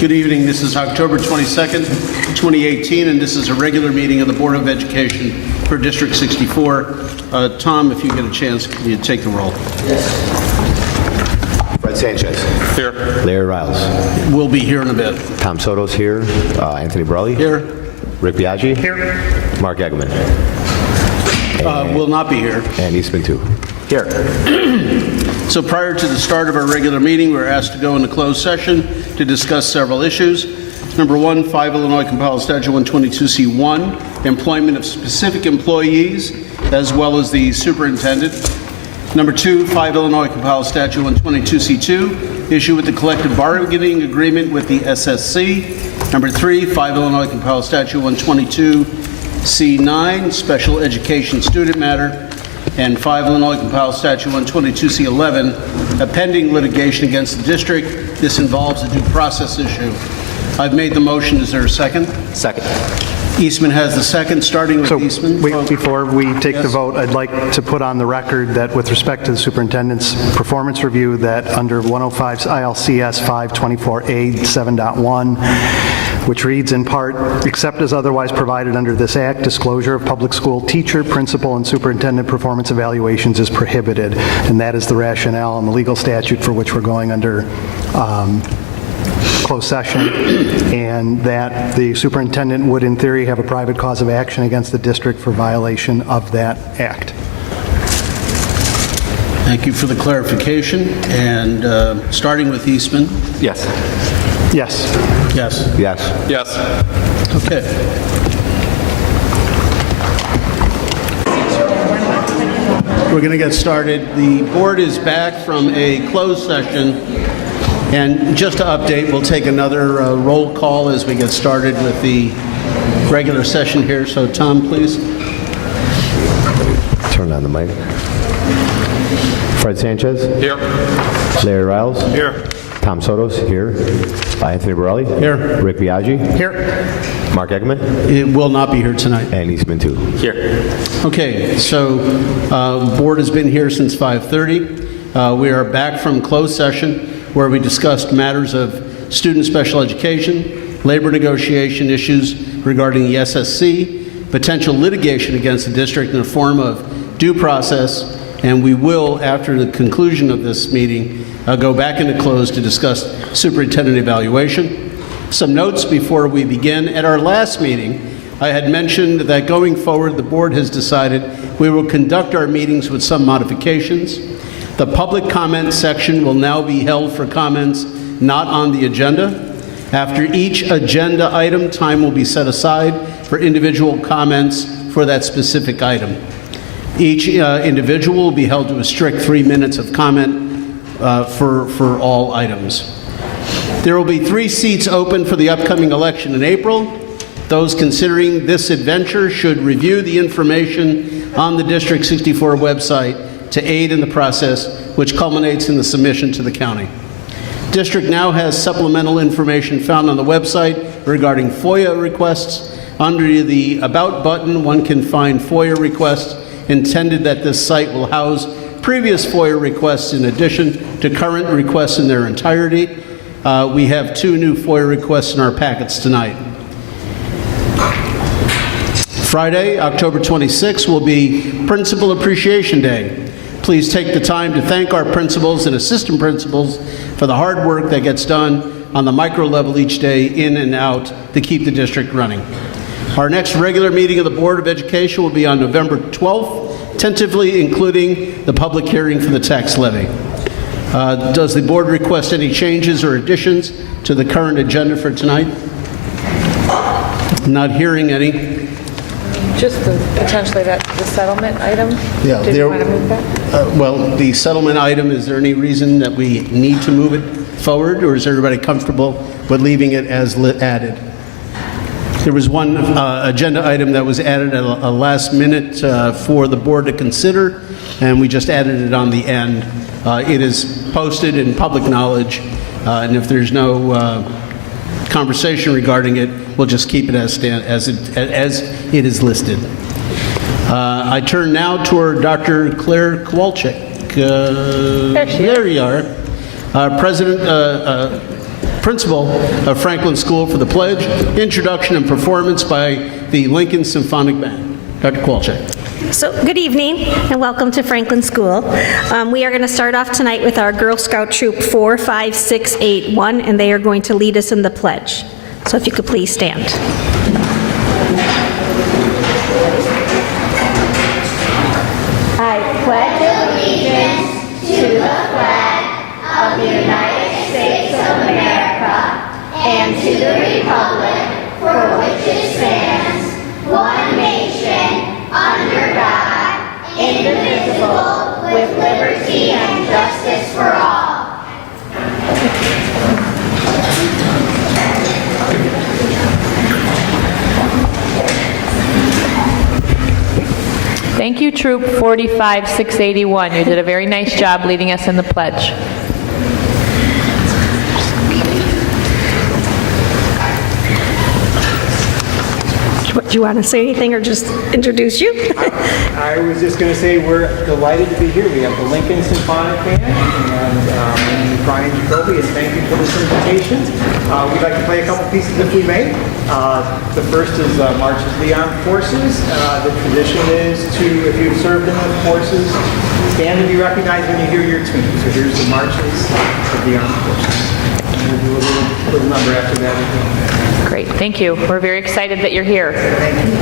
Good evening. This is October 22nd, 2018, and this is a regular meeting of the Board of Education for District 64. Tom, if you get a chance, can you take the roll? Fred Sanchez. Here. Larry Riles. We'll be here in a bit. Tom Soto's here. Anthony Borelli. Here. Rick Biaggi. Here. Mark Eggman. Will not be here. And Eastman too. Here. So prior to the start of our regular meeting, we're asked to go into closed session to discuss several issues. Number one, 5 Illinois Compiled Statute 122C1, employment of specific employees, as well as the superintendent. Number two, 5 Illinois Compiled Statute 122C2, issue with the collective bargaining agreement with the SSC. Number three, 5 Illinois Compiled Statute 122C9, special education student matter. And 5 Illinois Compiled Statute 122C11, a pending litigation against the district. This involves a due process issue. I've made the motion. Is there a second? Second. Eastman has the second, starting with Eastman. Before we take Yes. the vote, I'd like to put on the record that with respect to the superintendent's performance review, that under 105 ILCS 524A 7.1, which reads in part, except as otherwise provided under this act, disclosure of public school teacher, principal, and superintendent performance evaluations is prohibited. And that is the rationale and the legal statute for which we're going under closed session, and that the superintendent would, in theory, have a private cause of action against the district for violation of that act. Thank you for the clarification. And starting with Eastman. Yes. Yes. Yes. Yes. Yes. Okay. We're going to get started. The board is back from a closed session. And just to update, we'll take another roll call as we get started with the regular session here. So, Tom, please. Turn on the mic. Fred Sanchez. Here. Larry Riles. Here. Tom Soto's here. Anthony Borelli. Here. Rick Biaggi. Here. Mark Eggman. It will not be here tonight. And Eastman too. Here. Okay, so the board has been here since 5:30. We are back from closed session where we discussed matters of student special education, labor negotiation issues regarding the SSC, potential litigation against the district in the form of due process, and we will, after the conclusion of this meeting, go back into closed to discuss superintendent evaluation. Some notes before we begin. At our last meeting, I had mentioned that going forward, the board has decided we will conduct our meetings with some modifications. The public comment section will now be held for comments not on the agenda. After each agenda item, time will be set aside for individual comments for that specific item. Each individual will be held to a strict 3 minutes of comment for all items. There will be 3 seats open for the upcoming election in April. Those considering this adventure should review the information on the District 64 website to aid in the process, which culminates in the submission to the county. District now has supplemental information found on the website regarding FOIA requests. Under the About button, one can find FOIA requests intended that this site will house previous FOIA requests in addition to current requests in their entirety. We have 2 new FOIA requests in our packets tonight. Friday, October 26th, will be Principal Appreciation Day. Please take the time to thank our principals and assistant principals for the hard work that gets done on the micro level each day, in and out, to keep the district running. Our next regular meeting of the Board of Education will be on November 12th, tentatively including the public hearing for the tax levy. Does the board request any changes or additions to the current agenda for tonight? Not hearing any. Just potentially the settlement item? Yeah, Did you want to move that? Well, the settlement item, is there any reason that we need to move it forward, or is everybody comfortable with leaving it as added? There was one agenda item that was added at a last minute for the board to consider, and we just added it on the end. It is posted in public knowledge, and if there's no conversation regarding it, we'll just keep it as it is listed. I turn now toward Dr. Claire Kowalczyk. There she is. There you are. President principal of Franklin School, for the pledge, introduction, and performance by the Lincoln Symphonic Band. Dr. Kowalczyk. So, good evening and welcome to Franklin School. We are going to start off tonight with our Girl Scout Troop 45681, and they are going to lead us in the pledge. So if you could please stand. I pledge allegiance to the flag of the United States of America and to the republic for which it stands, one nation, under God, indivisible, with liberty and justice for all. Thank you, Troop 45681. You did a very nice job leading us in the pledge. Do you want to say anything or just introduce you? I was just going to say we're delighted to be here. We have the Lincoln Symphonic Band and Brian Jacoby, and thank you for this invitation. We'd like to play a couple pieces if we may. The first is Marches of the Armed Forces. The tradition is to, if you've served in the forces, stand and be recognized when you hear your tune. So here's the Marches of the Armed Forces. And we'll do a little number after that as well. Great, thank you. We're very excited that you're here. Thank you.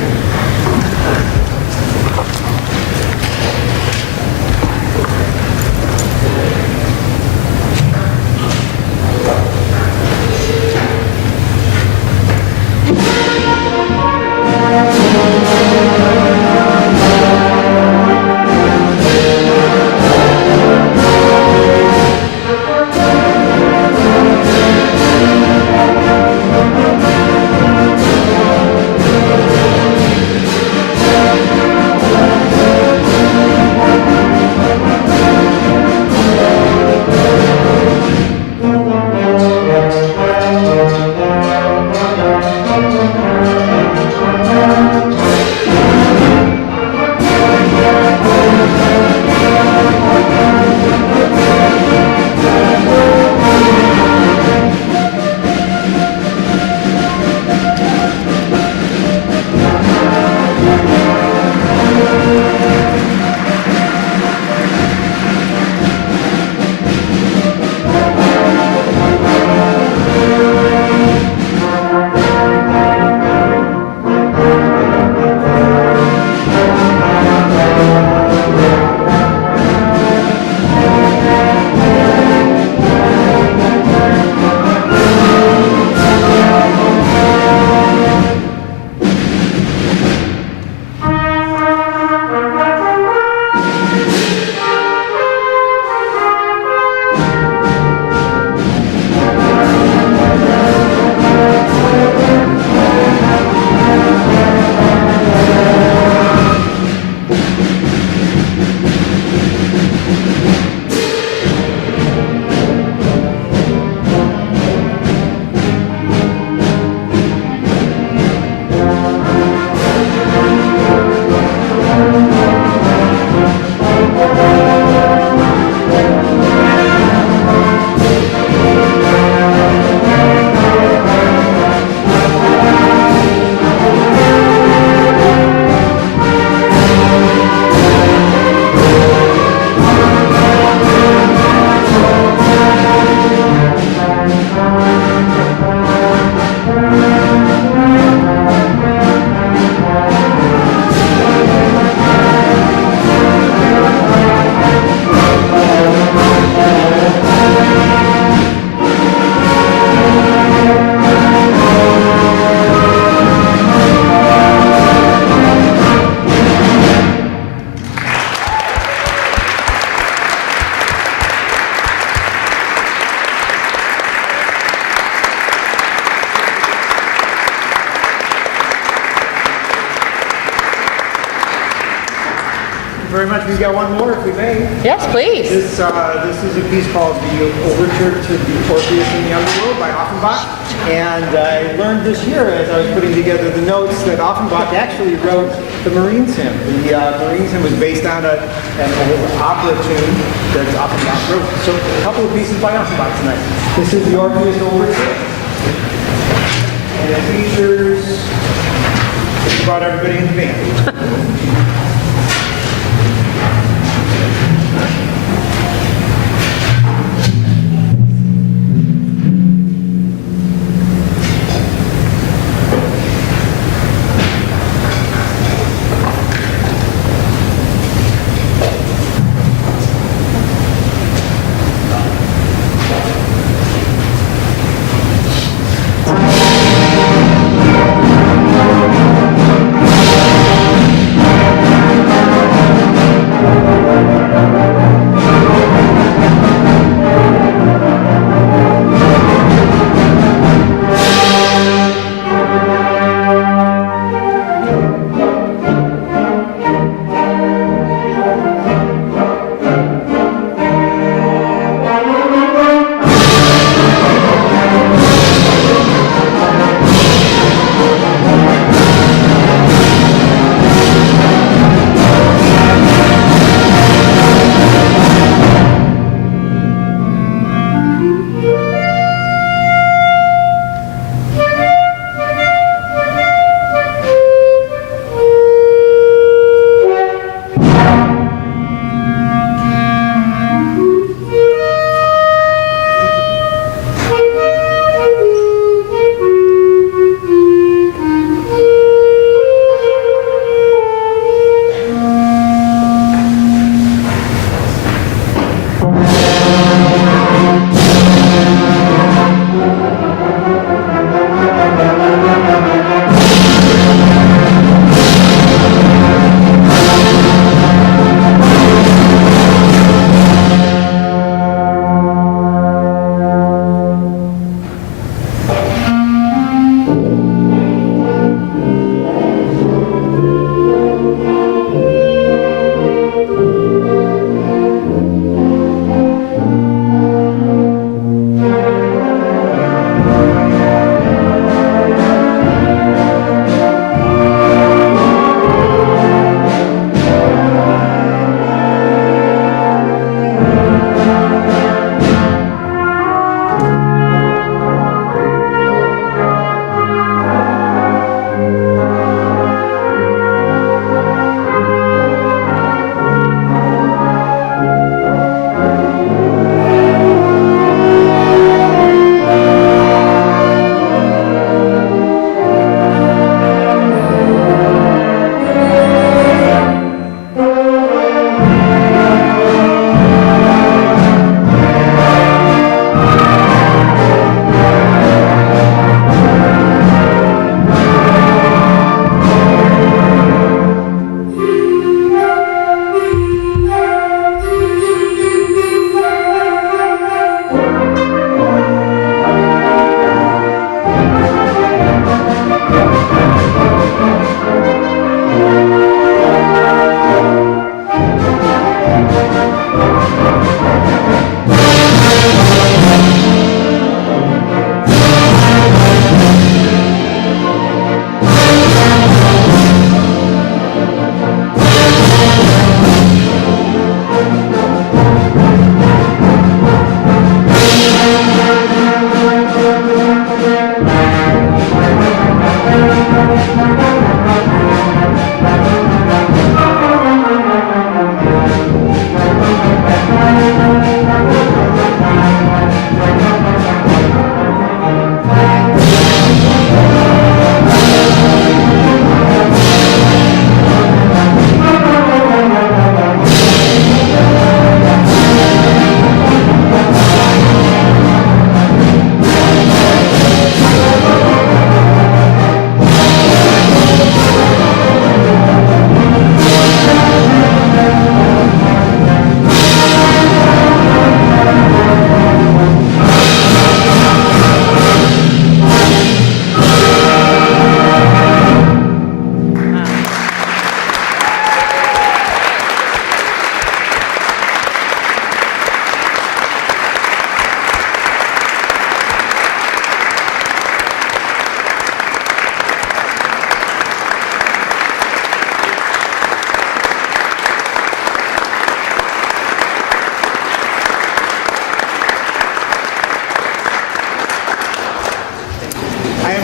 much. We've got one more, if we may. Yes, please. This is a piece called The Overture to the Orpheus in the Underworld by Offenbach. And I learned this year as I was putting together the notes that Offenbach actually wrote the Marines hymn. The Marines hymn was based on an old opera tune that Offenbach wrote. So a couple of pieces by Offenbach tonight. This is the Orpheus Overture. And it features just about everybody in the band.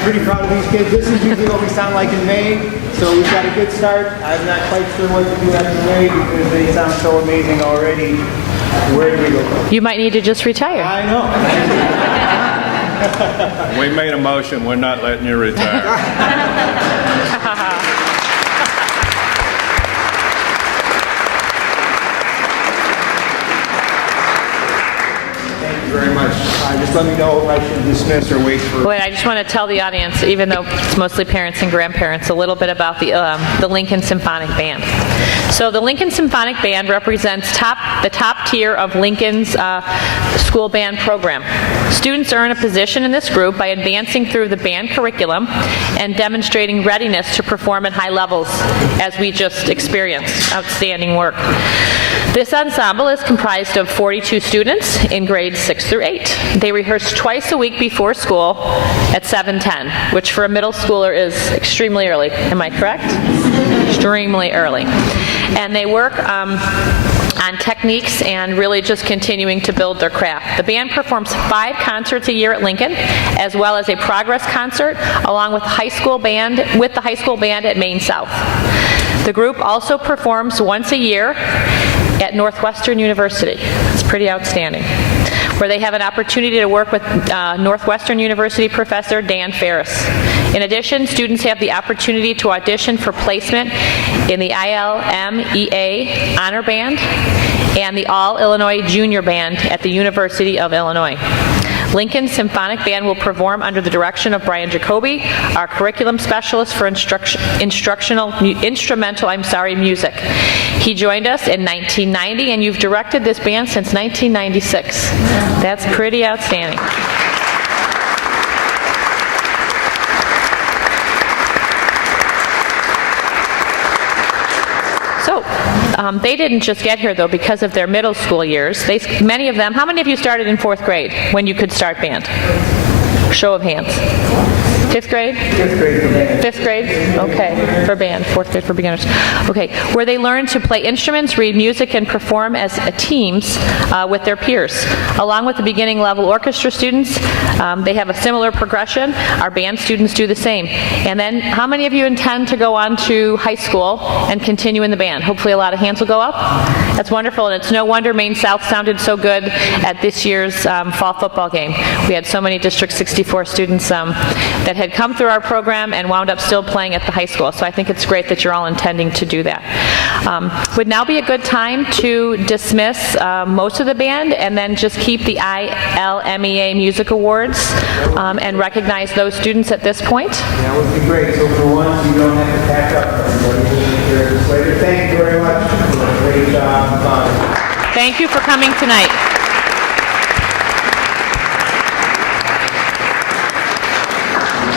pretty proud of these kids. This is usually what we sound like in May, so we've got a good start. I'm not quite sure what to do after May because they sound so amazing already. Where do we go? You might need to just retire. I know. We made a motion, we're not letting you retire. Thank you very much. Just let me know if I should dismiss or wait for... Wait, I just want to tell the audience, even though it's mostly parents and grandparents, a little bit about the Lincoln Symphonic Band. So the Lincoln Symphonic Band represents the top tier of Lincoln's school band program. Students earn a position in this group by advancing through the band curriculum and demonstrating readiness to perform at high levels, as we just experienced. Outstanding work. This ensemble is comprised of 42 students in grades 6 through 8. They rehearse twice a week before school at 7:10, which for a middle schooler is extremely early. Am I correct? Extremely early. And they work on techniques and really just continuing to build their craft. The band performs 5 concerts a year at Lincoln, as well as a progress concert along with the high school band at Maine South. The group also performs once a year at Northwestern University. It's pretty outstanding, where they have an opportunity to work with Northwestern University professor Dan Ferris. In addition, students have the opportunity to audition for placement in the ILMEA Honor Band and the All-Illinois Junior Band at the University of Illinois. Lincoln Symphonic Band will perform under the direction of Brian Jacoby, our curriculum specialist for instrumental music. He joined us in 1990, and you've directed this band since 1996. That's pretty outstanding. So, they didn't just get here, though, because of their middle school years. Many of them, how many of you started in 4th grade when you could start band? Show of hands. 5th grade? 5th grade for band. 5th grade? Okay, for band. 4th grade for beginners. Okay, where they learn to play instruments, read music, and perform as teams with their peers. Along with the beginning level orchestra students, they have a similar progression. Our band students do the same. And then, how many of you intend to go on to high school and continue in the band? Hopefully a lot of hands will go up. That's wonderful, and it's no wonder Maine South sounded so good at this year's fall football game. We had so many District 64 students that had come through our program and wound up still playing at the high school. So I think it's great that you're all intending to do that. Would now be a good time to dismiss most of the band and then just keep the ILMEA Music Awards and recognize those students at this point. That would be great. So for once, you don't have to pack up. Later. Thank you very much for a great job. Thank you for coming tonight.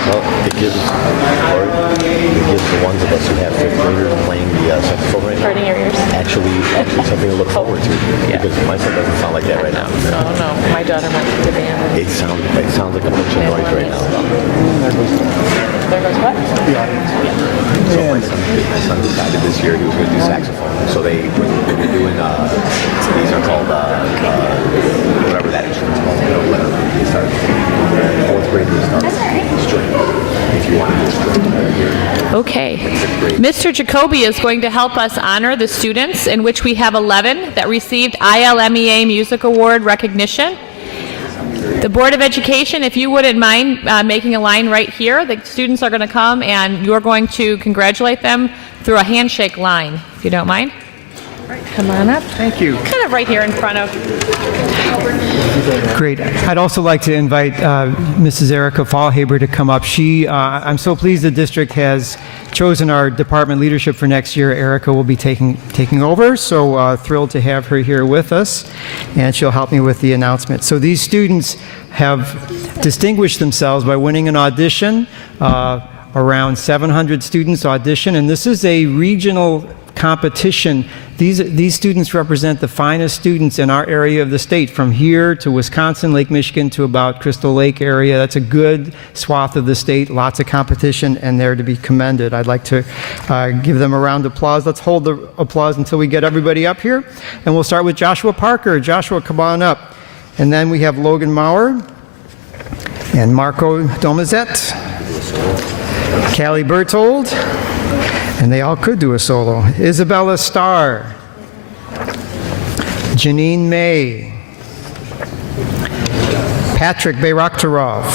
Well, it gives the ones of us who have 5th graders playing the saxophone right now Hurting your ears? actually something to look forward to, because my son doesn't sound like that right now. Oh, no. My daughter went to the band. It sounds like a bunch of noise right now. There goes what? So my son decided this year he was going to do saxophone. So when they're doing these are called whatever that instrument's called. Whatever they start 4th grade they start string. If you want to do string here. Okay. Mr. Jacoby is going to help us honor the students, in which we have 11 that received ILMEA Music Award recognition. The Board of Education, if you wouldn't mind making a line right here, the students are going to come and you're going to congratulate them through a handshake line, if you don't mind. Come on up. Thank you. Kind of right here in front of. Great. I'd also like to invite Mrs. Erica Fallhaber to come up. I'm so pleased the district has chosen our department leadership for next year. Erica will be taking over, so thrilled to have her here with us, and she'll help me with the announcement. So these students have distinguished themselves by winning an audition. Around 700 students audition, and this is a regional competition. These students represent the finest students in our area of the state, from here to Wisconsin, Lake Michigan, to about Crystal Lake area. That's a good swath of the state, lots of competition, and they're to be commended. I'd like to give them a round of applause. Let's hold the applause until we get everybody up here, and we'll start with Joshua Parker. Joshua, come on up. And then we have Logan Maurer and Marco Domazet. Callie Berthold, and they all could do a solo. Isabella Starr, Janine May, Patrick Bayraktarov,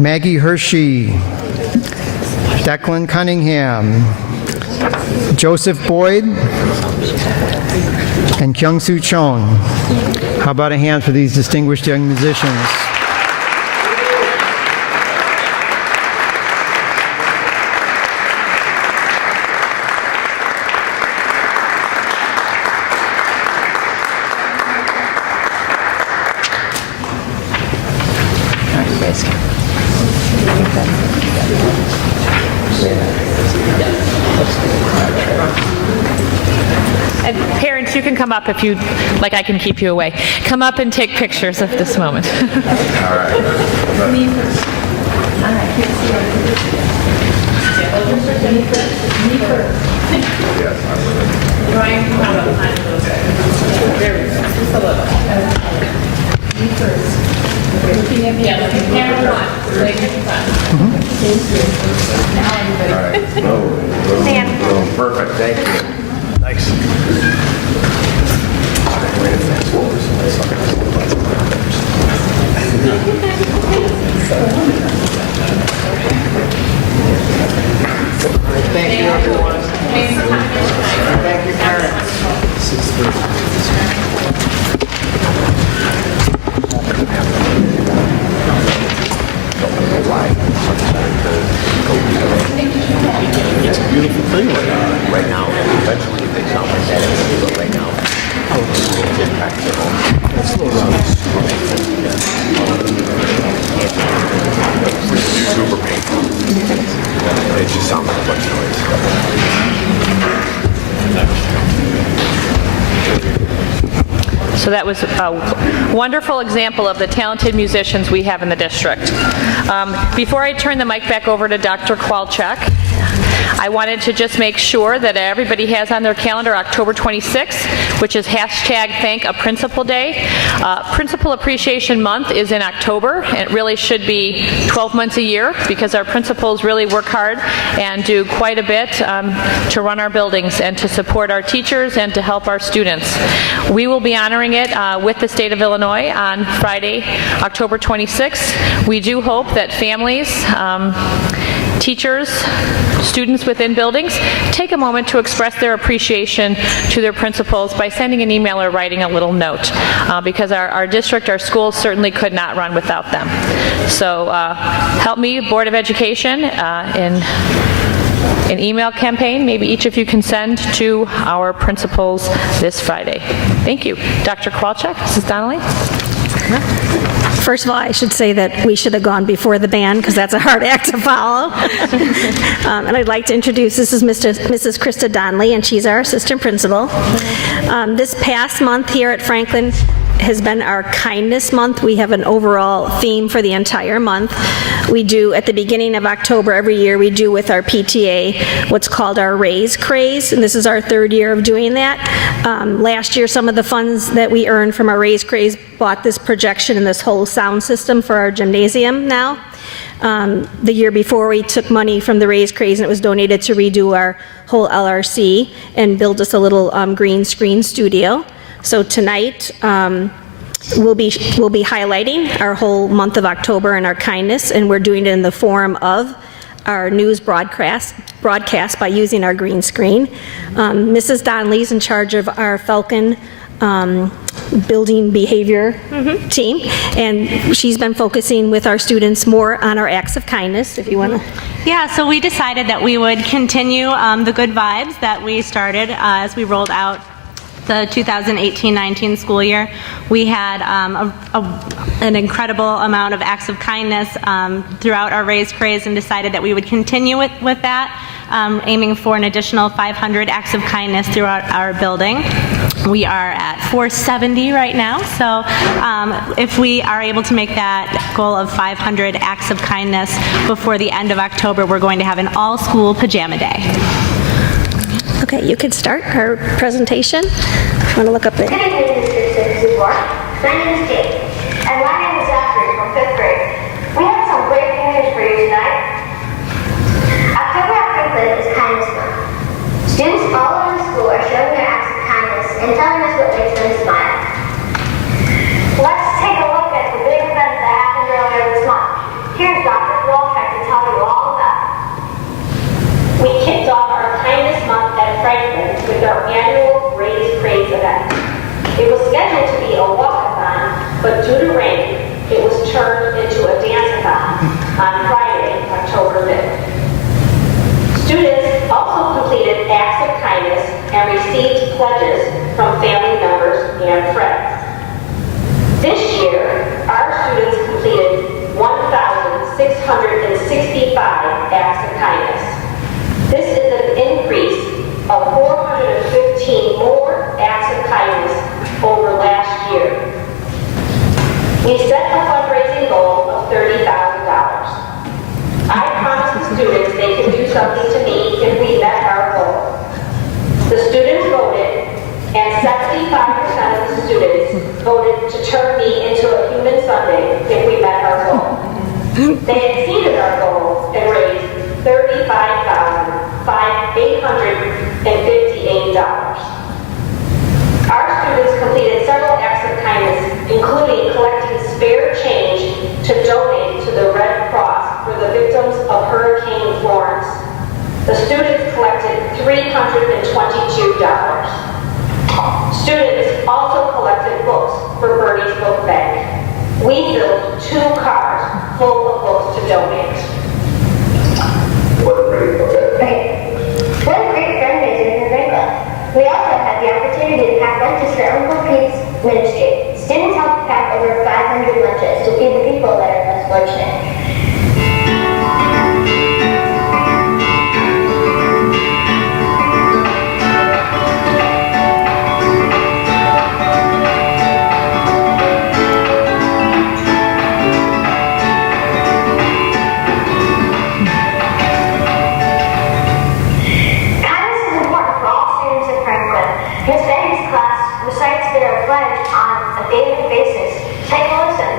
Maggie Hershey, Declan Cunningham, Joseph Boyd, and Kyung-Soo Chon. How about a hand for these distinguished young musicians? And parents, you can come up if you like. I can keep you away. Come up and take pictures of this moment. Looking at the other. Camera one. Leg in front. Now everybody. Stand. Perfect, thank you. Nice. Thank you, everyone. Thank you, parents. It's a beautiful thing. Right now, eventually if they sound like that, but right now, it's impact their super painful. It just sounds like a bunch of So that was a wonderful example of the talented musicians we have in the district. Before I turn the mic back over to Dr. Kowalczyk, I wanted to just make sure that everybody has on their calendar October 26th, which is #ThankAPrincipal Day. Principal Appreciation Month is in October. It really should be 12 months a year because our principals really work hard and do quite a bit to run our buildings and to support our teachers and to help our students. We will be honoring it with the state of Illinois on Friday, October 26th. We do hope that families, teachers, students within buildings take a moment to express their appreciation to their principals by sending an email or writing a little note because our district, our schools certainly could not run without them. So help me, Board of Education, in an email campaign maybe each of you can send to our principals this Friday. Thank you. Dr. Kowalczyk, Mrs. Donnelly. First of all, I should say that we should have gone before the band because that's a hard act to follow. And I'd like to introduce, this is Mrs. Krista Donnelly, and she's our assistant principal. This past month here at Franklin has been our kindness month. We have an overall theme for the entire month. We do, at the beginning of October every year, we do with our PTA what's called our Raise Craze, and this is our third year of doing that. Last year, some of the funds that we earned from our Raise Craze bought this projection and this whole sound system for our gymnasium now. The year before, we took money from the Raise Craze and it was donated to redo our whole LRC and build us a little green screen studio. So tonight, we'll be highlighting our whole month of October and our kindness, and we're doing it in the form of our news broadcast by using our green screen. Mrs. Donnelly's in charge of our Falcon building behavior team, and she's been focusing with our students more on our acts of kindness, if you want to. Yeah, so we decided that we would continue the good vibes that we started as we rolled out the 2018-19 school year. We had an incredible amount of acts of kindness throughout our Raise Craze and decided that we would continue with that, aiming for an additional 500 acts of kindness throughout our building. We are at 470 right now, so if we are able to make that goal of 500 acts of kindness before the end of October, we're going to have an all-school pajama day. Okay, you can start our presentation. I want to look up it. Good evening, Mr. Support. My name is Jake, and my name is Zachary from 5th grade. due to rain, it was turned into a dance-a-thon on Friday, October 5th. Students also completed acts of kindness and received pledges from family members and friends. This year, our students completed 1,665 acts of kindness. This is an increase of 415 more acts of kindness over last year. We set a fundraising goal of $30,000. I promised the students they could do something to me if we met our goal. The students voted, and 75% of the students voted to turn me into a human Sunday if we met our goal. They exceeded our goal and raised $35,858. Our students completed several acts of kindness, including collecting spare change to donate to the Red Cross for the victims of Hurricane Florence. The students collected $322. Students also collected books for Bernie's Book Bank. We filled 2 cars full of books to donate. What a great fundraiser for Franklin. We also had the opportunity to pack lunches for Uncle Pete's ministry. Students helped pack over 500 lunches to feed the people that are less fortunate. Daily basis. Take a listen.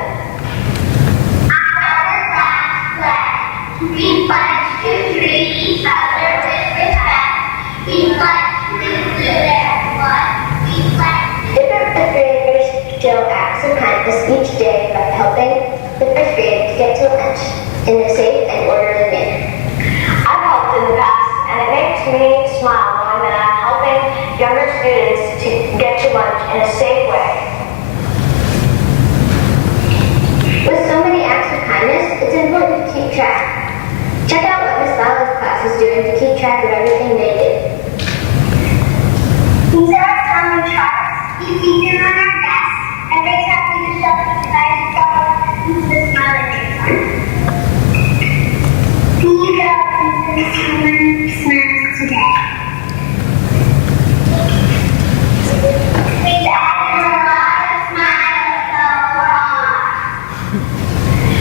Our class pledge. We pledge to treat each other with respect. We pledge to do everyone. We pledge. Different fifth graders show acts of kindness each day by helping the fifth grade get to lunch in a safe and orderly manner. I've helped in the past, and it makes me smile knowing that I'm helping younger students to get to lunch in a safe way. With so many acts of kindness, it's important to keep track. Check out what Miss Lila's class is doing to keep track of everything they do. These are our common charts. You keep them on our desk. Every time we do something exciting, into the smiling face. Be up into someone smiles today. We've added a lot of smiles so far.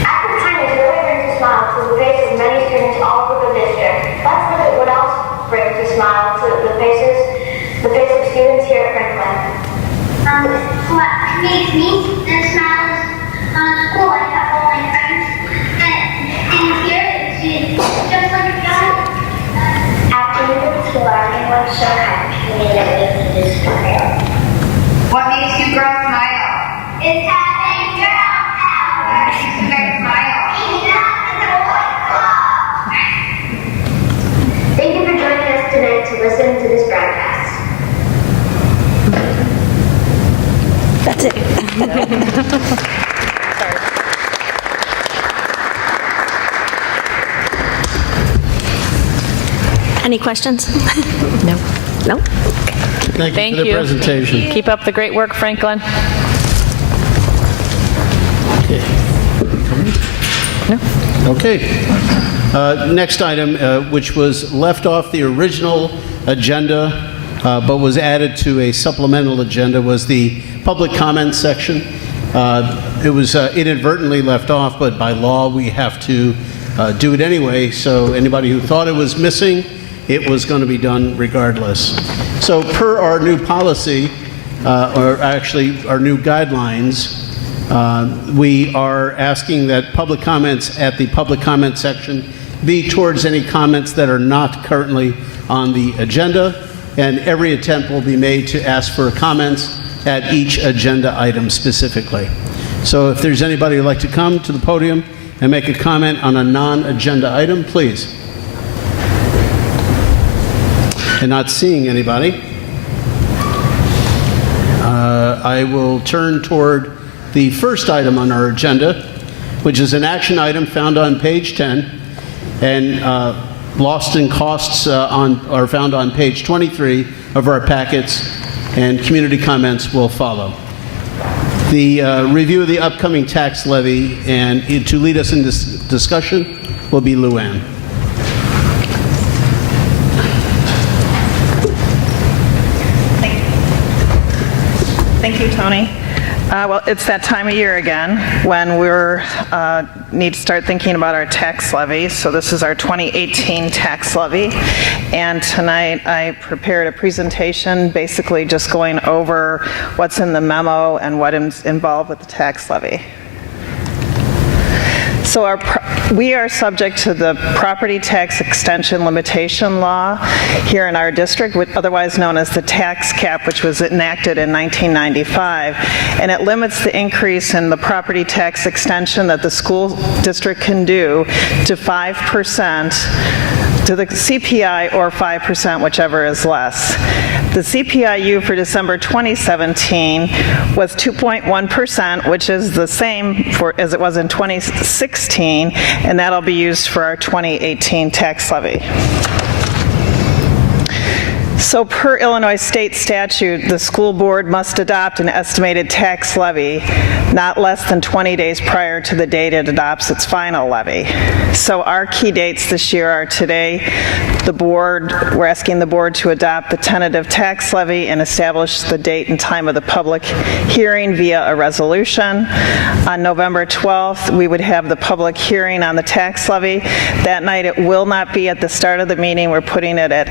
Act of kindness really brings a smile to the face of many students all over the district. Let's look at what else brings a smile to the face of students here at Franklin. What makes me smile is school. I have all my friends, and here it's just like a young. After you go to school, everyone so happy to me that makes you smile. What makes you girl smile? It's having girl power. What makes you guys smile? Thank you for joining us tonight to listen to this broadcast. That's it. Any questions? No. No? Thank you for the presentation. Keep up the great work, Franklin. Okay. Next item, which was left off the original agenda, but was added to a supplemental agenda, was the public comment section. It was inadvertently left off, but by law we have to do it anyway, so anybody who thought it was missing, it was going to be done regardless. So per our new policy, or actually our new guidelines, we are asking that public comments at the public comment section be towards any comments that are not currently on the agenda, and every attempt will be made to ask for comments at each agenda item specifically. So if there's anybody who'd like to come to the podium and make a comment on a non-agenda item, please. And not seeing anybody, I will turn toward the first item on our agenda, which is an action item found on page 10, and lost in costs are found on page 23 of our packets, and community comments will follow. The review of the upcoming tax levy, and to lead us in this discussion will be Luann. Thank you, Tony. Well, it's that time of year again when we need to start thinking about our tax levy. So this is our 2018 tax levy. And tonight I prepared a presentation basically just going over what's in the memo and what is involved with the tax levy. So we are subject to the property tax extension limitation law here in our district, otherwise known as the tax cap, which was enacted in 1995. And it limits the increase in the property tax extension that the school district can do to 5%, to the CPI or 5%, whichever is less. The CPIU for December 2017 was 2.1%, which is the same as it was in 2016, and that'll be used for our 2018 tax levy. So per Illinois state statute, the school board must adopt an estimated tax levy not less than 20 days prior to the date it adopts its final levy. So our key dates this year are today, we're asking the board to adopt the tentative tax levy and establish the date and time of the public hearing via a resolution. On November 12th, we would have the public hearing on the tax levy. That night, it will not be at the start of the meeting. We're putting it at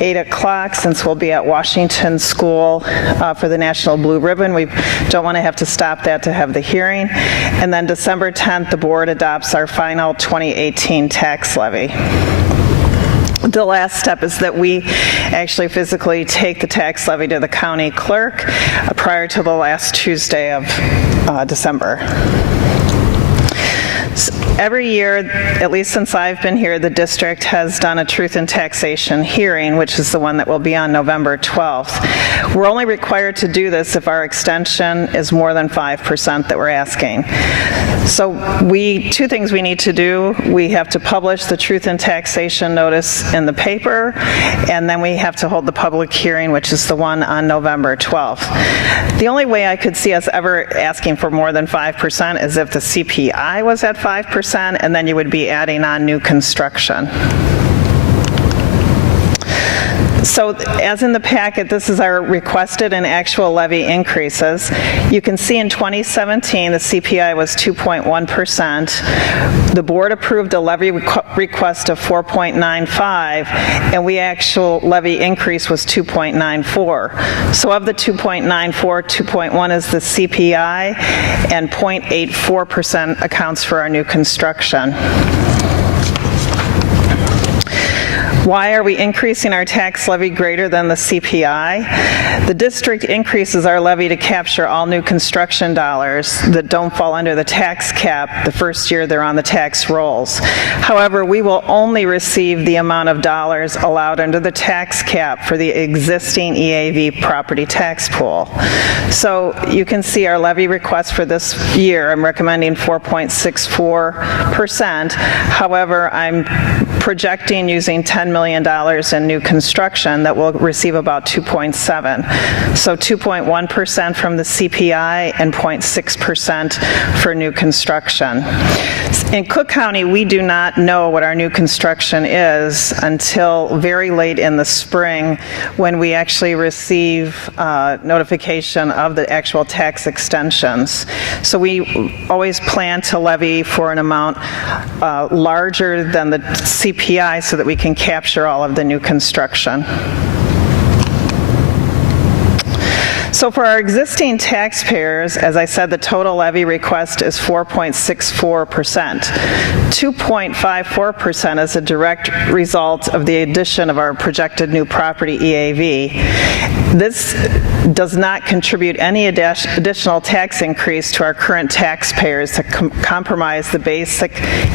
8 o'clock since we'll be at Washington School for the National Blue Ribbon. We don't want to have to stop that to have the hearing. And then December 10th, the board adopts our final 2018 tax levy. The last step is that we actually physically take the tax levy to the county clerk prior to the last Tuesday of December. Every year, at least since I've been here, the district has done a truth in taxation hearing, which is the one that will be on November 12th. We're only required to do this if our extension is more than 5% that we're asking. So two things we need to do. We have to publish the truth in taxation notice in the paper, and then we have to hold the public hearing, which is the one on November 12th. The only way I could see us ever asking for more than 5% is if the CPI was at 5%, and then you would be adding on new construction. So as in the packet, this is our requested and actual levy increases. You can see in 2017, the CPI was 2.1%. The board approved a levy request of 4.95, and we actual levy increase was 2.94. So of the 2.94, 2.1 is the CPI, and 0.84% accounts for our new construction. Why are we increasing our tax levy greater than the CPI? The district increases our levy to capture all new construction dollars that don't fall under the tax cap the first year they're on the tax rolls. However, we will only receive the amount of dollars allowed under the tax cap for the existing EAV property tax pool. So you can see our levy request for this year, I'm recommending 4.64%. However, I'm projecting using $10 million in new construction that will receive about 2.7. So 2.1% from the CPI and 0.6% for new construction. In Cook County, we do not know what our new construction is until very late in the spring when we actually receive notification of the actual tax extensions. So we always plan to levy for an amount larger than the CPI so that we can capture all of the new construction. So for our existing taxpayers, as I said, the total levy request is 4.64%. 2.54% is a direct result of the addition of our projected new property EAV. This does not contribute any additional tax increase to our current taxpayers to compromise the basic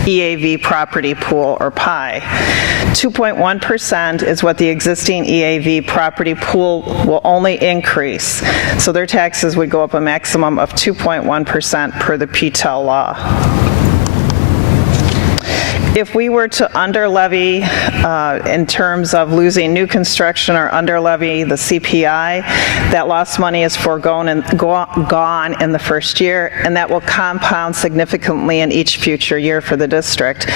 EAV property pool or pie. 2.1% is what the existing EAV property pool will only increase. So their taxes would go up a maximum of 2.1% per the PTEL law. If we were to under-levy in terms of losing new construction or under-levy the CPI, that lost money is foregone and gone in the first year, and that will compound significantly in each future year for the district.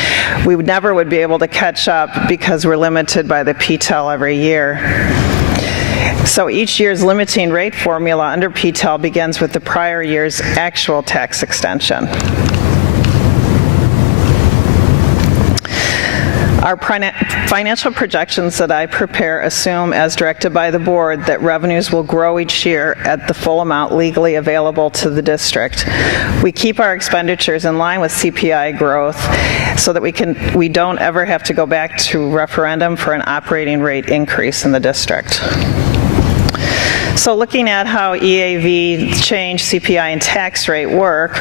We never would be able to catch up because we're limited by the PTEL every year. So each year's limiting rate formula under PTEL begins with the prior year's actual tax extension. Our financial projections that I prepare assume, as directed by the board, that revenues will grow each year at the full amount legally available to the district. We keep our expenditures in line with CPI growth so that we don't ever have to go back to referendum for an operating rate increase in the district. So looking at how EAV change, CPI, and tax rate work,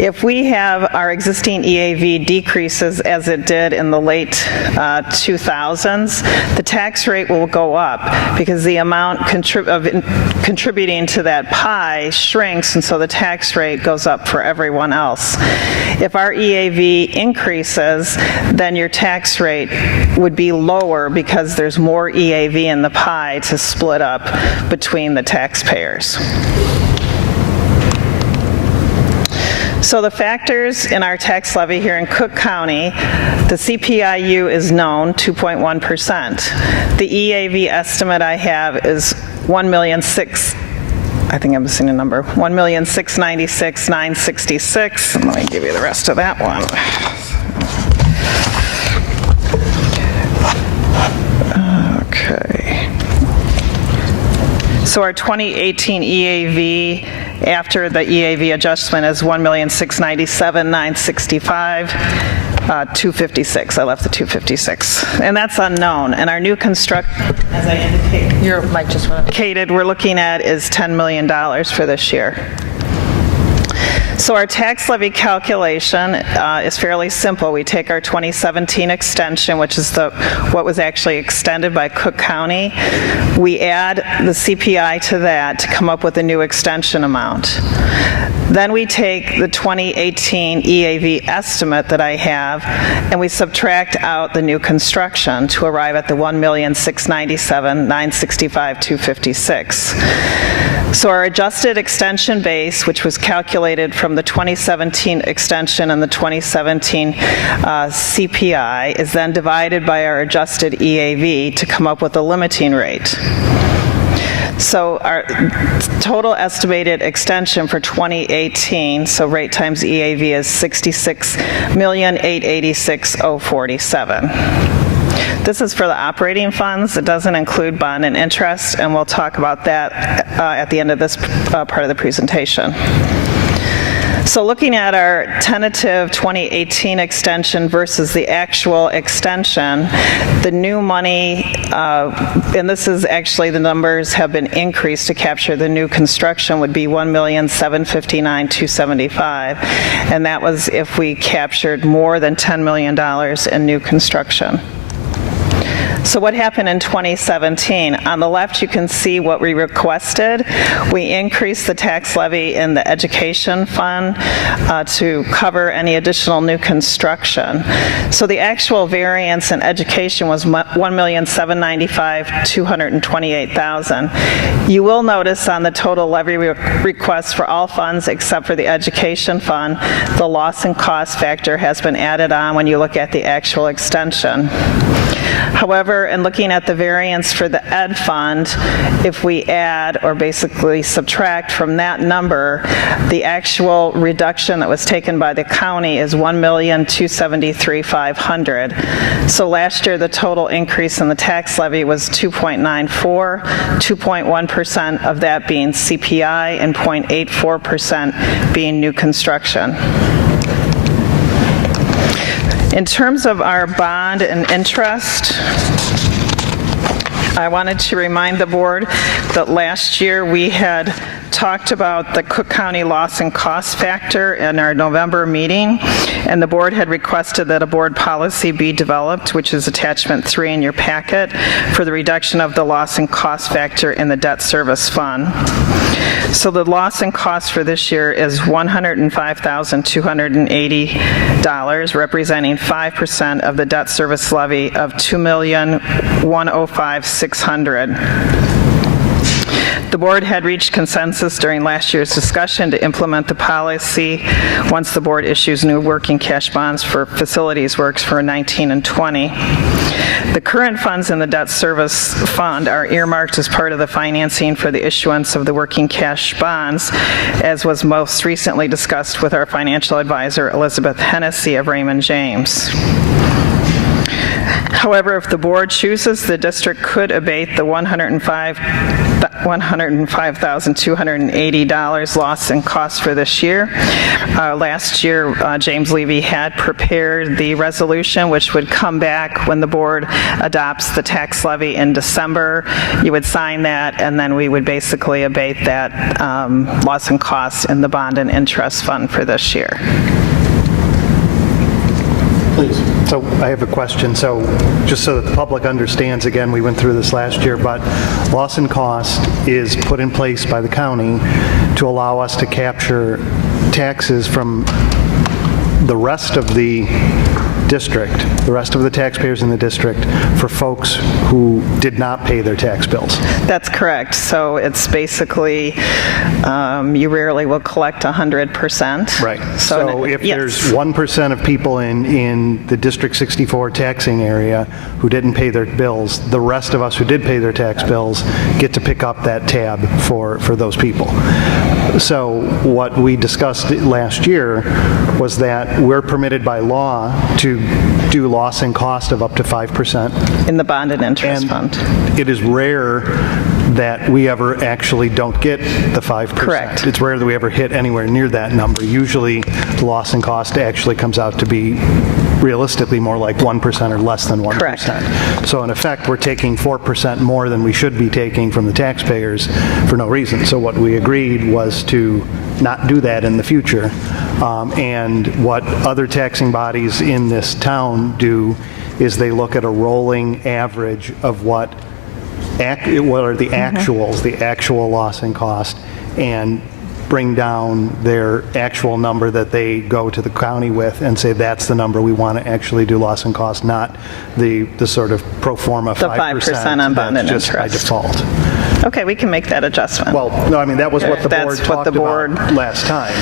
if we have our existing EAV decreases as it did in the late 2000s, the tax rate will go up because the amount contributing to that pie shrinks, and so the tax rate goes up for everyone else. If our EAV increases, then your tax rate would be lower because there's more EAV in the pie to split up between the taxpayers. So the factors in our tax levy here in Cook County, the CPIU is known, 2.1%. The EAV estimate I have is $1,600,000. I think I'm missing a number. $1,696,966. And let me give you the rest of that one. Okay. So our 2018 EAV after the EAV adjustment is $1,697,965, 256. I left the 256, and that's unknown. And our new construct, as I indicated, Your mic just went up. we're looking at is $10 million for this year. So our tax levy calculation is fairly simple. We take our 2017 extension, which is what was actually extended by Cook County. We add the CPI to that to come up with a new extension amount. Then we take the 2018 EAV estimate that I have, and we subtract out the new construction to arrive at the $1,697,965, 256. So our adjusted extension base, which was calculated from the 2017 extension and the 2017 CPI, is then divided by our adjusted EAV to come up with a limiting rate. So our total estimated extension for 2018, so rate times EAV, is $66,886,047. This is for the operating funds. It doesn't include bond and interest, and we'll talk about that at the end of this part of the presentation. So looking at our tentative 2018 extension versus the actual extension, the new money, and this is actually the numbers have been increased to capture the new construction, would be $1,759,275, and that was if we captured more than $10 million in new construction. So what happened in 2017? On the left, you can see what we requested. We increased the tax levy in the education fund to cover any additional new construction. So the actual variance in education was $1,795,228,000. You will notice on the total levy request for all funds except for the education fund, the loss and cost factor has been added on when you look at the actual extension. However, in looking at the variance for the ed fund, if we add or basically subtract from that number, the actual reduction that was taken by the county is $1,273,500. So last year, the total increase in the tax levy was 2.94, 2.1% of that being CPI and 0.84% being new construction. In terms of our bond and interest, I wanted to remind the board that last year we had talked about the Cook County loss and cost factor in our November meeting, and the board had requested that a board policy be developed, which is attachment 3 in your packet, for the reduction of the loss and cost factor in the debt service fund. So the loss and cost for this year is $105,280, representing 5% of the debt service levy of $2,105,600. The board had reached consensus during last year's discussion to implement the policy once the board issues new working cash bonds for facilities works for 19 and 20. The current funds in the debt service fund are earmarked as part of the financing for the issuance of the working cash bonds, as was most recently discussed with our financial advisor, Elizabeth Hennessy of Raymond James. However, if the board chooses, the district could abate the $105,280 loss in cost for this year. Last year, James Levy had prepared the resolution, which would come back when the board adopts the tax levy in December. You would sign that, and then we would basically abate that loss in cost in the bond and interest fund for this year. Please. So I have a question. So just so that the public understands, again, we went through this last year, but loss and cost is put in place by the county to allow us to capture taxes from the rest of the district, the rest of the taxpayers in the district, for folks who did not pay their tax bills. That's correct. So it's basically, you rarely will collect 100%. Right. So if there's 1% of people in the District 64 taxing area who didn't pay their bills, the rest of us who did pay their tax bills get to pick up that tab for those people. So what we discussed last year was that we're permitted by law to do loss and cost of up to 5%. In the bond and interest fund. It is rare that we ever actually don't get the 5%. Correct. It's rare that we ever hit anywhere near that number. Usually the loss and cost actually comes out to be realistically more like 1% or less than 1%. Correct. So in effect, we're taking 4% more than we should be taking from the taxpayers for no reason. So what we agreed was to not do that in the future. And what other taxing bodies in this town do is they look at a rolling average of what are the actuals, the actual loss and cost, and bring down their actual number that they go to the county with and say that's the number we want to actually do loss and cost, not the sort of pro forma 5%. The 5% on bond and just interest. by default. Okay, we can make that adjustment. Well, no, I mean, that was what the board talked about last time.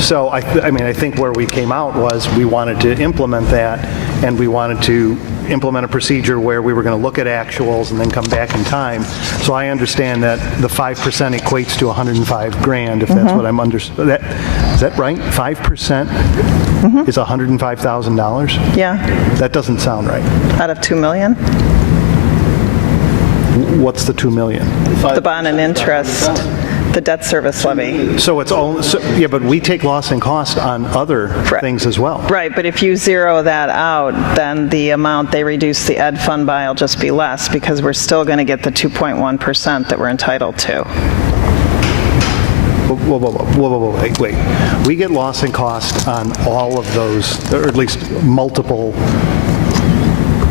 So, I think where we came out was we wanted to implement that, and we wanted to implement a procedure where we were going to look at actuals and then come back in time. So I understand that the 5% equates to $105,000, if that's what I'm understanding. Is that right? 5% is $105,000? Yeah. That doesn't sound right. Out of $2 million? What's the $2 million? The bond and interest, the debt service levy. So it's only, yeah, but we take loss and cost on other things as well. Right, but if you zero that out, then the amount they reduce the ed fund by will just be less, because we're still going to get the 2.1% that we're entitled to. Whoa, wait. We get loss and cost on all of those, or at least multiple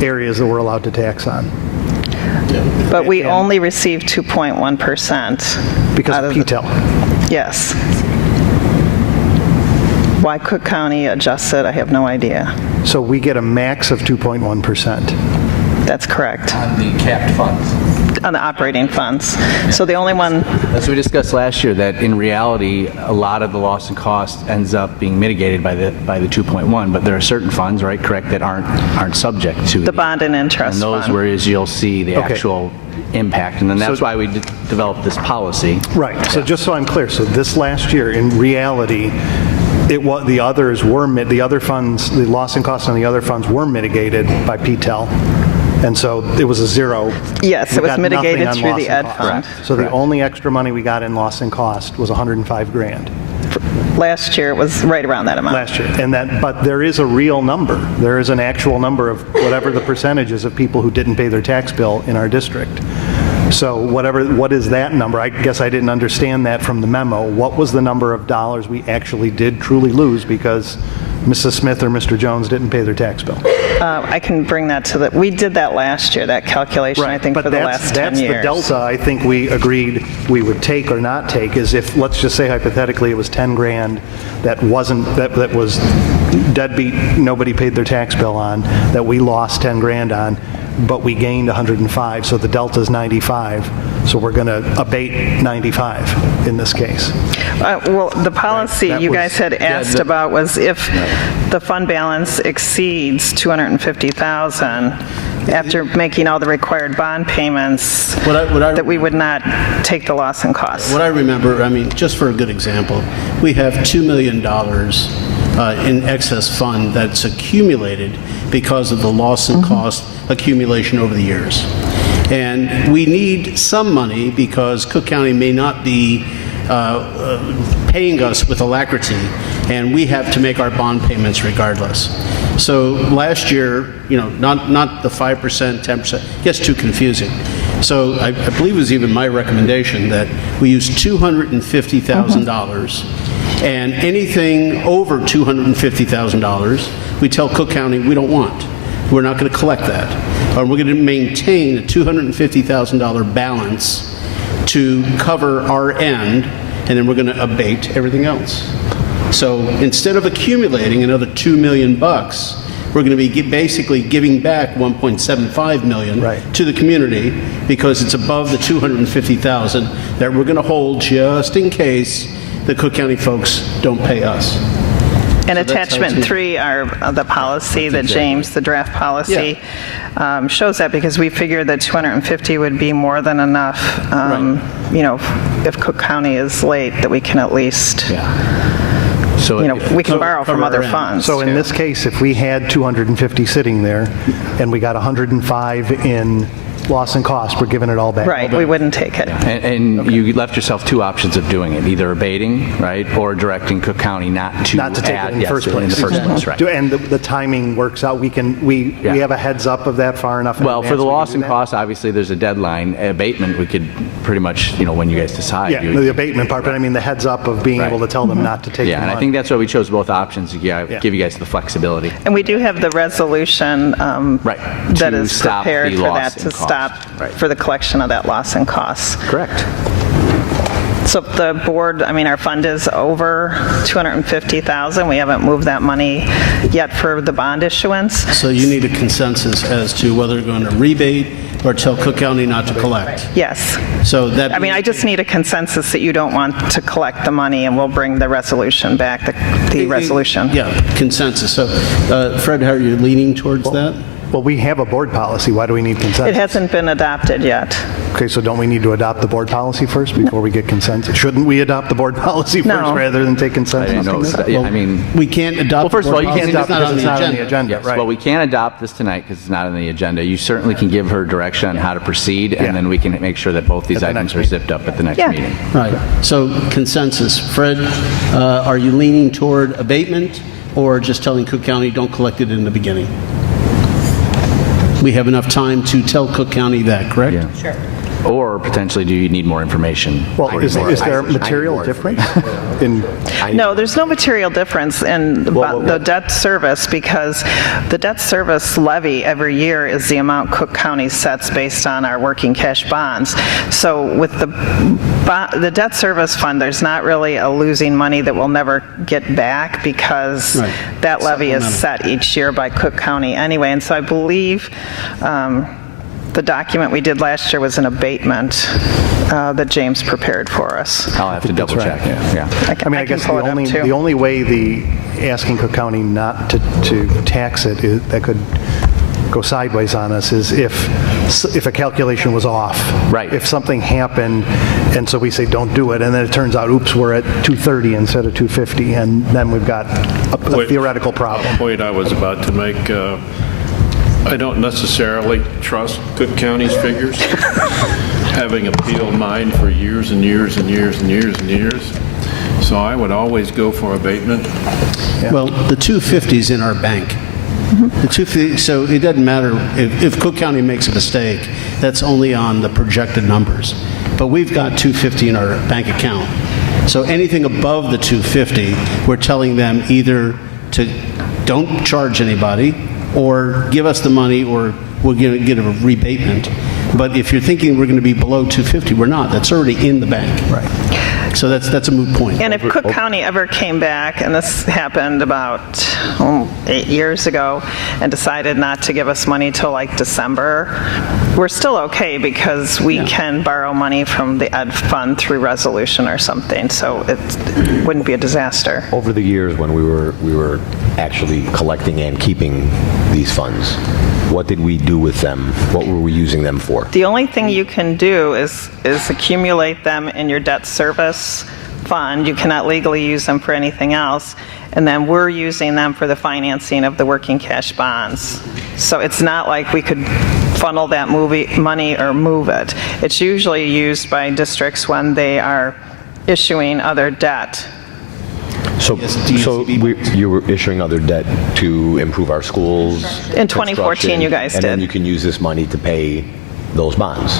areas that we're allowed to tax on. But we only receive 2.1%. Because of PTEL. Yes. Why Cook County adjusts it, I have no idea. So we get a max of 2.1%. That's correct. On the capped funds. On the operating funds. So the only one... As we discussed last year, that in reality, a lot of the loss and cost ends up being mitigated by the 2.1, but there are certain funds, right, correct, that aren't subject to the bond and interest and those fund. Whereas you'll see the actual impact, and then that's why we developed this policy. Right. So just so I'm clear, so this last year, in reality, the other funds, the loss and costs on the other funds were mitigated by PTEL. And so it was a zero. Yes, it was mitigated through the ed fund. So the only extra money we got in loss and cost was $105,000. Last year, it was right around that amount. last year. But there is a real number. There is an actual number of whatever the percentage is of people who didn't pay their tax bill in our district. So what is that number? I guess I didn't understand that from the memo. What was the number of dollars we actually did truly lose because Mrs. Smith or Mr. Jones didn't pay their tax bill? I can bring that to we did that last year, that calculation, I think, but for the last 10 years. That's the delta I think we agreed we would take or not take, is if, let's just say hypothetically, it was 10 grand that was deadbeat, nobody paid their tax bill on, that we lost 10 grand on, but we gained 105, so the delta is 95. So we're going to abate 95 in this case. Well, the policy you guys had asked about was if the fund balance exceeds $250,000 after making all the required bond payments, that we would not take the loss and costs. What I remember, I mean, just for a good example, we have $2 million in excess fund that's accumulated because of the loss and cost accumulation over the years. And we need some money because Cook County may not be paying us with alacrity, and we have to make our bond payments regardless. So last year, not the 5%, 10%, gets too confusing. So I believe it was even my recommendation that we use $250,000, and anything over $250,000, we tell Cook County we don't want. We're not going to collect that. Or we're going to maintain a $250,000 balance to cover our end, and then we're going to abate everything else. So instead of accumulating another $2 million, we're going to be basically giving back $1.75 million to the community because it's above the $250,000 that we're going to hold just in case the Cook County folks don't pay us. And attachment 3 are the policy that James, the draft policy, shows that because we figured that 250 would be more than enough, if Cook County is late, that we can at least, we can borrow from other funds. So in this case, if we had 250 sitting there and we got 105 in loss and cost, we're giving it all back. Right, we wouldn't take it. And you left yourself two options of doing it, either abating, right, or directing Cook County not to take add, it in the first place. In the first place, right. And the timing works out. We have a heads up of that far enough. Well, for the loss and cost, obviously there's a deadline. Abatement, we could pretty much, when you guys decide. Yeah, the abatement part, but I mean the heads up of being able to tell them not to take the and money. I think that's why we chose both options to give you guys the flexibility. And we do have the resolution that is prepared for that to stop for the collection of that loss and costs. Correct. So if the board, our fund is over $250,000. We haven't moved that money yet for the bond issuance. So you need a consensus as to whether you're going to rebate or tell Cook County not to collect. Yes. So that. I just need a consensus that you don't want to collect the money, and we'll bring the resolution back, the resolution. Yeah, consensus. So, Fred, how are you leaning towards that? Well, we have a board policy. Why do we need consensus? It hasn't been adopted yet. Okay, so don't we need to adopt the board policy first before we get consensus? Shouldn't we adopt the board policy first rather than take consensus? We can't adopt. Well, first of all, you can't adopt because it's not on the agenda. Yes, well, we can't adopt this tonight because it's not on the agenda. You certainly can give her direction on how to proceed, and then we can make sure that both these items are zipped up at the next meeting. Right. So consensus. Fred, are you leaning toward abatement or just telling Cook County don't collect it in the beginning? We have enough time to tell Cook County that, correct? Yeah. Sure. Or potentially, do you need more information? Well, is there a material difference? No, there's no material difference in the debt service because the debt service levy every year is the amount Cook County sets based on our working cash bonds. So with the debt service fund, there's not really a losing money that we'll never get back because that levy is set each year by Cook County anyway. And so I believe the document we did last year was an abatement that James prepared for us. I'll have to double check. Yeah. I guess the only way asking Cook County not to tax it that could go sideways on us is if a calculation was off. Right. If something happened and so we say don't do it and then it turns out, oops, we're at 230 instead of 250 and then we've got a theoretical problem. The point I was about to make, I don't necessarily trust Cook County's figures. Having appealed mine for years and years and years and years and years, So I would always go for abatement. Well, the 250's in our bank. The 250, so it doesn't matter if Cook County makes a mistake, that's only on the projected numbers. But we've got 250 in our bank account. So anything above the 250, we're telling them either to don't charge anybody or give us the money or we'll get a rebatement. But if you're thinking we're going to be below 250, we're not. That's already in the bank. Right. So that's a moot point. And if Cook County ever came back, and this happened about 8 years ago, and decided not to give us money till like December, we're still okay because we can borrow money from the ed fund through resolution or something, so it wouldn't be a disaster. Over the years when we were actually collecting and keeping these funds, what did we do with them? What were we using them for? The only thing you can do is accumulate them in your debt service fund. You cannot legally use them for anything else. And then we're using them for the financing of the working cash bonds. So it's not like we could funnel that money or move it. It's usually used by districts when they are issuing other debt. So you were issuing other debt to improve our schools? In 2014, you guys did. And then you can use this money to pay those bonds.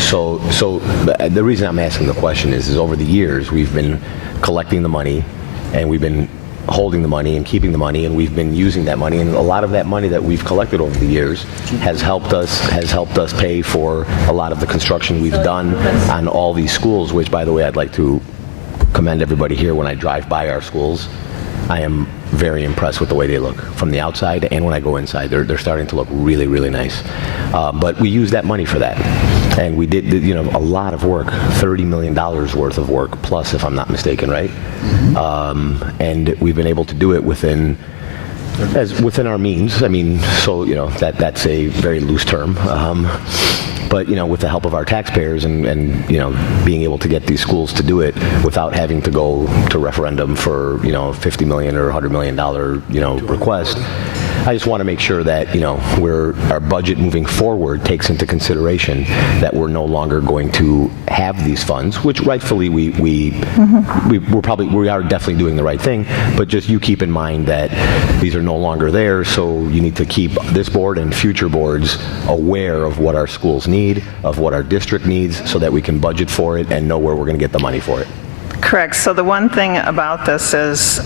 So the reason I'm asking the question is over the years, we've been collecting the money, and we've been holding the money and keeping the money, and we've been using that money, and a lot of that money that we've collected over the years has helped us pay for a lot of the construction we've done on all these schools, which, by the way, I'd like to commend everybody here. When I drive by our schools, I am very impressed with the way they look from the outside, and when I go inside, they're starting to look really, really nice. But we used that money for that, and we did a lot of work, $30 million worth of work, plus, if I'm not mistaken, right? And we've been able to do it within our means. I mean, so that's a very loose term. But with the help of our taxpayers and being able to get these schools to do it without having to go to referendum for $50 million or $100 million request, I just want to make sure that our budget moving forward takes into consideration that we're no longer going to have these funds, which rightfully we are definitely doing the right thing. But just you keep in mind that these are no longer there, so you need to keep this board and future boards aware of what our schools need, of what our district needs, so that we can budget for it and know where we're going to get the money for it. Correct. So the one thing about this is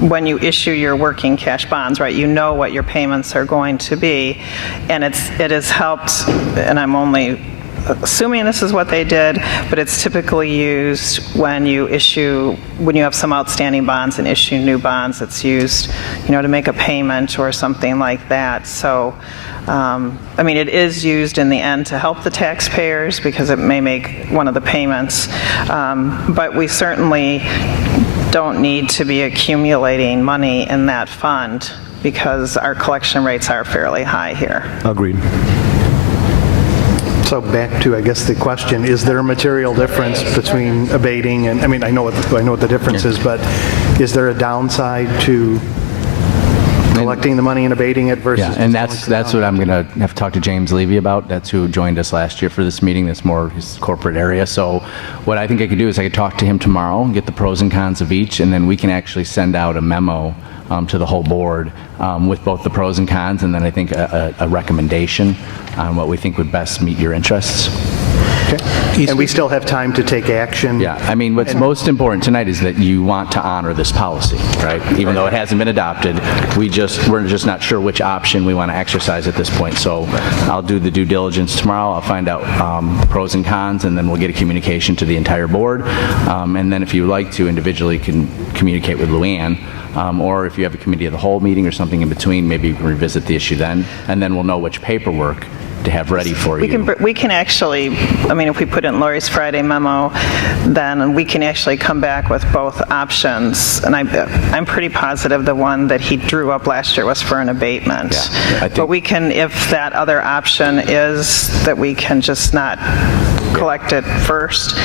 when you issue your working cash bonds, right, you know what your payments are going to be, and it has helped, and I'm only assuming this is what they did, but it's typically used when you have some outstanding bonds and issue new bonds. It's used, to make a payment or something like that. So, it is used in the end to help the taxpayers because it may make one of the payments, but we certainly don't need to be accumulating money in that fund because our collection rates are fairly high here. Agreed. So back to, I guess, the question, is there a material difference between abating and, I know what the difference is, but is there a downside to collecting the money and abating it versus... Yeah, and that's what I'm going to have to talk to James Levy about. That's who joined us last year for this meeting. That's more his corporate area. So what I think I could do is I could talk to him tomorrow and get the pros and cons of each, and then we can actually send out a memo to the whole board with both the pros and cons, and then I think a recommendation on what we think would best meet your interests. Okay. And we still have time to take action. Yeah, what's most important tonight is that you want to honor this policy, right? Even though it hasn't been adopted, we're just not sure which option we want to exercise at this point. So I'll do the due diligence tomorrow. I'll find out pros and cons, and then we'll get a communication to the entire board. And then if you would like to, individually can communicate with Luann. Or if you have a committee of the whole meeting or something in between, maybe you can revisit the issue then, and then we'll know which paperwork to have ready for you. We can actually, if we put in Lori's Friday memo, then we can actually come back with both options. And I'm pretty positive the one that he drew up last year was for an abatement. Yeah, but we can, if that other option is that we can just not collect it first,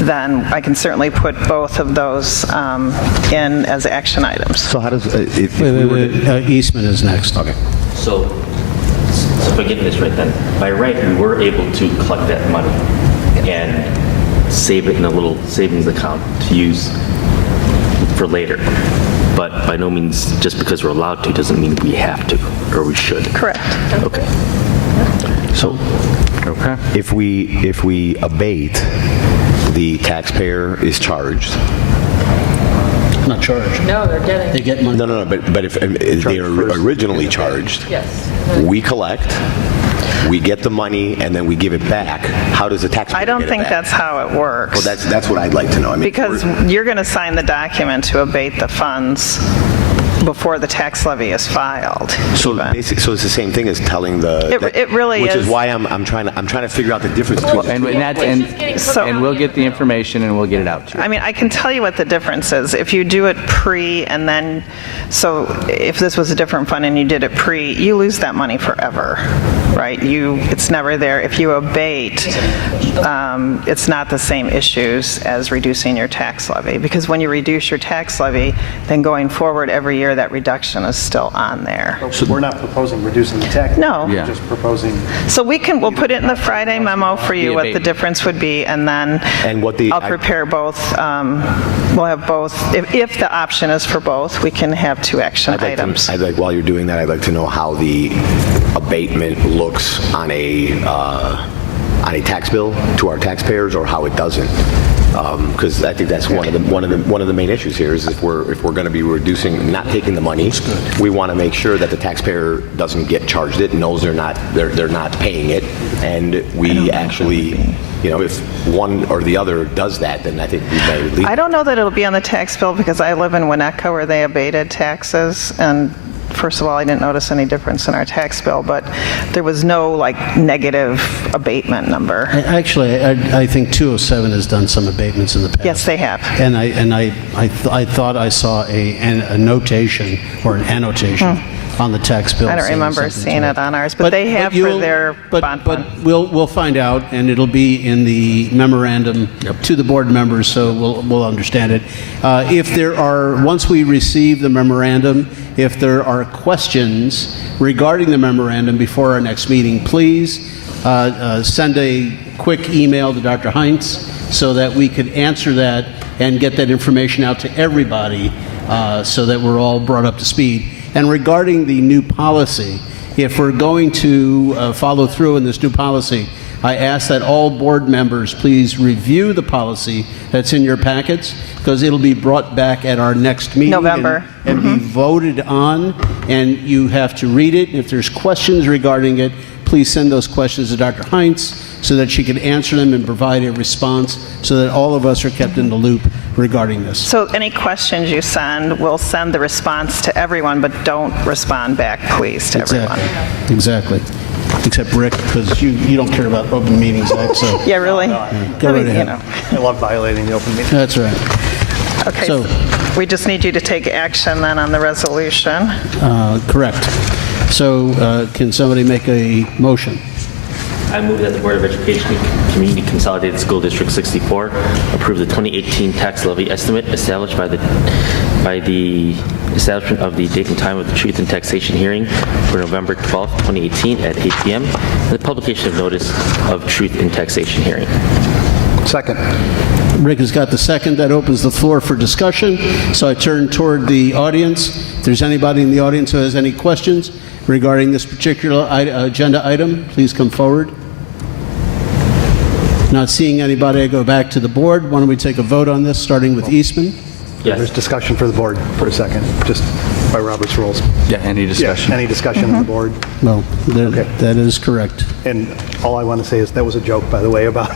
then I can certainly put both of those in as action items. So how does Eastman is next. Okay. So if I get this right then, by right, we were able to collect that money. And save it in a little savings account to use for later. But by no means, just because we're allowed to, doesn't mean we have to, or we should. Correct. Okay. So, if we abate, the taxpayer is charged. Not charged. No, they're getting. They get money. No, but if they are originally charged, Yes. we collect, we get the money, and then we give it back. How does the taxpayer I don't get it think back? that's how it works. Well, that's what I'd like to know. I mean, Because you're going to sign the document to abate the funds before the tax levy is filed. so basically, so it's the same thing as telling the. It really which is. is why I'm trying to figure out the difference between. And we'll get the information and we'll get it out to you. I mean, I can tell you what the difference is. If you do it pre and then, so if this was a different fund and you did it pre, you lose that money forever, right? It's never there. If you abate, it's not the same issues as reducing your tax levy. Because when you reduce your tax levy, then going forward every year, that reduction is still on there. So we're not proposing reducing the tax. No. We're just proposing. So we'll put it in the Friday memo for you what the difference would be, and then I'll prepare both. We'll have both. If the option is for both, we can have two action items. While you're doing that, I'd like to know how the abatement looks on a tax bill to our taxpayers, or how it doesn't. Because I think that's one of the main issues here is if we're going to be reducing, not taking the money, we want to make sure that the taxpayer doesn't get charged it, knows they're not paying it, and we actually, if one or the other does that, then I think we may leave. I don't know that it'll be on the tax bill because I live in Winnetka where they abated taxes, and first of all, I didn't notice any difference in our tax bill, but there was no negative abatement number. Actually, I think 207 has done some abatements in the past. Yes, they have. And I thought I saw a notation or an annotation on the tax bill. I don't remember seeing it on ours, but they have for their bond fund. But we'll find out, and it'll be in the memorandum to the board members, so we'll understand it. Once we receive the memorandum, if there are questions regarding the memorandum before our next meeting, please send a quick email to Dr. Heinz so that we could answer that and get that information out to everybody so that we're all brought up to speed. And regarding the new policy, if we're going to follow through in this new policy, I ask that all board members please review the policy that's in your packets, because it'll be brought back at our next meeting. November. And be voted on, and you have to read it. If there's questions regarding it, please send those questions to Dr. Heinz so that she can answer them and provide a response so that all of us are kept in the loop regarding this. So any questions you send, we'll send the response to everyone, but don't respond back, please, to everyone. Exactly. Except Rick, because you don't care about Open Meetings Act, so. Yeah, really? Go right ahead. I love violating the open meeting. That's right. Okay, So- we just need you to take action then on the resolution. Correct. So can somebody make a motion? I move that the Board of Education Community Consolidated School District 64 approve the 2018 tax levy estimate established by the establishment of the date and time of the Truth in Taxation hearing for November 12, 2018 at 8 p.m. and the publication of notice of Truth in Taxation hearing. Second. Rick has got the second. That opens the floor for discussion. So I turn toward the audience. If there's anybody in the audience who has any questions regarding this particular agenda item, please come forward. Not seeing anybody, I go back to the board. Why don't we take a vote on this, starting with Eastman? Yes. There's discussion for the board for a second, just by Robert's rules. Yeah, any discussion? Any discussion on the board? Well, that is correct. And all I want to say is that was a joke, by the way, about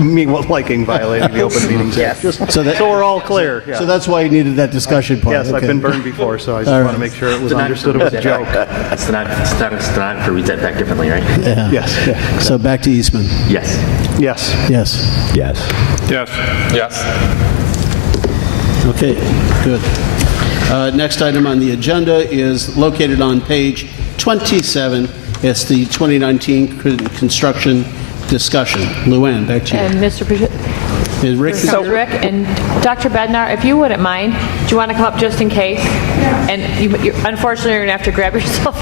me liking violating the open meetings act. So we're all clear. Yeah. So that's why you needed that discussion part. Yes, I've been burned before, so I just want to make sure it was understood it was a joke. It's not to read that back differently, right? Yeah. Yes. Yeah. So back to Eastman. Yes. Yes. Yes. Yes. Yes. Yes. Okay, good. Next item on the agenda is located on page 27. It's the 2019 construction discussion. Luann, back to you. And Mr. Is Rick Rick and Dr. Bednar, if you wouldn't mind, do you want to come up just in case? And unfortunately, you're going to have to grab yourself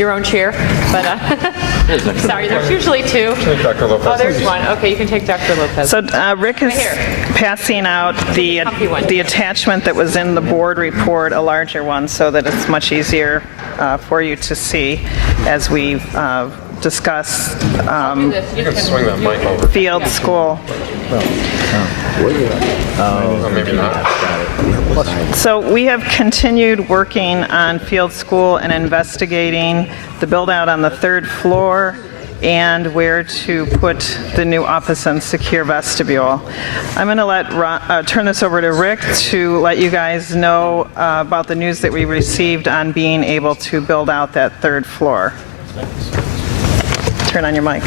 your own chair, but Sorry, there's usually two. Dr. Lopez. Oh, there's one. Okay, you can take Dr. Lopez. So Rick is passing out the attachment that was in the board report, a larger one, so that it's much easier for you to see as we discuss You can swing that mic over. field school. Maybe not. So we have continued working on field school and investigating the build-out on the third floor and where to put the new office and secure vestibule. I'm going to turn this over to Rick to let you guys know about the news that we received on being able to build out that third floor. Turn on your mic.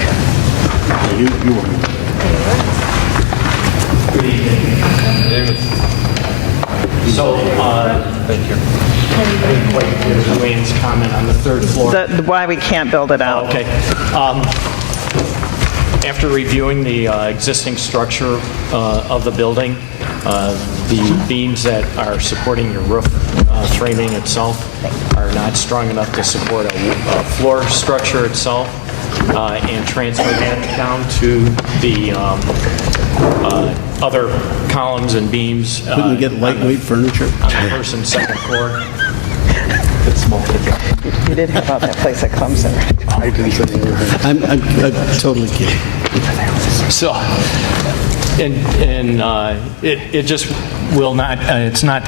So, thank you. I didn't quite hear Luann's comment on the third floor. Why we can't build it out. Okay. After reviewing the existing structure of the building, the beams that are supporting your roof framing itself are not strong enough to support a floor structure itself, and transfer that down to the other columns and beams. Couldn't you get lightweight furniture? On the first and second floor. You did help out that place at Clemson. I'm totally kidding. So, it just will not, it's not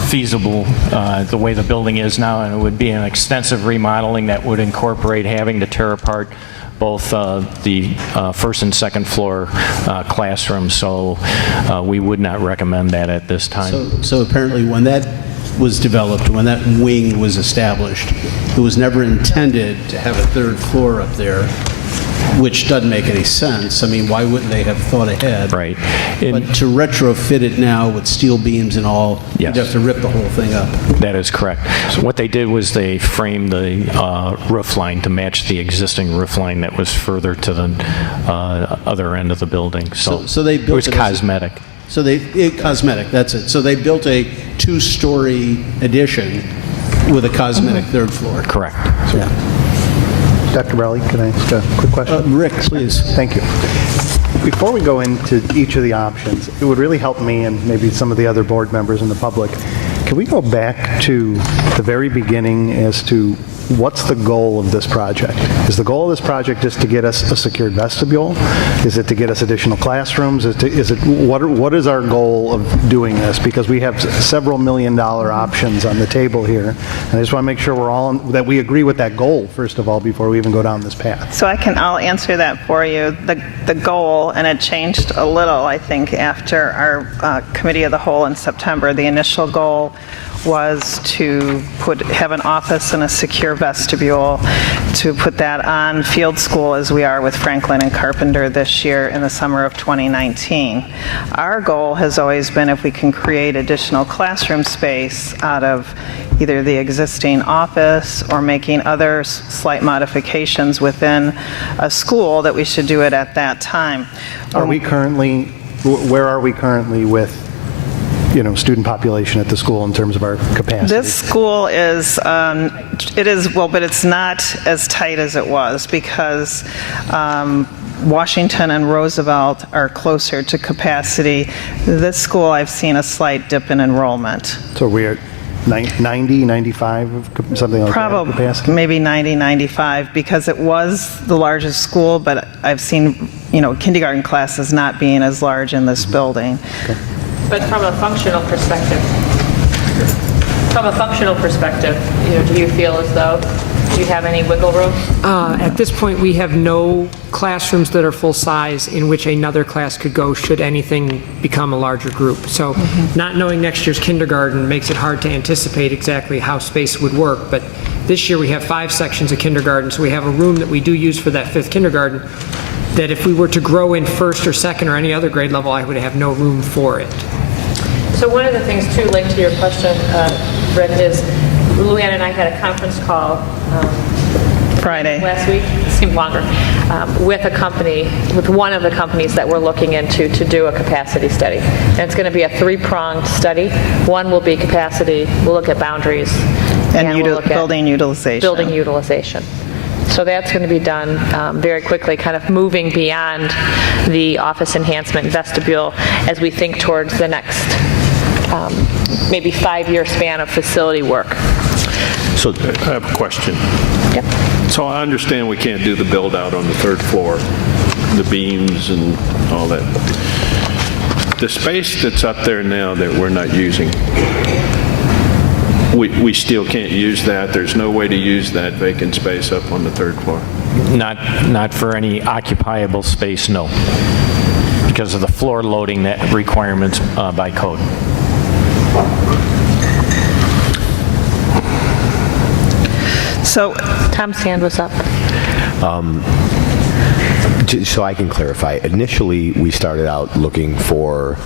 feasible the way the building is now, and it would be an extensive remodeling that would incorporate having to tear apart both the first and second floor classrooms, so we would not recommend that at this time. So apparently when that was developed, when that wing was established, it was never intended to have a third floor up there, which doesn't make any sense. I mean, why wouldn't they have thought ahead? Right. But to retrofit it now with steel beams and all, Yes. you'd have to rip the whole thing up. That is correct. So what they did was they framed the roof line to match the existing roof line that was further to the other end of the building. So they built it was it as a- cosmetic. So cosmetic, that's it. So they built a two-story addition with a cosmetic third floor. Correct. Yeah. Dr. Browley, can I ask a quick question? Rick, please. Thank you. Before we go into each of the options, it would really help me and maybe some of the other board members and the public. Can we go back to the very beginning as to what's the goal of this project? Is the goal of this project just to get us a secured vestibule? Is it to get us additional classrooms? What is our goal of doing this? Because we have several $1 million options on the table here, and I just want to make sure that we agree with that goal first of all before we even go down this path. So I'll answer that for you. The goal, and it changed a little, I think, after our committee of the whole in September. The initial goal was to have an office and a secure vestibule, to put that on field school as we are with Franklin and Carpenter this year in the summer of 2019. Our goal has always been if we can create additional classroom space out of either the existing office or making other slight modifications within a school, that we should do it at that time. Where are we currently with student population at the school in terms of our capacity? This school is, but it's not as tight as it was because Washington and Roosevelt are closer to capacity. This school, I've seen a slight dip in enrollment. So we're 90, 95, something like that capacity? Maybe 90, 95, because it was the largest school, but I've seen, kindergarten classes not being as large in this building. Okay. But from a functional perspective, do you feel as though you have any wiggle room? At this point, we have no classrooms that are full size in which another class could go should anything become a larger group. So not knowing next year's kindergarten makes it hard to anticipate exactly how space would work. But this year we have 5 sections of kindergarten, so we have a room that we do use for that 5th kindergarten that if we were to grow in 1st or 2nd or any other grade level, I would have no room for it. So one of the things, too, linked to your question, Rick, is Luann and I had a conference call Friday last week, it seemed longer, with one of the companies that we're looking into to do a capacity study. And it's going to be a 3-pronged study. One will be capacity, we'll look at boundaries, and we'll look at building utilization. Building utilization. So that's going to be done very quickly, kind of moving beyond the office enhancement vestibule as we think towards the next maybe 5-year span of facility work. So I have a question. Yep. So I understand we can't do the build out on the 3rd floor, the beams and all that. The space that's up there now that we're not using, we still can't use that. There's no way to use that vacant space up on the 3rd floor. Not for any occupiable space, no, because of the floor loading that requirements by code. So Tom's hand was up. So I can clarify. Initially, we started out looking for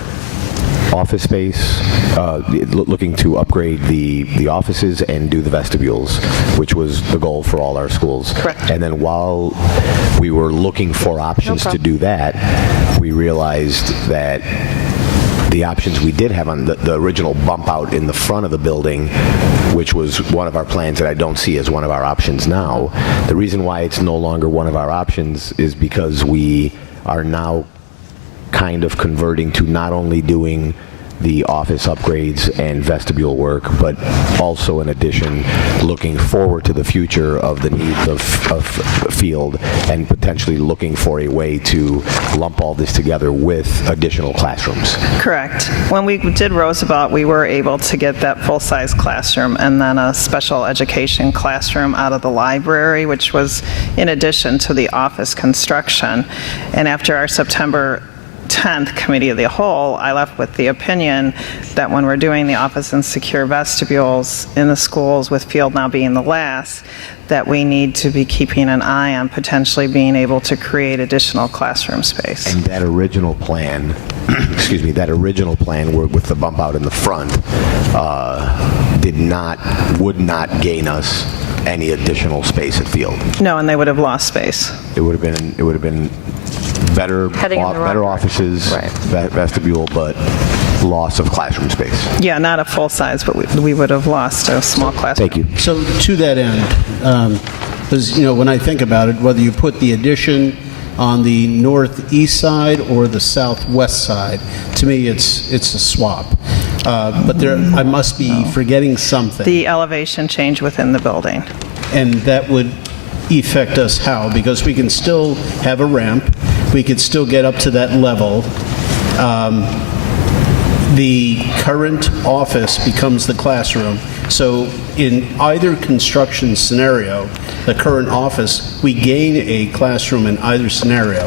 office space, looking to upgrade the offices and do the vestibules, which was the goal for all our schools. Correct. And then while we were looking for options to do that, we realized that the options we did have on the original bump out in the front of the building, which was one of our plans that I don't see as one of our options now. The reason why it's no longer one of our options is because we are now kind of converting to not only doing the office upgrades and vestibule work, but also in addition looking forward to the future of the needs of field and potentially looking for a way to lump all this together with additional classrooms. Correct. When we did Roosevelt, we were able to get that full-size classroom and then a special education classroom out of the library, which was in addition to the office construction. And after our September 10th Committee of the Whole, I left with the opinion that when we're doing the office and secure vestibules in the schools, with field now being the last, that we need to be keeping an eye on potentially being able to create additional classroom space. And that original plan, excuse me, that original plan with the bump out in the front would not gain us any additional space at field. No, and they would have lost space. It would have been better offices, right. Vestibule, but loss of classroom space. Yeah, not a full size, but we would have lost a small classroom. Thank you. So to that end, because when I think about it, whether you put the addition on the northeast side or the southwest side, to me it's a swap. But I must be forgetting something. The elevation change within the building. And that would affect us how? Because we can still have a ramp, we could still get up to that level. The current office becomes the classroom. So in either construction scenario, the current office, we gain a classroom in either scenario.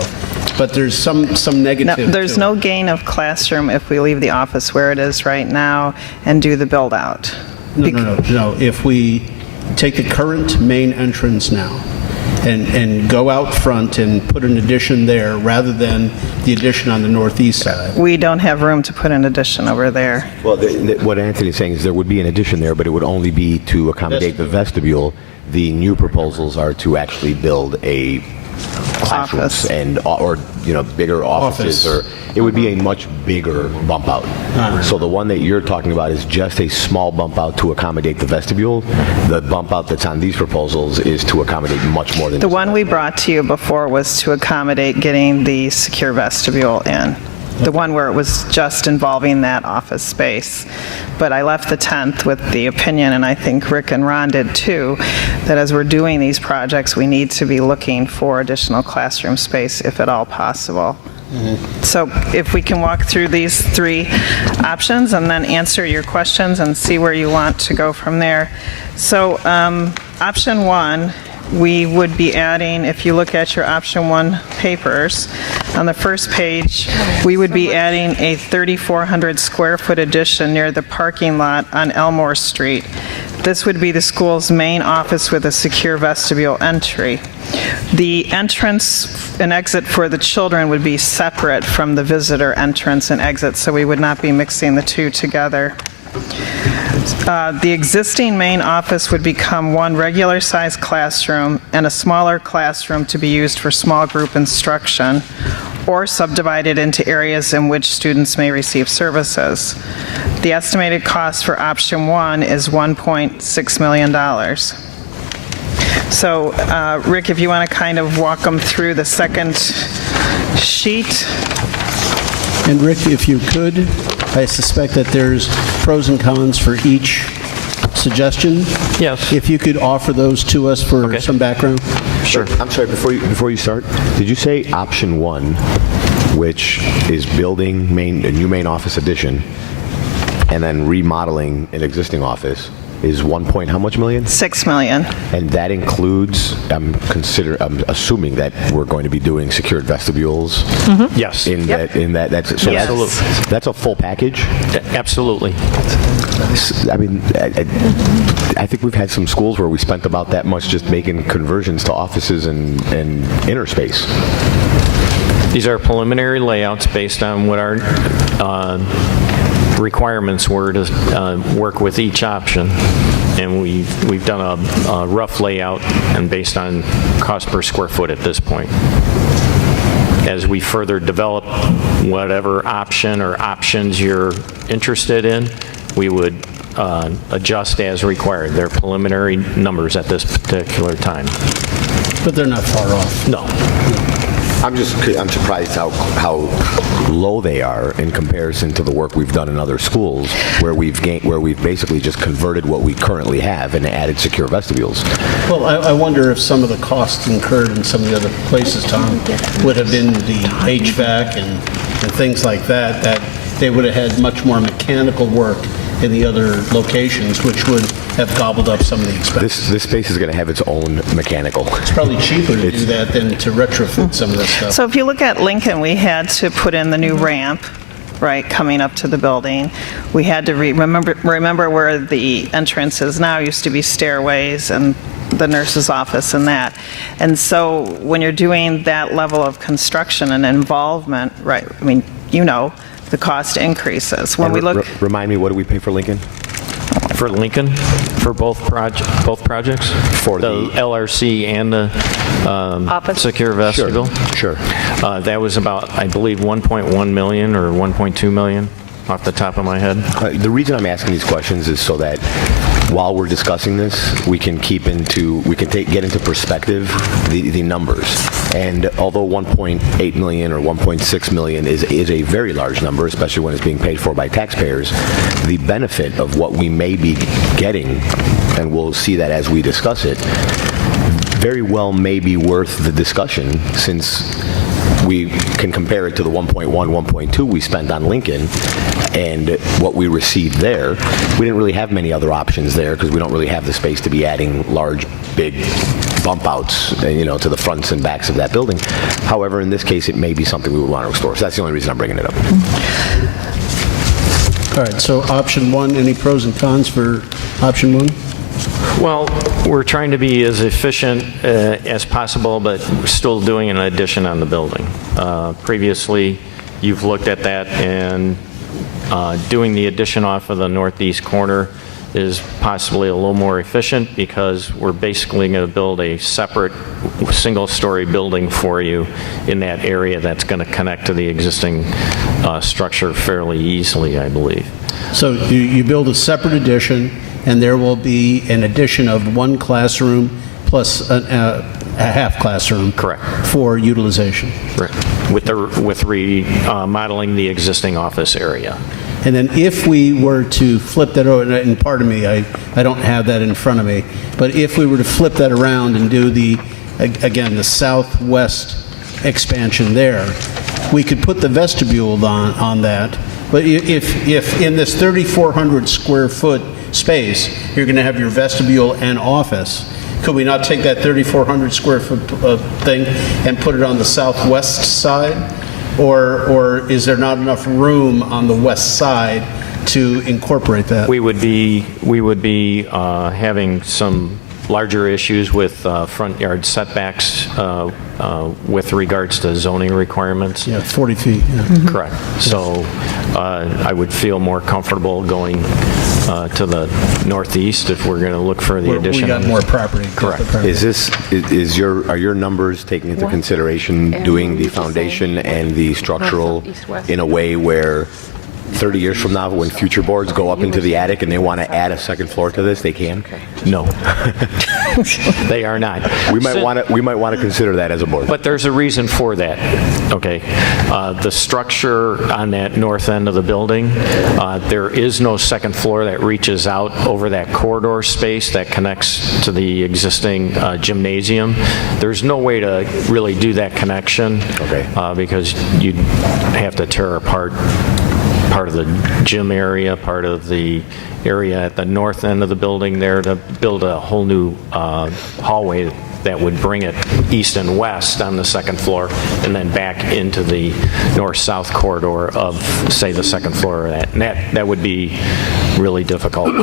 But there's some negative. No, there's no gain of classroom if we leave the office where it is right now and do the build out. No. If we take the current main entrance now and go out front and put an addition there rather than the addition on the northeast side. We don't have room to put an addition over there. Well, what Anthony's saying is there would be an addition there, but it would only be to accommodate the vestibule. The new proposals are to actually build a classrooms or bigger offices, or it would be a much bigger bump out. So the one that you're talking about is just a small bump out to accommodate the vestibule. The bump out that's on these proposals is to accommodate much more than the one we brought to you before was to accommodate getting the secure vestibule in. The one where it was just involving that office space. But I left the 10th with the opinion, and I think Rick and Ron did too, that as we're doing these projects, we need to be looking for additional classroom space if at all possible. Mm-hmm. So if we can walk through these three options and then answer your questions and see where you want to go from there. So option one, we would be adding, if you look at your option one papers, on the first page, we would be adding a 3,400 square foot addition near the parking lot on Elmore Street. This would be the school's main office with a secure vestibule entry. The entrance and exit for the children would be separate from the visitor entrance and exit, so we would not be mixing the two together. The existing main office would become one regular-sized classroom and a smaller classroom to be used for small group instruction, or subdivided into areas in which students may receive services. The estimated cost for option one is $1.6 million. So, Rick, if you want to kind of walk them through the second sheet. And Rick, if you could, I suspect that there's pros and cons for each suggestion. Yes. If you could offer those to us for some background. Sure. I'm sorry, before you start, did you say option 1, which is building a new main office addition and then remodeling an existing office, is 1 point how much million? $6 million. And that includes, I'm assuming that we're going to be doing secured vestibules. Yes. That's a full package. Absolutely. I mean, I think we've had some schools where we spent about that much just making conversions to offices and inner space. These are preliminary layouts based on what our requirements were to work with each option, and we've done a rough layout and based on cost per square foot at this point. As we further develop whatever option or options you're interested in, we would adjust as required. They're preliminary numbers at this particular time. But they're not far off. No. I'm surprised how low they are in comparison to the work we've done in other schools where we've basically just converted what we currently have and added secure vestibules. Well, I wonder if some of the costs incurred in some of the other places, Tom, would have been the HVAC and things like that, that they would have had much more mechanical work in the other locations, which would have gobbled up some of the expenses. This space is going to have its own mechanical. It's probably cheaper to do that than to retrofit some of this stuff. So if you look at Lincoln, we had to put in the new ramp, right, coming up to the building. We had to remember where the entrance is now used to be stairways and the nurse's office and that. And so when you're doing that level of construction and involvement, right, I mean, the cost increases. When we look... Remind me, what do we pay for Lincoln? For Lincoln? For both projects? For the LRC and the secure vestibule? Sure. That was about, I believe, 1.1 million or 1.2 million off the top of my head. The reason I'm asking these questions is so that while we're discussing this, we can get into perspective the numbers. And although 1.8 million or 1.6 million is a very large number, especially when it's being paid for by taxpayers, the benefit of what we may be getting, and we'll see that as we discuss it, very well may be worth the discussion, since we can compare it to the 1.1, 1.2 we spent on Lincoln and what we received there. We didn't really have many other options there because we don't really have the space to be adding large, big bump outs, to the fronts and backs of that building. However, in this case, it may be something we would want to explore. So that's the only reason I'm bringing it up. All right, so option 1, any pros and cons for option 1? Well, we're trying to be as efficient as possible, but we're still doing an addition on the building. Previously, you've looked at that, and doing the addition off of the northeast corner is possibly a little more efficient because we're basically going to build a separate single-story building for you in that area that's going to connect to the existing structure fairly easily, I believe. So you build a separate addition, and there will be an addition of 1 classroom plus a half classroom. Correct. For utilization. Right. With remodeling the existing office area. And then if we were to flip that over, and pardon me, I don't have that in front of me, but if we were to flip that around and do the southwest expansion there, we could put the vestibule on that. But if in this 3,400 square foot space, you're going to have your vestibule and office, could we not take that 3,400 square foot thing and put it on the southwest side? Or is there not enough room on the west side to incorporate that? We would be having some larger issues with front yard setbacks with regards to zoning requirements. Yeah, 40 feet. Yeah. Correct. So I would feel more comfortable going to the northeast if we're going to look for the addition. We got more property. Correct. Are your numbers taking into consideration doing the foundation and the structural in a way where 30 years from now, when future boards go up into the attic and they want to add a second floor to this, they can? No. They are not. We might want to consider that as a board. But there's a reason for that, okay? The structure on that north end of the building, there is no second floor that reaches out over that corridor space that connects to the existing gymnasium. There's no way to really do that connection, because you'd have to tear apart part of the gym area, part of the area at the north end of the building there to build a whole new hallway that would bring it east and west on the second floor and then back into the north-south corridor of, say, the second floor of that. And that would be really difficult.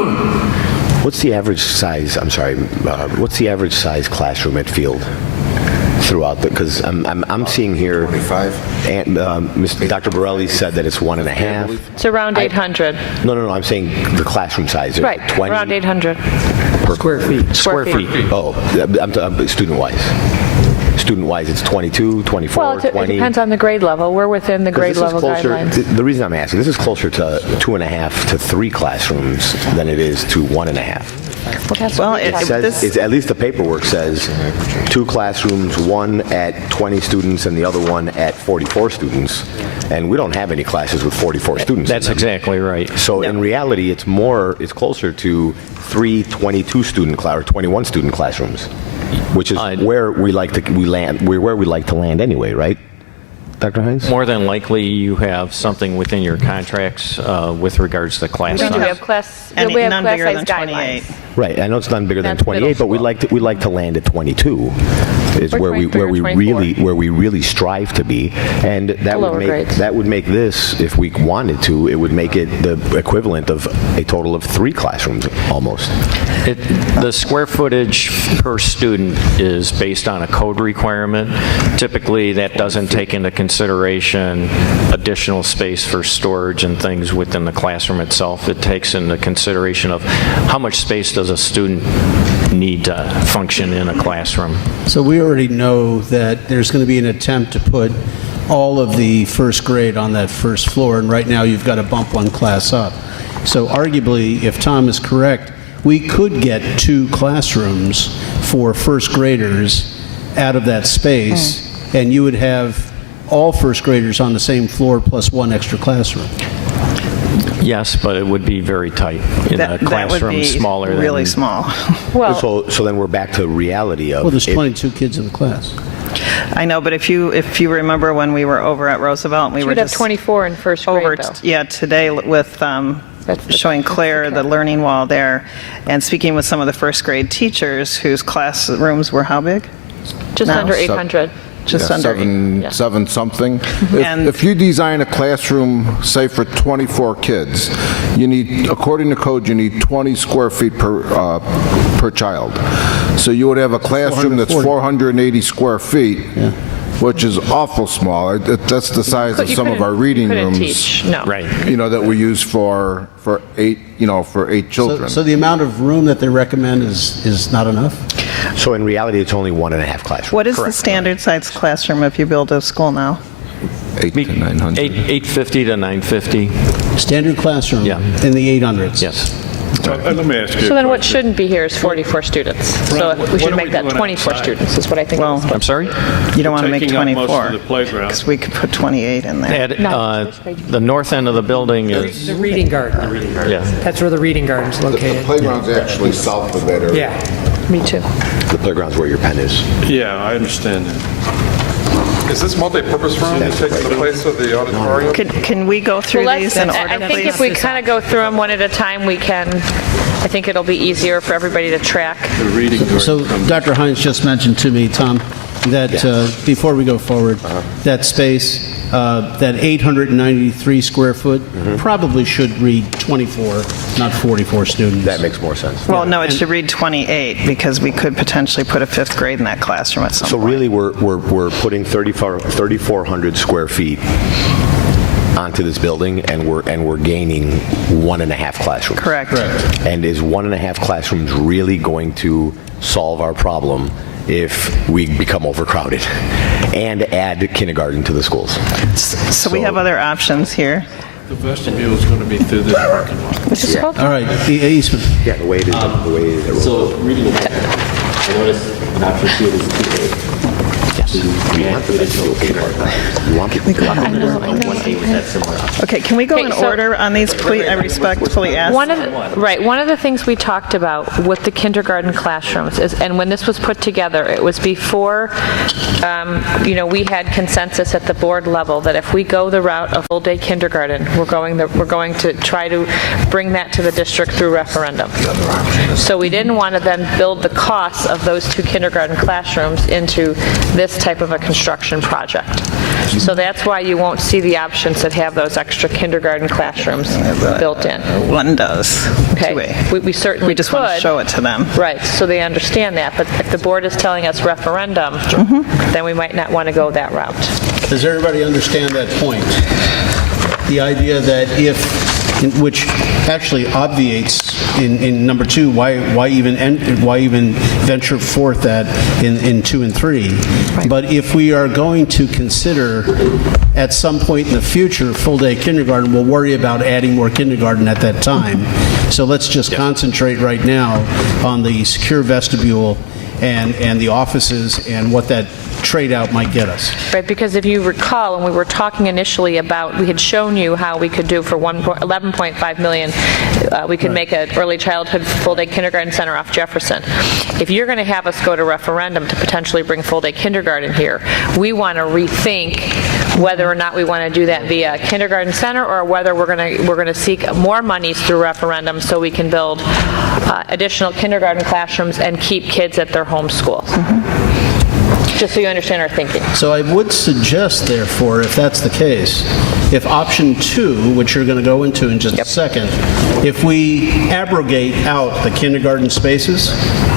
What's the average size, what's the average size classroom at Field? Throughout because I'm seeing here 25 and Dr. Borelli said that it's 1.5. It's around 800. No, I'm saying the classroom size. Right, 20 around 800. Square feet. Square feet. Oh, I'm student-wise. Student-wise, it's 22, 24, Well, it 20. depends on the grade level. We're within the grade level guidelines. The reason I'm asking, this is closer to 2.5 to 3 classrooms than it is to 1.5. Well, It says, at least the paperwork says 2 classrooms, one at 20 students and the other one at 44 students. And we don't have any classes with 44 students. That's exactly right. So in reality, it's closer to 3 22 student or 21 student classrooms, which is where we like to land anyway, right? Dr. Hines? More than likely, you have something within your contracts with regards to class size. We have class none bigger size than 28. guidelines. Right. I know it's none bigger than That's 28, but we like to land at 22. Is Or where we 23 or really strive to be, and that would make this, if we wanted to, it would make it the equivalent of a total of 3 classrooms almost. The square footage per student is based on a code requirement. Typically, that doesn't take into consideration additional space for storage and things within the classroom itself. It takes into consideration of how much space does a student need to function in a classroom. So we already know that there's going to be an attempt to put all of the first grade on that first floor, and right now you've got to bump one class up. So arguably, if Tom is correct, we could get 2 classrooms for first graders out of that space, and you would have all first graders on the same floor plus 1 extra classroom. Yes, but it would be very tight in a classroom smaller than... really small. Well, so then we're back to reality of... Well, there's 22 kids in the class. I know, but if you remember when we were over at Roosevelt, we were we'd have just 24 in first grade, though. today with showing Claire the learning wall there, and speaking with some of the first grade teachers whose classrooms were how big? Just under 800. Just under seven something. If you design a classroom, say for 24 kids, you need, according to code, you need 20 square feet per child. So you would have a classroom that's 480 square feet, which is awful small. That's the size of some of our reading rooms. Teach. No. Right. That we use for 8 children. So the amount of room that they recommend is not enough? So in reality, it's only 1.5 classrooms. What is the standard size classroom if you build a school now? 800 to 900. 850 to 950. Standard classroom in the 800s? Yes. Let me ask you. So then what shouldn't be here is 44 students. So we should make that 24 students is what I think. I'm sorry? You don't want to make Taking up most 24 of the playground. because we could put 28 in there. The north end of the building is... The reading garden. Yeah. That's where the reading garden's The located. playground's actually south of that area. Yeah. Me too. The playground's where your pen is. Yeah, I understand that. Is this multi-purpose room taking the place of the auditorium? Can we go through these in order, I think please? if we kind of go through them one at a time, we can, I think it'll be easier for everybody to track. So Dr. Hines just mentioned to me, Tom, that before we go forward, that space, that 893 square foot probably should read 24, not 44 students. That makes more sense. Well, no, it should read 28 because we could potentially put a 5th grade in that classroom at some So point. really, we're putting 3,400 square feet onto this building, and we're gaining 1.5 classrooms. Correct. And is 1.5 classrooms really going to solve our problem if we become overcrowded and add kindergarten to the schools? So we have other options here. The vestibule is going to be through this parking lot. All right, Eastman. Yeah, the way it is, the way it is. So reading the text, I noticed an option 2 is 2A. Yes. We want the vestibule to be part. You want people to I know. 1A was that similar option. Okay, can we go in Okay, so- order on these, please? I respectfully ask. One of the things we talked about with the kindergarten classrooms is, and when this was put together, it was before, we had consensus at the board level that if we go the route of full-day kindergarten, we're going to try to bring that to the district through referendum. So we didn't want to then build the costs of those 2 kindergarten classrooms into this type of a construction project. So that's why you won't see the options that have those extra kindergarten classrooms built in. One does. Okay, we certainly We just want to could. show it to them. Right, so they understand that, but if the board is telling us referendum, then we might not want to go that route. Does everybody understand that point? The idea that which actually obviates in number 2, why even venture forth that in 2 and 3. But if we are going to consider at some point in the future full-day kindergarten, we'll worry about adding more kindergarten at that time. So let's just concentrate right now on the secure vestibule and the offices and what that trade-out might get us. Right, because if you recall, when we were talking initially about, we had shown you how we could do for 11.5 million, we could make an early childhood full-day kindergarten center off Jefferson. If you're going to have us go to referendum to potentially bring full-day kindergarten here, we want to rethink whether or not we want to do that via kindergarten center or whether we're going to seek more monies through referendum so we can build additional kindergarten classrooms and keep kids at their home schools. Just so you understand our thinking. So I would suggest, therefore, if that's the case, if option 2, which you're going to go into in just a second, if we abrogate out the kindergarten spaces,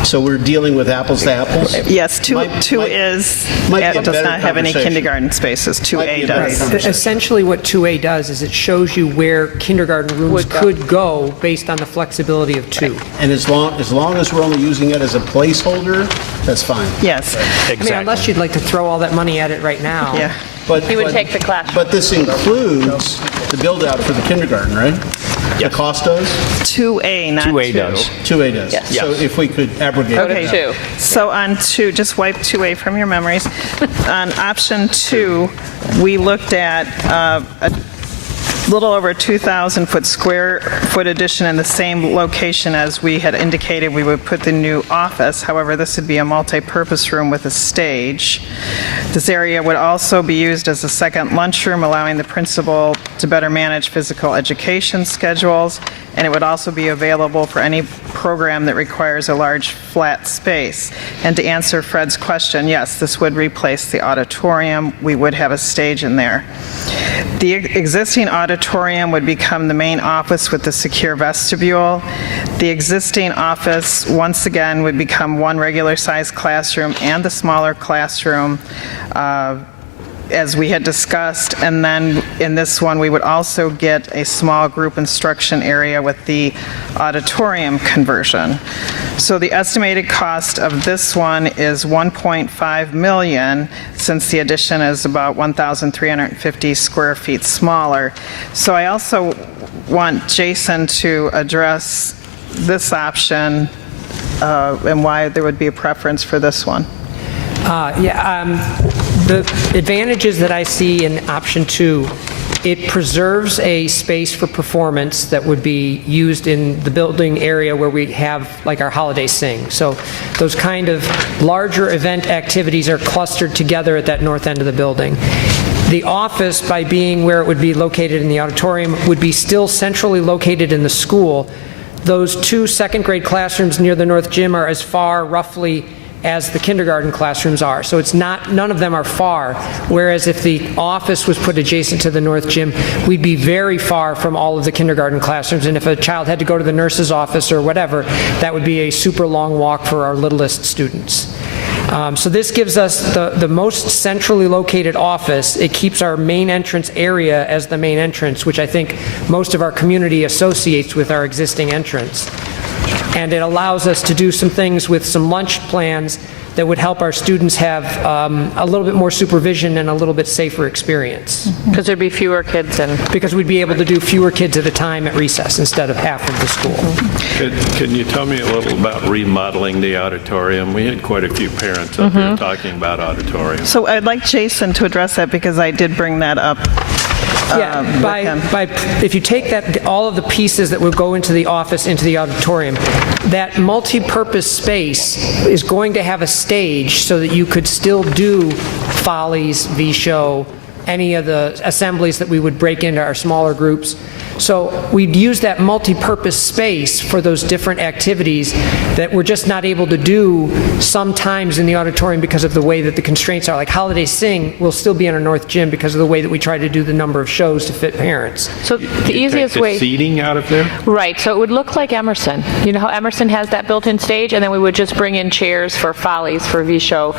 so we're dealing with apples to apples. Yes, 2 does not have any kindergarten spaces. 2A does. Essentially what 2A does is it shows you where kindergarten rooms could go based on the flexibility of 2. And as long as we're only using it as a placeholder, that's fine. Yes. I mean, unless you'd like to throw all that money at it right now. Yeah. But, He would take the classroom. But this includes the build-out for the kindergarten, right? The cost does? 2A, not 2. 2A does. 2A does. Yes. So if we could abrogate Go to that. 2. So on 2, just wipe 2A from your memories. On option 2, we looked at a little over 2,000 square foot addition in the same location as we had indicated we would put the new office. However, this would be a multi-purpose room with a stage. This area would also be used as a second lunchroom, allowing the principal to better manage physical education schedules, and it would also be available for any program that requires a large flat space. And to answer Fred's question, yes, this would replace the auditorium. We would have a stage in there. The existing auditorium would become the main office with the secure vestibule. The existing office, once again, would become one regular-sized classroom and the smaller classroom, as we had discussed. And then in this one, we would also get a small group instruction area with the auditorium conversion. So the estimated cost of this one is $1.5 million, since the addition is about 1,350 square feet smaller. So I also want Jason to address this option and why there would be a preference for this one. The advantages that I see in option 2, it preserves a space for performance that would be used in the building area where we have like our holiday sing. So those kind of larger event activities are clustered together at that north end of the building. The office, by being where it would be located in the auditorium, would be still centrally located in the school. Those 2 second grade classrooms near the north gym are as far roughly as the kindergarten classrooms are. So it's not, none of them are far, whereas if the office was put adjacent to the north gym, we'd be very far from all of the kindergarten classrooms, and if a child had to go to the nurse's office or whatever, that would be a super long walk for our littlest students. So this gives us the most centrally located office. It keeps our main entrance area as the main entrance, which I think most of our community associates with our existing entrance. And it allows us to do some things with some lunch plans that would help our students have a little bit more supervision and a little bit safer experience. Because there'd be fewer kids in. Because we'd be able to do fewer kids at a time at recess instead of half of the school. Can you tell me a little about remodeling the auditorium? We had quite a few parents up here talking about auditorium. So I'd like Jason to address that because I did bring that up. If you take that, all of the pieces that would go into the office, into the auditorium, that multi-purpose space is going to have a stage so that you could still do follies, V-show, any of the assemblies that we would break into our smaller groups. So we'd use that multi-purpose space for those different activities that we're just not able to do sometimes in the auditorium because of the way that the constraints are. Like Holiday Sing will still be in our North Gym because of the way that we try to do the number of shows to fit parents. So the easiest way... seating out of there? Right, so it would look like Emerson. You know how Emerson has that built-in stage, and then we would just bring in chairs for follies, for V-show,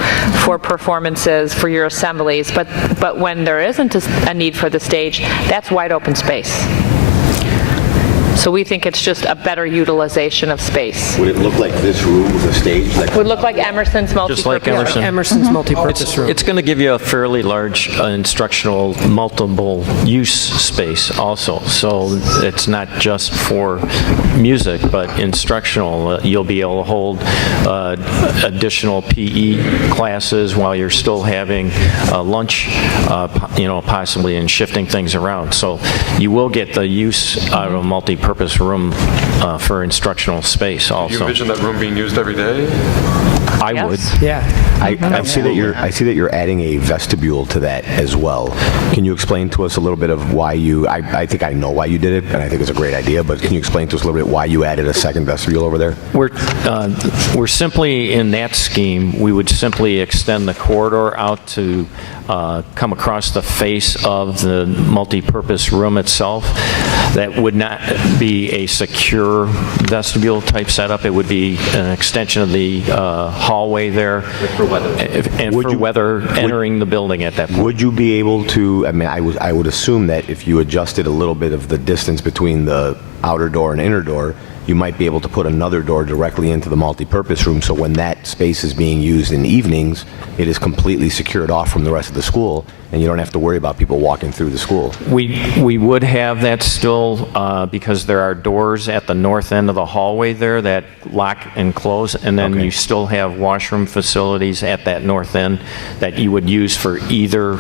for performances, for your assemblies. But when there isn't a need for the stage, that's wide open space. So we think it's just a better utilization of space. Would it look like this room with a stage? It would look like Emerson's multi-purpose. Just like Emerson's multi-purpose room. It's going to give you a fairly large instructional multiple use space also. So it's not just for music, but instructional. You'll be able to hold additional PE classes while you're still having lunch, possibly, and shifting things around. So you will get the use out of a multi-purpose room for instructional space also. Do you envision that room being used every day? I would. Yeah. I see that you're adding a vestibule to that as well. Can you explain to us a little bit of why you? I think I know why you did it, and I think it's a great idea. But can you explain to us a little bit why you added a second vestibule over there? We're simply in that scheme. We would simply extend the corridor out to come across the face of the multi-purpose room itself. That would not be a secure vestibule type setup. It would be an extension of the hallway there. For weather. And for weather entering the building at that point. Would you be able to? I mean, I would assume that if you adjusted a little bit of the distance between the outer door and inner door, you might be able to put another door directly into the multi-purpose room, so when that space is being used in evenings, it is completely secured off from the rest of the school, and you don't have to worry about people walking through the school. We would have that still because there are doors at the north end of the hallway there that lock and close, and then you still have washroom facilities at that north end that you would use for either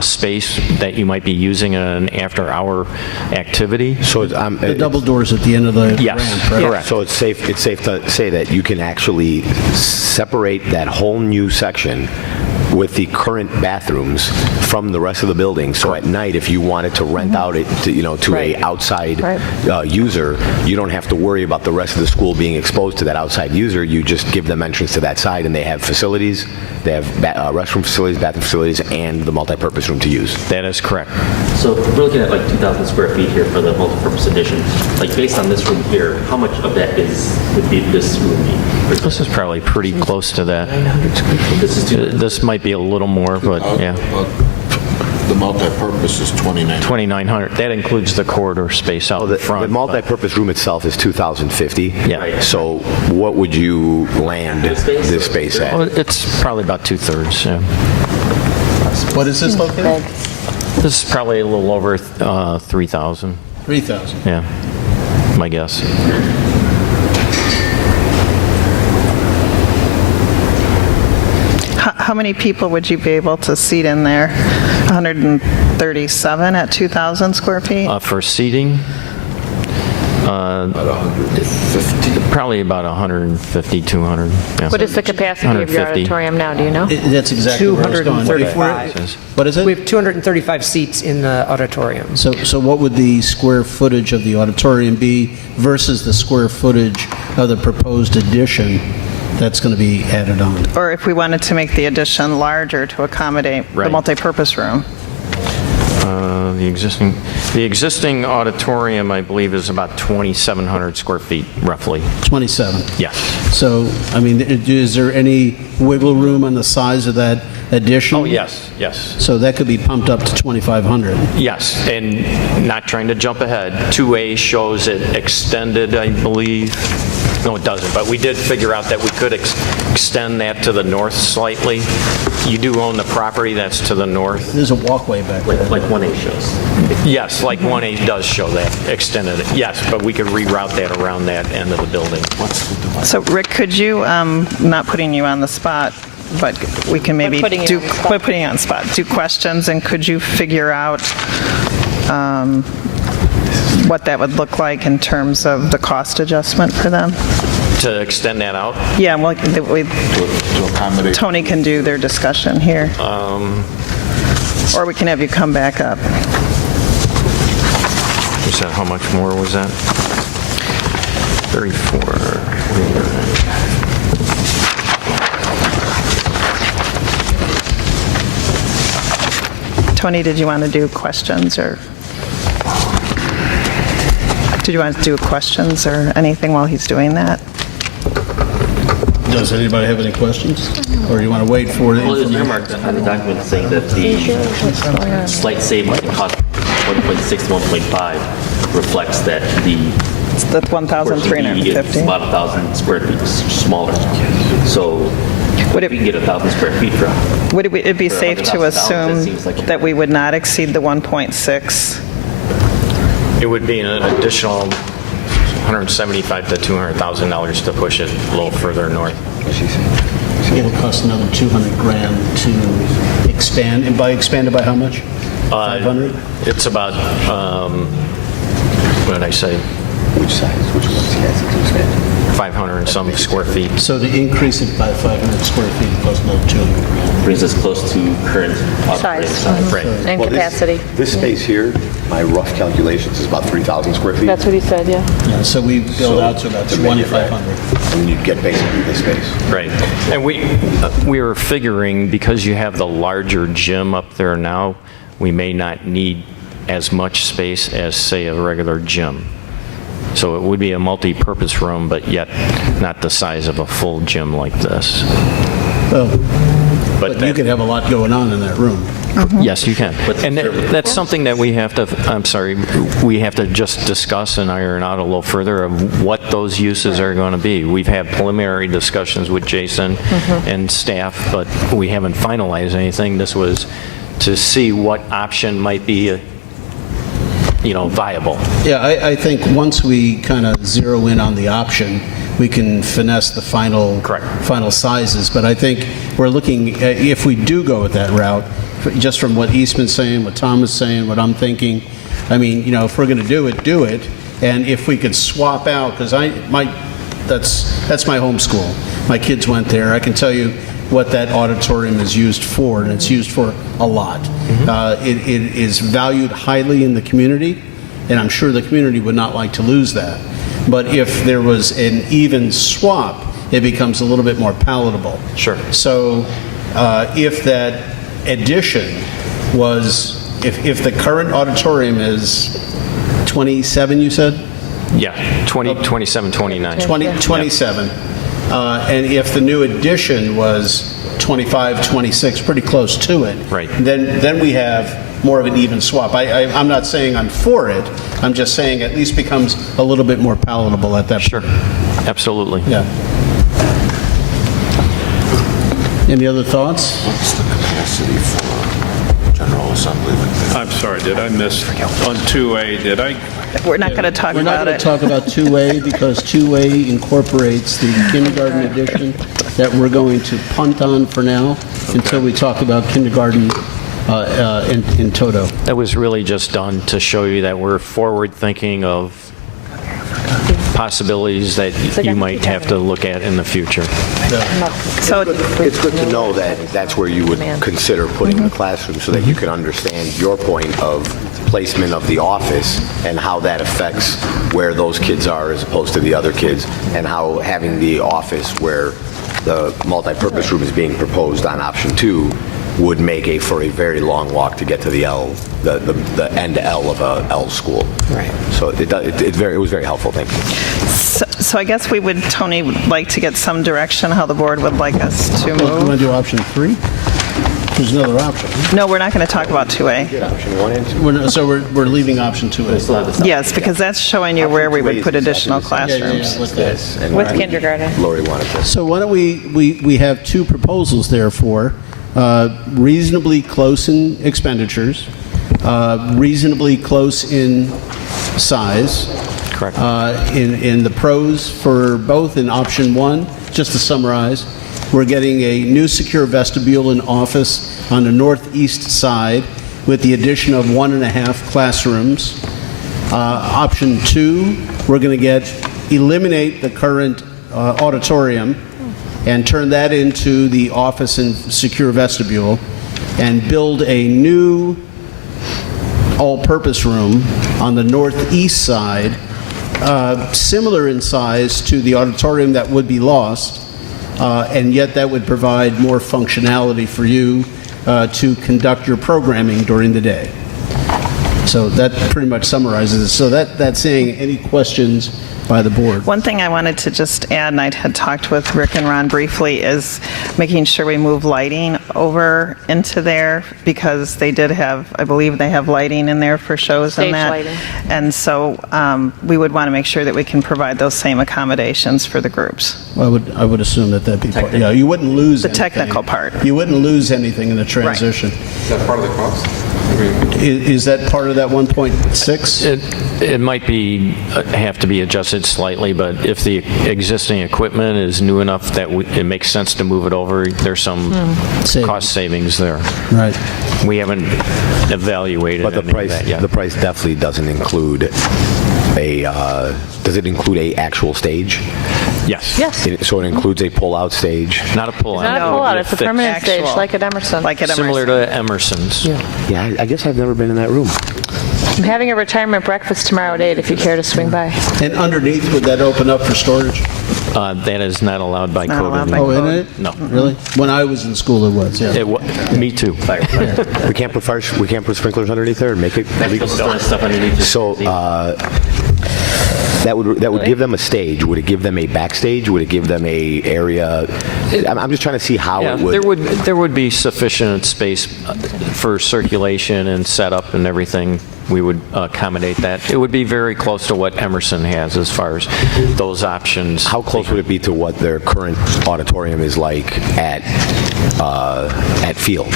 space that you might be using in an after-hour activity. So The double doors at the end of the ramp, right? Correct. So it's safe to say that you can actually separate that whole new section with the current bathrooms from the rest of the building. So at night, if you wanted to rent out it to a outside user, you don't have to worry about the rest of the school being exposed to that outside user. You just give them entrance to that side, and they have facilities. They have restroom facilities, bathroom facilities, and the multi-purpose room to use. That is correct. So we're looking at like 2,000 square feet here for the multi-purpose addition. Like based on this room here, how much of that would be this room be? This is probably pretty close to that. This might be a little more, but yeah. The multi-purpose is 2,900. That includes the corridor space out in front. The multi-purpose room itself is 2,050. Yeah. So what would you land this space at? Well, it's probably about 2/3. Yeah. What is this located? This is probably a little over 3,000. 3,000. Yeah, my guess. How many people would you be able to seat in there? 137 at 2,000 square feet? For seating, probably about 150, 200. Yeah. What is the capacity of your 150. auditorium now, do you know? That's exactly where I was going. 235. What is it? We have 235 seats in the auditorium. So what would the square footage of the auditorium be versus the square footage of the proposed addition that's going to be added on? Or if we wanted to make the addition larger to accommodate the multi-purpose room? The existing auditorium, I believe, is about 2,700 square feet, roughly. 27? Yes. So, I mean, is there any wiggle room on the size of that addition? Oh, yes. So that could be pumped up to 2,500? Yes, and not trying to jump ahead, 2A shows it extended, I believe. No, it doesn't, but we did figure out that we could extend that to the north slightly. You do own the property that's to the north. There's a walkway back there. Like 1A shows. Yes, like 1A does show that, extended it, yes, but we could reroute that around that end of the building. So Rick, could you, not putting you on the spot, but we can maybe We're putting you on the spot. we're putting you on the spot, do questions, and could you figure out what that would look like in terms of the cost adjustment for them? To extend that out? Yeah, well, Tony can do their discussion here. Or we can have you come back up. Was that, how much more was that? 34. Tony, did you want to do questions, or did you want to do questions or anything while he's doing that? Does anybody have any questions? Or do you want to wait for the Well, there's information? earmarked on the document saying that the slight savings in cost 1.6 to 1.5 reflects that the That's 1,350. It's about 1,000 square feet smaller. So Would we can get 1,000 square feet from. Would it be for safe to $100,000, assume that seems like- that we would not exceed the 1.6? It would be an additional $175,000 to $200,000 to push it a little further north. It'll cost another 200 grand to expand, and by expanded by how much? 500? It's about, what did I say? Which size? Which ones he has to expand? 500 and some square feet. So to increase it by 500 square feet, it costs another 200 grand. Brings us close to current operating size. Right. And Well, capacity. This space here, my rough calculations is about 3,000 square feet. That's what he said, yeah. Yeah, so we build out to about To make it right. 2,500. And you'd get basically this space. Right. And we were figuring, because you have the larger gym up there now, we may not need as much space as, say, a regular gym. So it would be a multi-purpose room, but yet not the size of a full gym like this. Well, But but you could have a lot going on in that room. Yes, you can. And that's something that we have to, we have to just discuss and iron out a little further of what those uses are going to be. We've had preliminary discussions with Jason and staff, but we haven't finalized anything. This was to see what option might be, viable. Yeah, I think once we kind of zero in on the option, we can finesse the final sizes. But I think we're looking, if we do go with that route, just from what Eastman's saying, what Tom is saying, what I'm thinking, I mean, if we're going to do it, do it. And if we could swap out, because that's my home school. My kids went there. I can tell you what that auditorium is used for, and it's used for a lot. It is valued highly in the community, and I'm sure the community would not like to lose that. But if there was an even swap, it becomes a little bit more palatable. Sure. So if that addition was, if the current auditorium is 27, you said? Yeah, 27, 29. 27. And if the new addition was 25, 26, pretty close to it, Right. then we have more of an even swap. I'm not saying I'm for it. I'm just saying at least becomes a little bit more palatable at that Sure, absolutely. Yeah. Any other thoughts? What's the capacity for General Assembly? I'm sorry, did I miss on 2A, did I? We're not going to talk We're not about going it. to talk about 2A because 2A incorporates the kindergarten edition that we're going to punt on for now until we talk about kindergarten in toto. That was really just done to show you that we're forward-thinking of possibilities that you might have to look at in the future. So It's good to know that that's where you would consider putting the classroom so that you can understand your point of placement of the office and how that affects where those kids are as opposed to the other kids, and how having the office where the multipurpose room is being proposed on option 2 would make for a very long walk to get to the end L of a L school. Right. So it was very helpful. Thank you. So I guess Tony would like to get some direction how the board would like us to You want move. to do option 3? There's another option. No, we're not going to talk about 2A. Option 1 and 2. So we're leaving option 2A. Yes, because that's showing you where we would put additional classrooms. With kindergarten. Lori wanted this. So why don't we have two proposals, therefore, reasonably close in expenditures, reasonably close in size. Correct. In the pros for both, in option 1, just to summarize, we're getting a new secure vestibule and office on the northeast side with the addition of 1.5 classrooms. Option 2, we're going to eliminate the current auditorium and turn that into the office and secure vestibule and build a new all-purpose room on the northeast side, similar in size to the auditorium that would be lost, and yet that would provide more functionality for you to conduct your programming during the day. So that pretty much summarizes it. So that's saying, any questions by the board? One thing I wanted to just add, and I had talked with Rick and Ron briefly, is making sure we move lighting over into there, because they did have, I believe they have lighting in there for shows and Stage that. lighting. And so we would want to make sure that we can provide those same accommodations for the groups. I would assume that'd be part. Yeah, you wouldn't lose The anything. technical part. You wouldn't lose anything in the transition. Is that part of the cost? Is that part of that 1.6? It might be, have to be adjusted slightly, but if the existing equipment is new enough that it makes sense to move it over, there's some cost savings there. Right. We haven't evaluated But the any of price, that yet. the price definitely doesn't include does it include a actual stage? Yes. Yes. So it includes a pull-out stage? Not a pull-out. Not a pull-out, it's a Fixed. permanent stage, Actual. like at Emerson. Like at Similar Emerson. to Emerson's. Yeah, I guess I've never been in that room. I'm having a retirement breakfast tomorrow at 8 if you care to swing by. And underneath, would that open up for storage? That is not allowed by Not code allowed by anymore. Oh, isn't it? No. Really? When I was in school, it was, yeah. Me too. We can't put sprinklers underneath there and make it legal? Stuff underneath. So that would give them a stage. Would it give them a backstage? Would it give them a area? I'm just trying to see how Yeah, it would. there would be sufficient space for circulation and setup and everything. We would accommodate that. It would be very close to what Emerson has as far as those options. How close would it be to what their current auditorium is like at Field?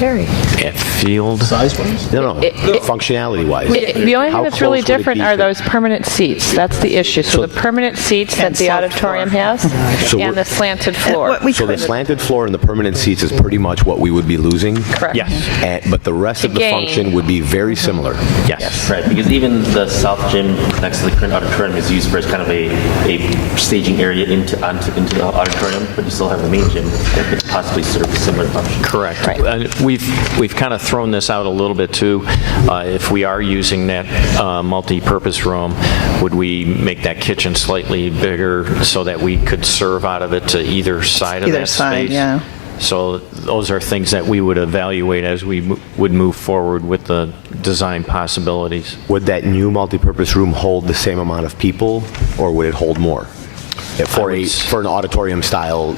Very. At Field? Size-wise? No, functionality-wise. The only thing How that's really close would it different be are to- those permanent seats. That's the issue. So the permanent seats that the auditorium has So and we're- the slanted floor. So the slanted floor and the permanent seats is pretty much what we would be losing? Correct. Yes. But the rest of the gain. function would be very similar? Yes. Right, because even the south gym next to the current auditorium is used for as kind of a staging area into the auditorium, but you still have the main gym that could possibly serve a similar function. Correct. Right. And we've kind of thrown this out a little bit too. If we are using that multi-purpose room, would we make that kitchen slightly bigger so that we could serve out of it to either side of Either that side, space? yeah. So those are things that we would evaluate as we would move forward with the design possibilities. Would that new multipurpose room hold the same amount of people, or would it hold more? For an auditorium style,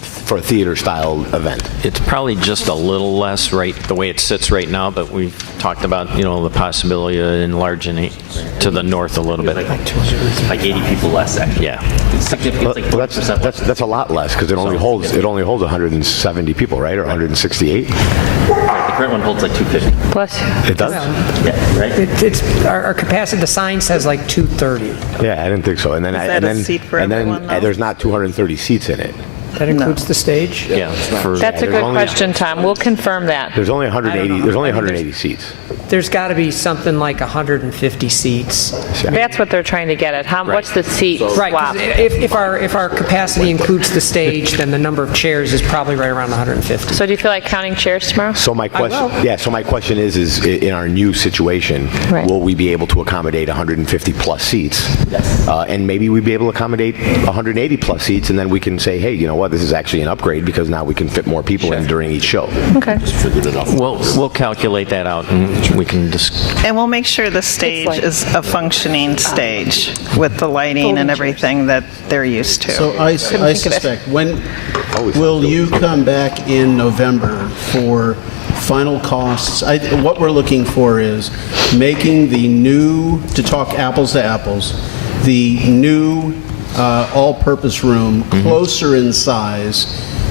for a theater style event? It's probably just a little less right the way it sits right now, but we've talked about, the possibility of enlarging it to the north a little bit. Like 80 people less, actually. Yeah. It's significant. It's like 40% less. That's a lot less, because it only holds 170 people, right, or 168? The current one holds like 250. Plus, It does? Yeah, right? It's our capacity, the sign says like 230. Yeah, I didn't think so. And then that a seat for everyone, though? there's not 230 seats in it. That includes the stage? Yeah. that's a good question, Tom. We'll confirm that. There's only 180. There's only 180 seats. There's got to be something like 150 seats. That's what they're trying to get at. What's the seat Right, 'cause swap? if our capacity includes the stage, then the number of chairs is probably right around 150. So do you feel like counting chairs tomorrow? So my question, So my question is in our new situation, Right. will we be able to accommodate 150 plus seats? Yes. And maybe we'd be able to accommodate 180 plus seats, and then we can say, hey, what, this is actually an upgrade because now we can fit more people in during each show. Okay. Just figured it out. We'll calculate that out, and we can just... And we'll make sure the stage is a functioning stage with the lighting and everything that they're used to. So I suspect, when will you come back in November for final costs? What we're looking for is making the new, to talk apples to apples, the new all-purpose room closer in size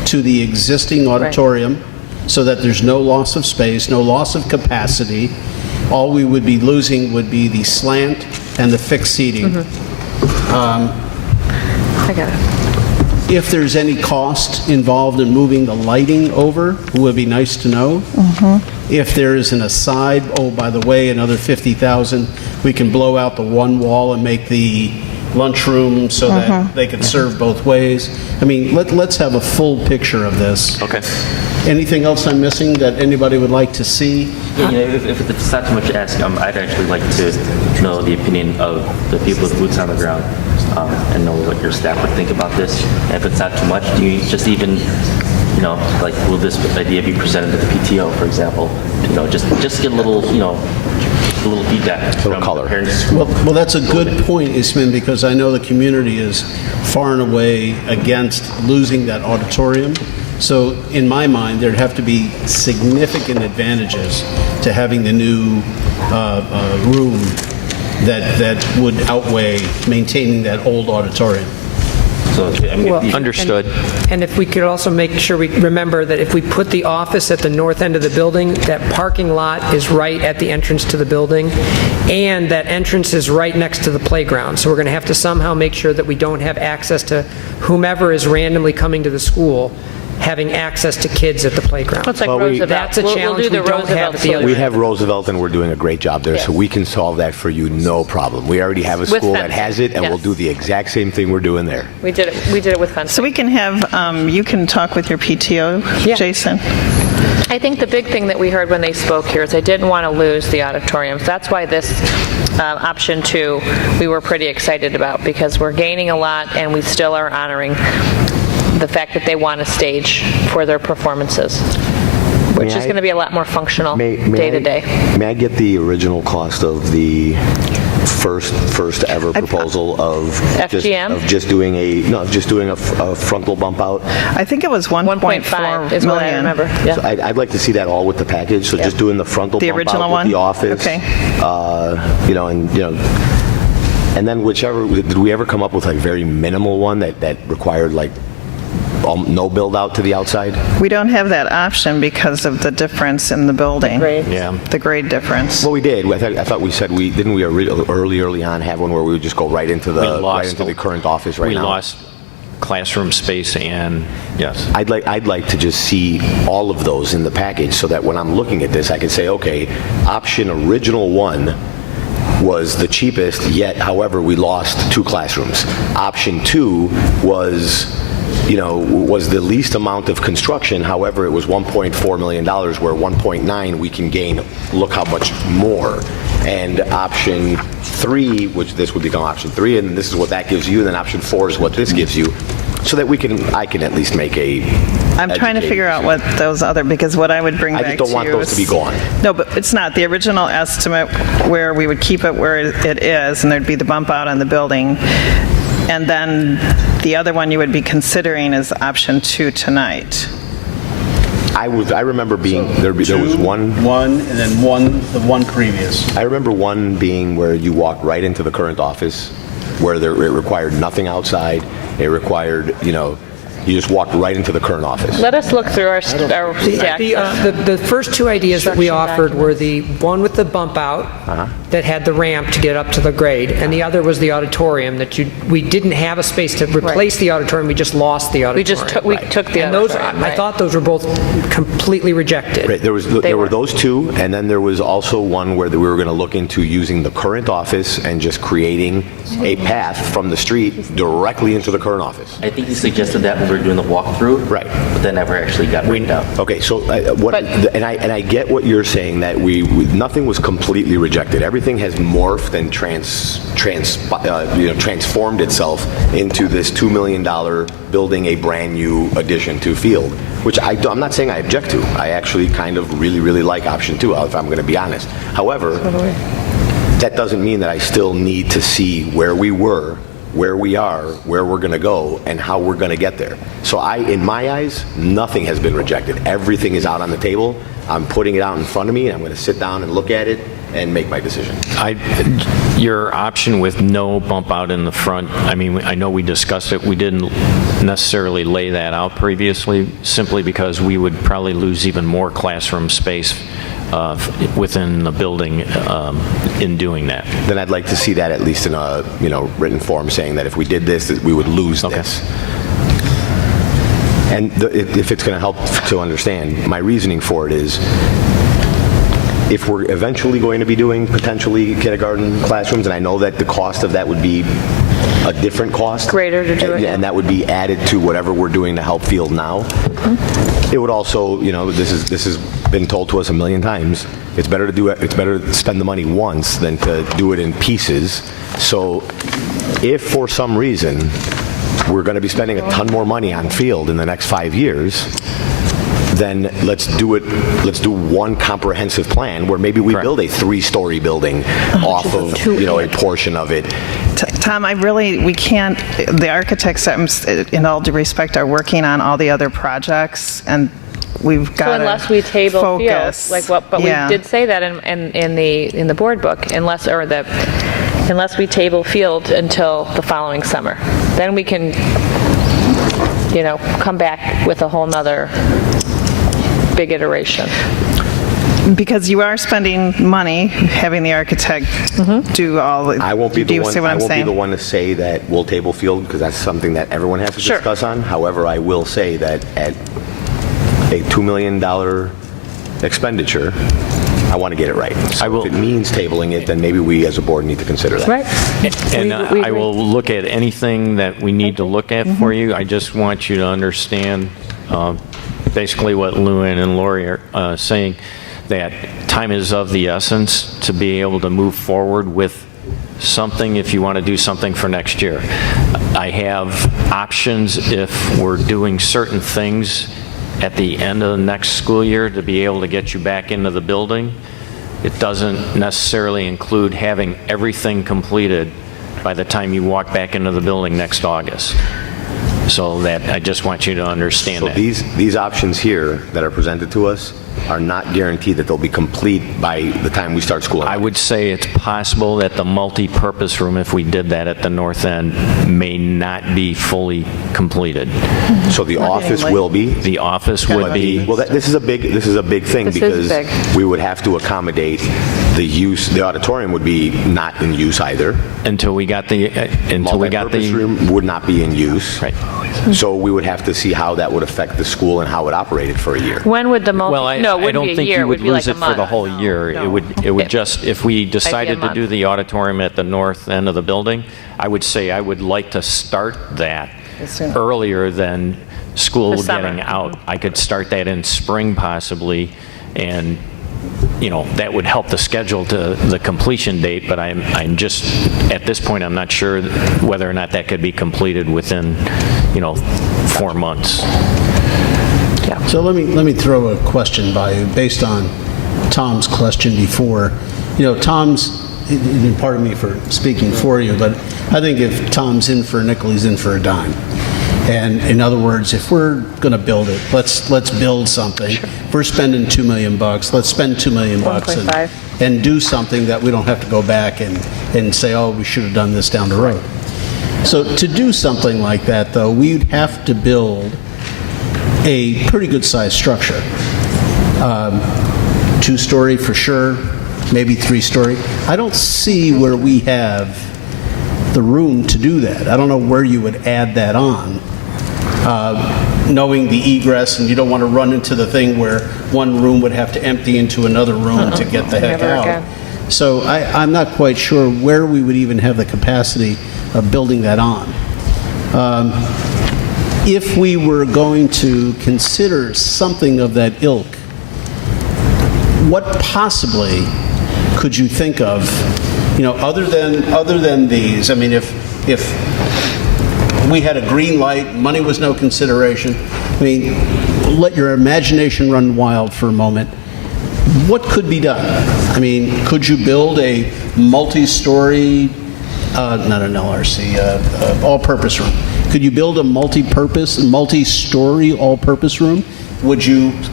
to the existing auditorium so that there's no loss of space, no loss of capacity. All we would be losing would be the slant and the fixed seating. I got it. If there's any cost involved in moving the lighting over, it would be nice to know. If there is an aside, oh, by the way, another $50,000, we can blow out the one wall and make the lunchroom so that they can serve both ways. I mean, let's have a full picture of this. Okay. Anything else I'm missing that anybody would like to see? Yeah, if it's not too much to ask, I'd actually like to know the opinion of the people with boots on the ground and know what your staff would think about this. And if it's not too much, do you just even, like, will this idea be presented to the PTO, for example? Just get a little, a little feedback from color. Parents. Well, that's a good point, Isman, because I know the community is far and away against losing that auditorium. So in my mind, there'd have to be significant advantages to having the new room that would outweigh maintaining that old auditorium. So, understood. And if we could also make sure we remember that if we put the office at the north end of the building, that parking lot is right at the entrance to the building, and that entrance is right next to the playground. So we're going to have to somehow make sure that we don't have access to whomever is randomly coming to the school having access to kids at the playground. It's like Roosevelt. That's a challenge we don't have at the other We end. have Roosevelt, and we're doing a great job there, so we can solve that for you, no problem. We already have a With school that fencing, has it, and yes. we'll do the exact same thing we're doing there. We did it with fencing. So we can have, you can talk with your PTO, Jason. I think the big thing that we heard when they spoke here is they didn't want to lose the auditoriums. That's why this option 2 we were pretty excited about, because we're gaining a lot and we still are honoring the fact that they want a stage for their performances, which is going to be a lot more functional day to day. May I get the original cost of the first ever proposal of FGM? just doing a frontal bump out? I think it was 1.5 is what I remember. Yeah. So I'd like to see that all with the package. So just doing the frontal The bump original out one? with the office. Okay. And then did we ever come up with a very minimal one that required like no build out to the outside? We don't have that option because of the difference in the building. Yeah. The grade difference. Well, we did. I thought we said didn't we early on have one where we would just go right into the current office right now? We lost classroom space, and yes. I'd like to just see all of those in the package so that when I'm looking at this, I can say, okay, option original 1 was the cheapest, yet, however, we lost 2 classrooms. Option 2 was the least amount of construction. However, it was $1.4 million, where 1.9 we can gain. Look how much more. And option 3, which this would become option 3, and this is what that gives you, and then option 4 is what this gives you, so that I can at least make a. I'm trying to figure out what those other, because what I would bring back to you I just don't want those to be gone. No, but it's not. The original estimate where we would keep it where it is, and there'd be the bump out on the building. And then the other one you would be considering is option 2 tonight. I remember being there was one, and then the one previous. I remember one being where you walked right into the current office, where it required nothing outside. It required, you just walked right into the current office. Let us look through our stack. The first 2 ideas that we offered were the one with the bump out that had the ramp to get up to the grade, and the other was the auditorium that we didn't have a space to replace the auditorium. We just lost the auditorium. We took the and those, auditorium. I thought those were both completely rejected. Right. There were those 2, and then there was also one where we were going to look into using the current office and just creating a path from the street directly into the current office. I think you suggested that when we were doing the walkthrough. Right. But that never actually got written down. Okay, so and I get what you're saying, that nothing was completely rejected. Everything has morphed and transformed itself into this $2 million building a brand new addition to field, which I'm not saying I object to. I actually kind of really like option 2, if I'm going to be honest. However, that doesn't mean that I still need to see where we were, where we are, where we're going to go, and how we're going to get there. So in my eyes, nothing has been rejected. Everything is out on the table. I'm putting it out in front of me, and I'm going to sit down and look at it and make my decision. Your option with no bump out in the front, I mean, I know we discussed it. We didn't necessarily lay that out previously, simply because we would probably lose even more classroom space within the building in doing that. Then I'd like to see that at least in a written form, saying that if we did this, that we would lose this. And if it's going to help to understand, my reasoning for it is, if we're eventually going to be doing potentially kindergarten classrooms, and I know that the cost of that would be a different cost. Greater to do it. And that would be added to whatever we're doing to help field now. Mm-hmm. It would also, this has been told to us a million times, it's better to do it, it's better to spend the money once than to do it in pieces. So if for some reason we're going to be spending a ton more money on field in the next 5 years, then let's do one comprehensive plan where maybe we build a 3-story building off of a portion of it. Tom, we can't, the architects, in all due respect, are working on all the other projects, and we've got to unless we table focus. field, but we did say that in the board book, unless we table field until the following summer, then we can come back with a whole nother big iteration. Because you are spending money having the architect do all the. I won't be the one. See what I I'm won't saying? be the one to say that we'll table field, because that's something that everyone has to discuss on. However, I will say that at a $2 million expenditure, I want to get it right. So if it means tabling it, then maybe we as a board need to consider that. Right. And I will look at anything that we need to look at for you. I just want you to understand basically what Luann and Lori are saying, that time is of the essence to be able to move forward with something if you want to do something for next year. I have options if we're doing certain things at the end of the next school year to be able to get you back into the building. It doesn't necessarily include having everything completed by the time you walk back into the building next August. So that I just want you to understand that. These options here that are presented to us are not guaranteed that they'll be complete by the time we start school. I would say it's possible that the multi-purpose room, if we did that at the north end, may not be fully completed. So the office will be? The office would be. Well, this is a big thing, because we would have to accommodate the use. The auditorium would be not in use either. Until we got the multi-purpose room would not be in use. Right. So we would have to see how that would affect the school and how it operated for a year. When would the I don't think you would lose it for the whole year. It would just, if we decided to do the auditorium at the north end of the building, I would say I would like to start that earlier than school getting out. I could start that in spring possibly, and that would help the schedule to the completion date, but I'm just, at this point, I'm not sure whether or not that could be completed within, 4 months. Yeah. So let me throw a question by you based on Tom's question before. Tom's, and pardon me for speaking for you, but I think if Tom's in for a nickel, he's in for a dime. And in other words, if we're going to build it, let's build something. Sure. If we're spending $2 million, let's spend $2 million and do something that we don't have to go back and say, oh, we should have done this down the road. So to do something like that, though, we'd have to build a pretty good sized structure. 2-story for sure, maybe 3-story. I don't see where we have the room to do that. I don't know where you would add that on. Knowing the egress, and you don't want to run into the thing where one room would have to empty into another room to get the heck out. Again. So I'm not quite sure where we would even have the capacity of building that on. if we were going to consider something of that ilk, what possibly could you think of, other than these? I mean, if we had a green light, money was no consideration, I mean, let your imagination run wild for a moment. What could be done? I mean, could you build a multi-story, not an LRC, all-purpose room? Could you build a multi-story all-purpose room?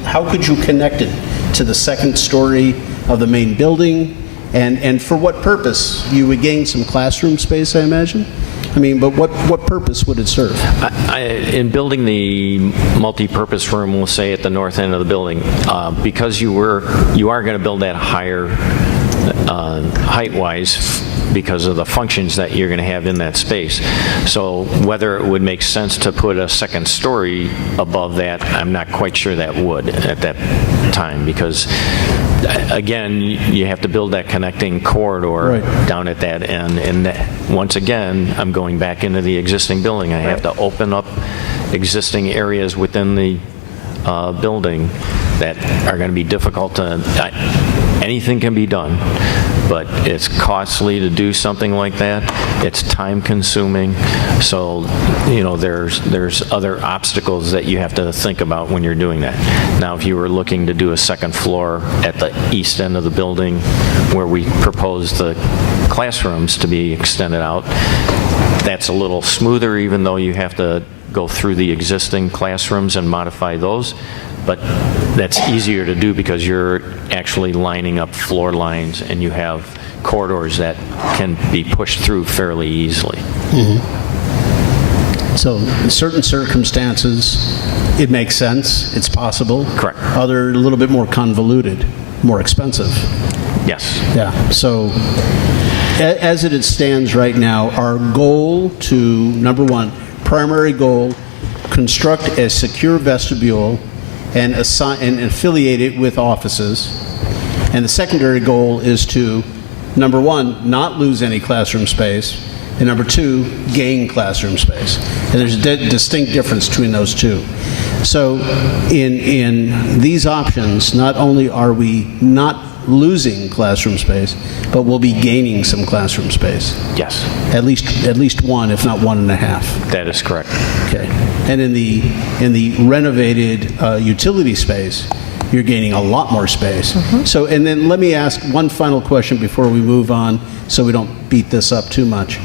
How could you connect it to the second story of the main building? And for what purpose? You would gain some classroom space, I imagine? I mean, but what purpose would it serve? In building the multi-purpose room, we'll say at the north end of the building, because you are going to build that higher height-wise because of the functions that you're going to have in that space. So whether it would make sense to put a second story above that, I'm not quite sure that would at that time, because again, you have to build that connecting corridor down at that end, and once again, I'm going back into the existing building. I have to open up existing areas within the building that are going to be difficult to, anything can be done, but it's costly to do something like that. It's time consuming. So, there's other obstacles that you have to think about when you're doing that. Now, if you were looking to do a second floor at the east end of the building where we propose the classrooms to be extended out, that's a little smoother, even though you have to go through the existing classrooms and modify those. But that's easier to do because you're actually lining up floor lines and you have corridors that can be pushed through fairly easily. Mm-hmm. So in certain circumstances, it makes sense, it's possible. Correct. Other, a little bit more convoluted, more expensive. Yes. Yeah, so as it stands right now, our goal to, number one, primary goal, construct a secure vestibule and affiliate it with offices. And the secondary goal is to, number one, not lose any classroom space, and number two, gain classroom space. And there's a distinct difference between those two. So in these options, not only are we not losing classroom space, but we'll be gaining some classroom space. Yes. At least one, if not 1.5. That is correct. Okay. And in the renovated utility space, you're gaining a lot more space. Mm-hmm. So, and then let me ask one final question before we move on, so we don't beat this up too much.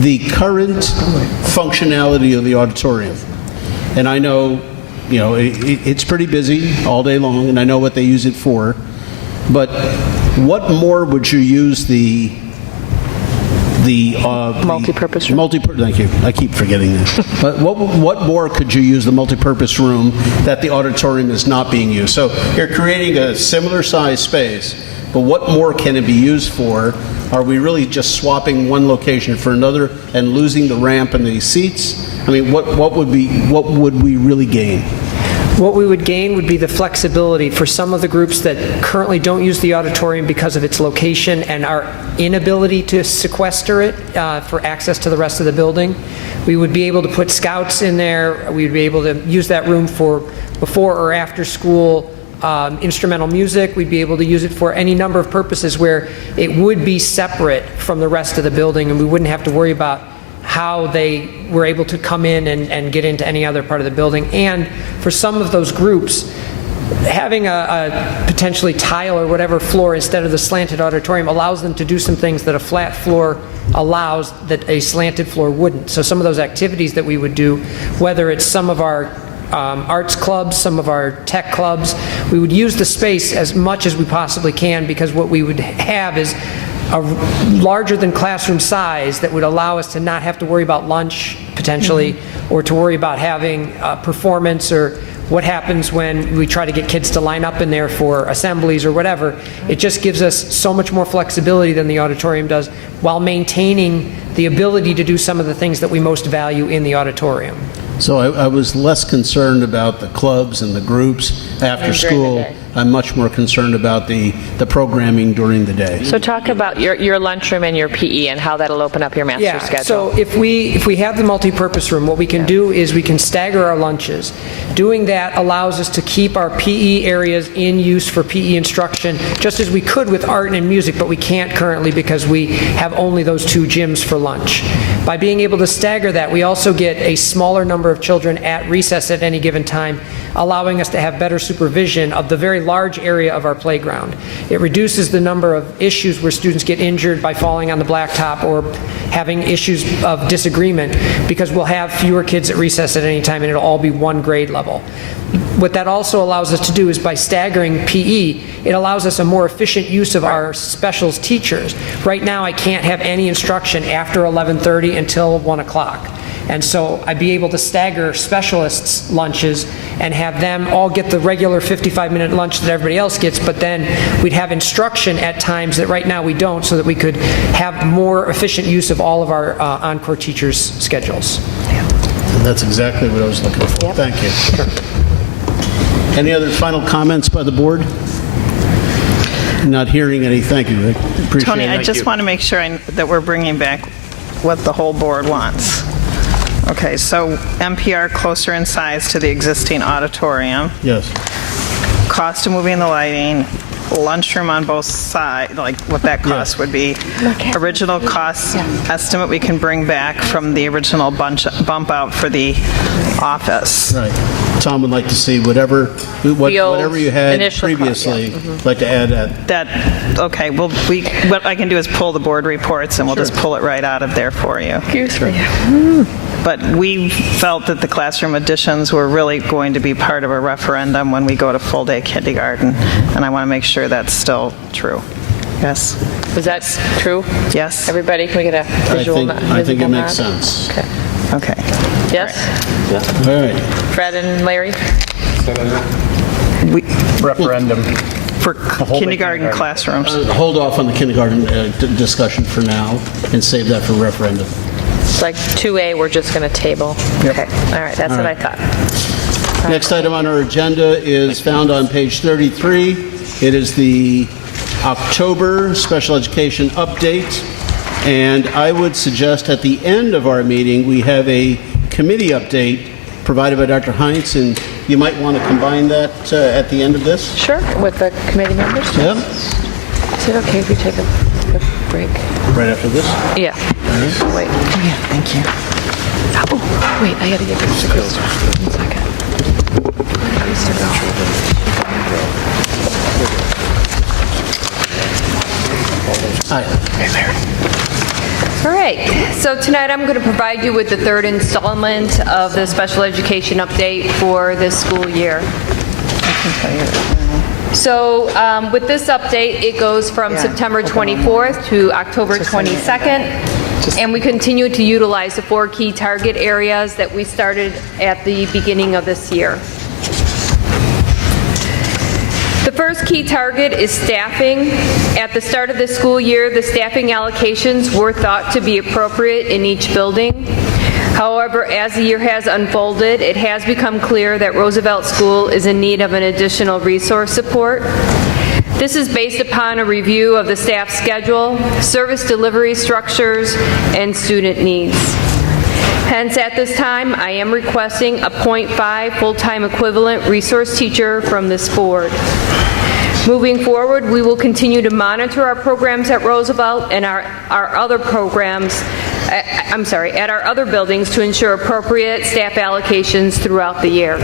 The current functionality of the auditorium, and I know, it's pretty busy all day long, and I know what they use it for, but what more would you use the multi-purpose room? Thank you. I keep forgetting that. But what more could you use the multi-purpose room that the auditorium is not being used? So you're creating a similar size space, but what more can it be used for? Are we really just swapping one location for another and losing the ramp and the seats? I mean, what would we really gain? What we would gain would be the flexibility for some of the groups that currently don't use the auditorium because of its location and our inability to sequester it for access to the rest of the building. We would be able to put scouts in there. We would be able to use that room for before or after school instrumental music. We'd be able to use it for any number of purposes where it would be separate from the rest of the building, and we wouldn't have to worry about how they were able to come in and get into any other part of the building. And for some of those groups, having a potentially tile or whatever floor instead of the slanted auditorium allows them to do some things that a flat floor allows that a slanted floor wouldn't. So some of those activities that we would do, whether it's some of our arts clubs, some of our tech clubs, we would use the space as much as we possibly can, because what we would have is a larger than classroom size that would allow us to not have to worry about lunch potentially, or to worry about having a performance, or what happens when we try to get kids to line up in there for assemblies or whatever. It just gives us so much more flexibility than the auditorium does, while maintaining the ability to do some of the things that we most value in the auditorium. So I was less concerned about the clubs and the groups after school I'm much more concerned about the programming during the day. So talk about your lunchroom and your PE and how that'll open up your master's schedule. So if we have the multipurpose room, what we can do is we can stagger our lunches. Doing that allows us to keep our PE areas in use for PE instruction, just as we could with art and music, but we can't currently because we have only those 2 gyms for lunch. By being able to stagger that, we also get a smaller number of children at recess at any given time, allowing us to have better supervision of the very large area of our playground. It reduces the number of issues where students get injured by falling on the blacktop or having issues of disagreement, because we'll have fewer kids at recess at any time and it'll all be one grade level. What that also allows us to do is by staggering PE, it allows us a more efficient use of our specials teachers. Right now, I can't have any instruction after 11:30 until 1 o'clock. And so I'd be able to stagger specialists' lunches and have them all get the regular 55-minute lunch that everybody else gets, but then we'd have instruction at times that right now we don't, so that we could have more efficient use of all of our Encore teachers' schedules. And that's exactly what I was looking for. Yep. Thank you. Any other final comments by the board? Not hearing any. Thank you, Rick. Appreciate Tony, it. I just want to make sure that we're bringing back what the whole board wants. Okay, so MPR closer in size to the existing auditorium. Yes. Cost of moving the lighting, lunchroom on both sides, like what that cost would be. Original cost estimate we can bring back from the original bump out for the office. Right. Tom would like to see whatever you had initial cost, previously, like to add that. Okay, well, what I can do is pull the board reports and we'll just pull it right out of there for you. But we felt that the classroom additions were really going to be part of a referendum when we go to full-day kindergarten, and I want to make sure that's still true. Yes? Is that true? Yes. Everybody, can we get a visual I think it makes nod? sense. Okay. Okay. Yes? All right. Fred and Larry? Referendum. For kindergarten classrooms. Hold off on the kindergarten discussion for now and save that for referendum. It's like 2A, we're just going to table. Okay. All right, that's what I thought. Next item on our agenda is found on page 33. It is the October special education update. And I would suggest at the end of our meeting, we have a committee update provided by Dr. Heinz, and you might want to combine that at the end of this. Sure, with the committee members? Yeah. Is it okay if we take a break? Right after this? Yeah. Wait. Oh, yeah, thank you. Oh, wait, I got to get this to Krista. 1 second. Where did Krista go? Hi. Hey there. All right, so tonight I'm going to provide you with the 3rd installment of the special education update for this school year. So with this update, it goes from September 24th to October 22nd, and we continue to utilize the 4 key target areas that we started at the beginning of this year. The first key target is staffing. At the start of the school year, the staffing allocations were thought to be appropriate in each building. However, as the year has unfolded, it has become clear that Roosevelt School is in need of an additional resource support. This is based upon a review of the staff schedule, service delivery structures, and student needs. Hence, at this time, I am requesting a .5 full-time equivalent resource teacher from this board. Moving forward, we will continue to monitor our programs at Roosevelt and our other programs, at our other buildings to ensure appropriate staff allocations throughout the year.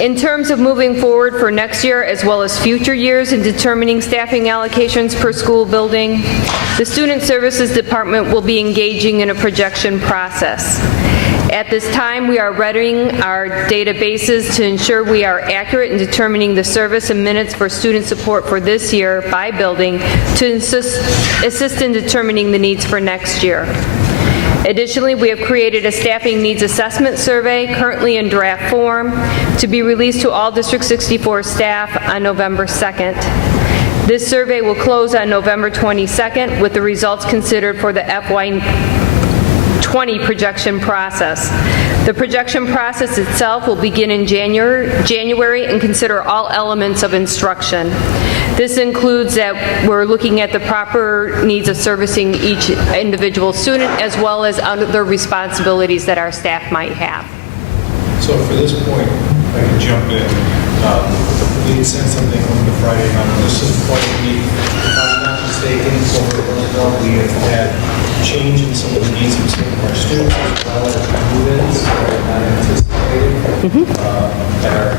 In terms of moving forward for next year as well as future years in determining staffing allocations per school building, the Student Services Department will be engaging in a projection process. At this time, we are readying our databases to ensure we are accurate in determining the service and minutes for student support for this year by building to assist in determining the needs for next year. Additionally, we have created a staffing needs assessment survey currently in draft form to be released to all District 64 staff on November 2nd. This survey will close on November 22nd with the results considered for the FY20 projection process. The projection process itself will begin in January and consider all elements of instruction. This includes that we're looking at the proper needs of servicing each individual student as well as other responsibilities that our staff might have. So for this point, if I can jump in, we had sent something on the Friday night. This is point we, if I'm not mistaken, over Illinois, we have had change in some of the needs of some of our students as well as move-ins that are not anticipated at our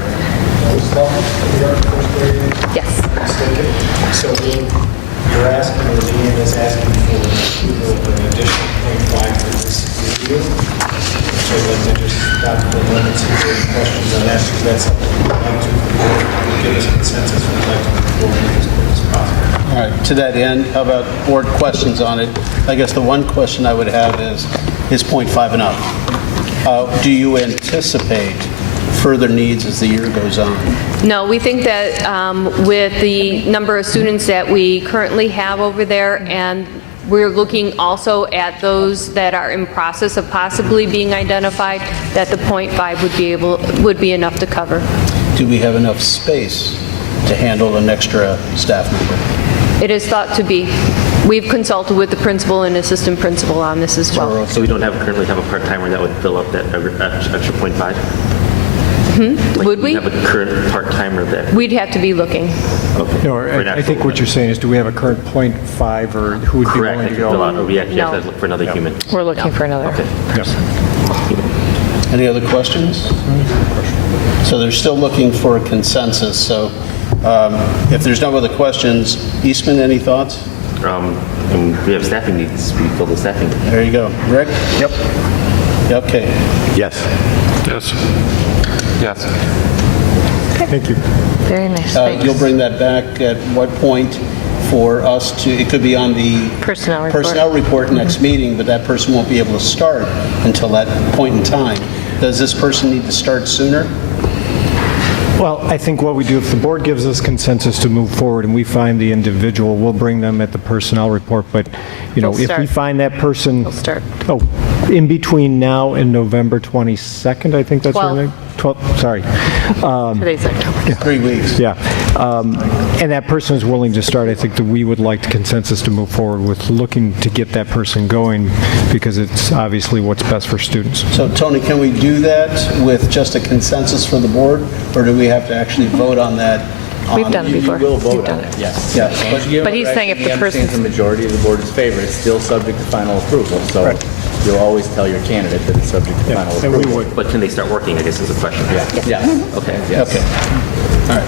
lowest level of the art first grade. Yes. So you're asking, or the EM is asking for approval of an additional 0.5 for this year. So I'd like to just stop for a moment and see if there are any questions on that, because that's something we'd like to give us consensus. We'd like to move forward as quick as possible. All right, to that end, how about board questions on it? I guess the one question I would have is 0.5 enough? Do you anticipate further needs as the year goes on? No, we think that with the number of students that we currently have over there, and we're looking also at those that are in process of possibly being identified, that the 0.5 would be enough to cover. Do we have enough space to handle an extra staff member? It is thought to be. We've consulted with the principal and assistant principal on this as well. So we don't currently have a part-timer that would fill up that extra 0.5? Would we? Have a current part-timer that... We'd have to be looking. Okay. No, I think what you're saying is, do we have a current 0.5, or who would be Correct. willing to go? Fill out, or we actually No. have to look for another human. We're looking for another. Okay. Any other questions? So they're still looking for a consensus. So if there's no other questions, Eastman, any thoughts? And we have staffing needs. We fill the staffing. There you go. Rick? Yep. Okay. Yes. Yes. Yes. Thank you. Very nice. Thanks. You'll bring that back at what point for us to, it could be on the Personnel report. next meeting, but that person won't be able to start until that point in time. Does this person need to start sooner? Well, I think what we do, if the board gives us consensus to move forward and we find the individual, we'll bring them at the personnel report. But, you know, We'll if we start. find that person... We'll start. Oh, in between now and November 22nd, I think that's her 12. name? 12, sorry. Today's October. 3 weeks. Yeah. And that person is willing to start. I think that we would like consensus to move forward with looking to get that person going, because it's obviously what's best for students. So Tony, can we do that with just a consensus for the board, or do we have to actually vote on that? We've done it before. You will We've vote done on it. it, yes. Yes. But he's saying if the person's- the majority of the board is favor, it's still subject to final approval. So you'll always tell your candidate that it's subject to final And we approval. would. But can they start working, I guess, is the question. Yeah. Yes. Okay. Yes. Okay. All right.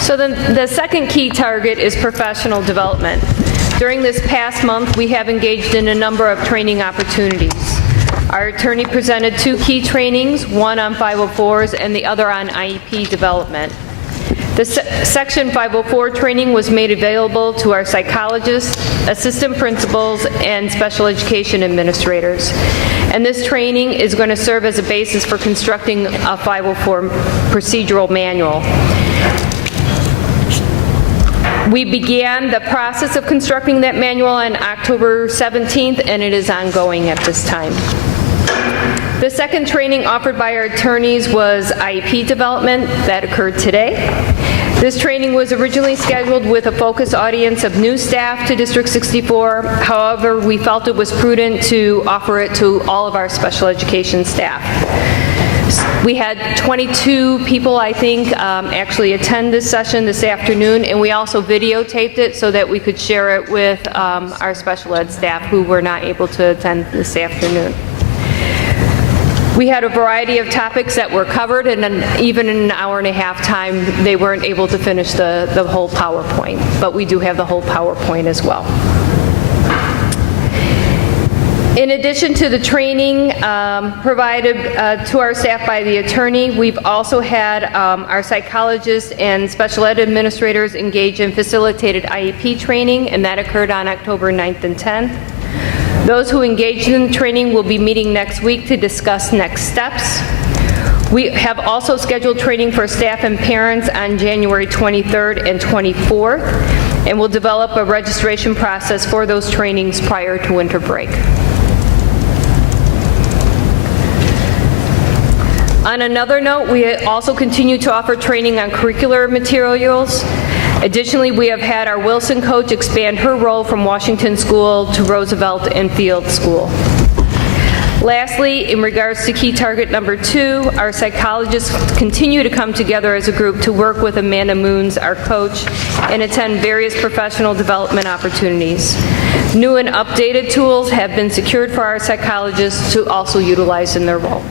So then the second key target is professional development. During this past month, we have engaged in a number of training opportunities. Our attorney presented 2 key trainings, one on 504s and the other on IEP development. The Section 504 training was made available to our psychologists, assistant principals, and special education administrators. And this training is going to serve as a basis for constructing a 504 procedural manual. We began the process of constructing that manual on October 17th, and it is ongoing at this time. The second training offered by our attorneys was IEP development. That occurred today. This training was originally scheduled with a focus audience of new staff to District 64. However, we felt it was prudent to offer it to all of our special education staff. We had 22 people, I think, actually attend this session this afternoon, and we also videotaped it so that we could share it with our special ed staff who were not able to attend this afternoon. We had a variety of topics that were covered, and then even in an hour and a half time, they weren't able to finish the whole PowerPoint, but we do have the whole PowerPoint as well. In addition to the training provided to our staff by the attorney, we've also had our psychologists and special ed administrators engage in facilitated IEP training, and that occurred on October 9th and 10th. Those who engaged in the training will be meeting next week to discuss next steps. We have also scheduled training for staff and parents on January 23rd and 24th, and we'll develop a registration process for those trainings prior to winter break. On another note, we also continue to offer training on curricular materials. Additionally, we have had our Wilson coach expand her role from Washington School to Roosevelt and Field School. Lastly, in regards to key target number 2, our psychologists continue to come together as a group to work with Amanda Moons, our coach, and attend various professional development opportunities. New and updated tools have been secured for our psychologists to also utilize in their role.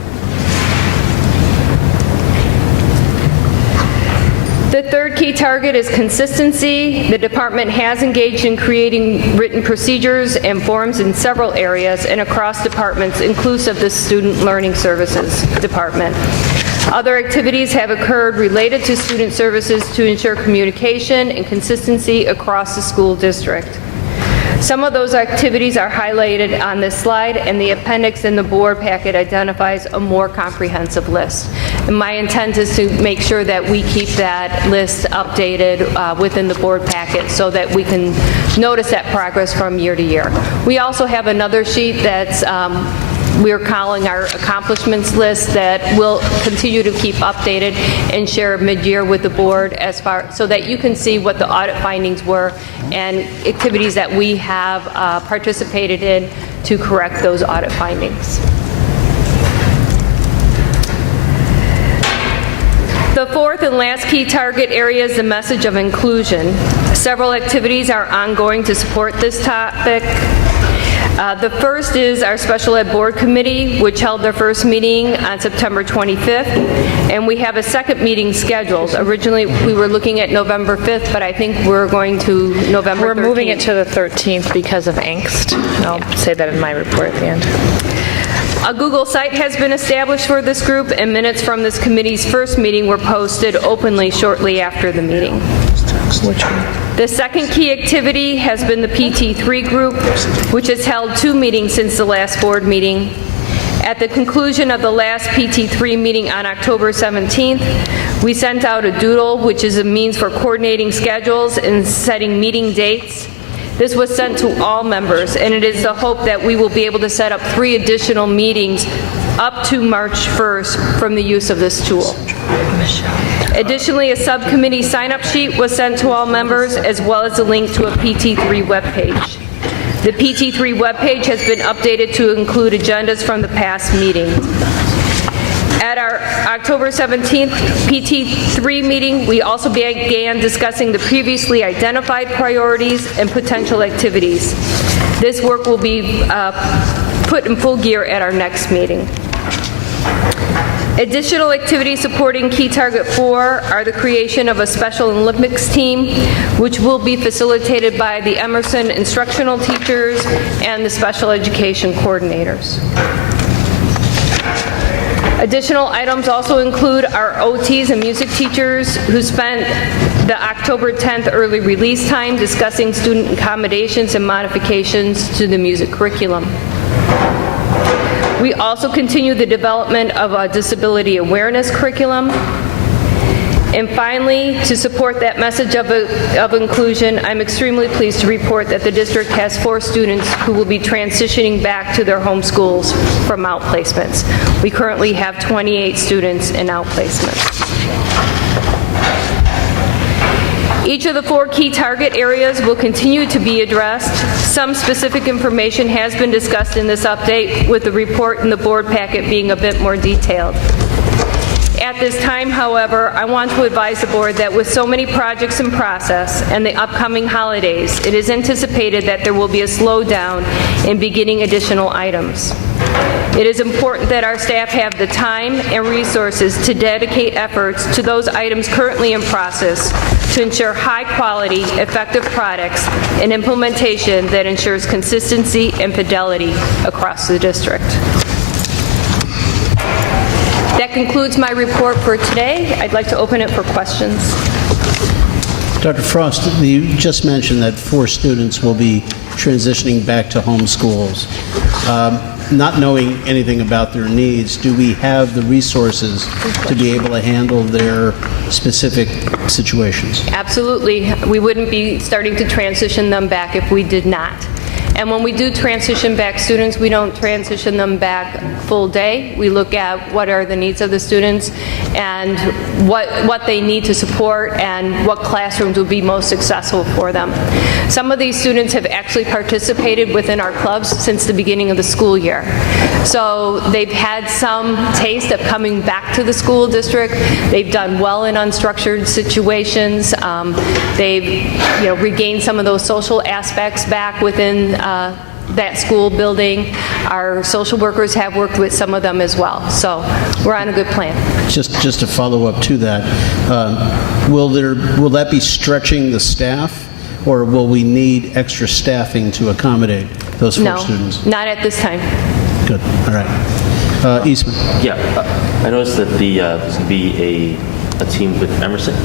The third key target is consistency. The department has engaged in creating written procedures and forms in several areas and across departments, inclusive the Student Learning Services Department. Other activities have occurred related to student services to ensure communication and consistency across the school district. Some of those activities are highlighted on this slide, and the appendix in the board packet identifies a more comprehensive list. And my intent is to make sure that we keep that list updated within the board packet so that we can notice that progress from year to year. We also have another sheet that's we're calling our accomplishments list that we'll continue to keep updated and share mid-year with the board so that you can see what the audit findings were and activities that we have participated in to correct those audit findings. The fourth and last key target area is the message of inclusion. Several activities are ongoing to support this topic. The first is our Special Ed Board Committee, which held their first meeting on September 25th, and we have a second meeting scheduled. Originally, we were looking at November 5th, but I think we're going to November 13th. We're moving it to the 13th because of angst. I'll say that in my report at the end. A Google site has been established for this group, and minutes from this committee's first meeting were posted openly shortly after the meeting. The second key activity has been the PT3 group, which has held 2 meetings since the last board meeting. At the conclusion of the last PT3 meeting on October 17th, we sent out a doodle, which is a means for coordinating schedules and setting meeting dates. This was sent to all members, and it is the hope that we will be able to set up 3 additional meetings up to March 1st from the use of this tool. Additionally, a subcommittee sign-up sheet was sent to all members, as well as a link to a PT3 webpage. The PT3 webpage has been updated to include agendas from the past meeting. At our October 17th PT3 meeting, we also began discussing the previously identified priorities and potential activities. This work will be put in full gear at our next meeting. Additional activities supporting Key Target 4 are the creation of a Special Olympics team, which will be facilitated by the Emerson instructional teachers and the special education coordinators. Additional items also include our OTs and music teachers who spent the October 10th early release time discussing student accommodations and modifications to the music curriculum. We also continue the development of a disability awareness curriculum. And finally, to support that message of inclusion, I'm extremely pleased to report that the district has 4 students who will be transitioning back to their home schools from outplacements. We currently have 28 students in outplacements. Each of the 4 key target areas will continue to be addressed. Some specific information has been discussed in this update, with the report in the board packet being a bit more detailed. At this time, however, I want to advise the board that with so many projects in process and the upcoming holidays, it is anticipated that there will be a slowdown in beginning additional items. It is important that our staff have the time and resources to dedicate efforts to those items currently in process to ensure high-quality, effective products and implementation that ensures consistency and fidelity across the district. That concludes my report for today. I'd like to open it for questions. Dr. Frost, you just mentioned that 4 students will be transitioning back to home schools. Not knowing anything about their needs, do we have the resources to be able to handle their specific situations? Absolutely. We wouldn't be starting to transition them back if we did not. And when we do transition back students, we don't transition them back full day. We look at what are the needs of the students and what they need to support and what classrooms will be most successful for them. Some of these students have actually participated within our clubs since the beginning of the school year. So they've had some taste of coming back to the school district. They've done well in unstructured situations. They've regained some of those social aspects back within that school building. Our social workers have worked with some of them as well. So we're on a good plan. Just to follow up to that, will that be stretching the staff, or will we need extra staffing to accommodate those 4 students? No, not at this time. Good. All right. Eastman. Yeah, I noticed that there's going to be a team with Emerson.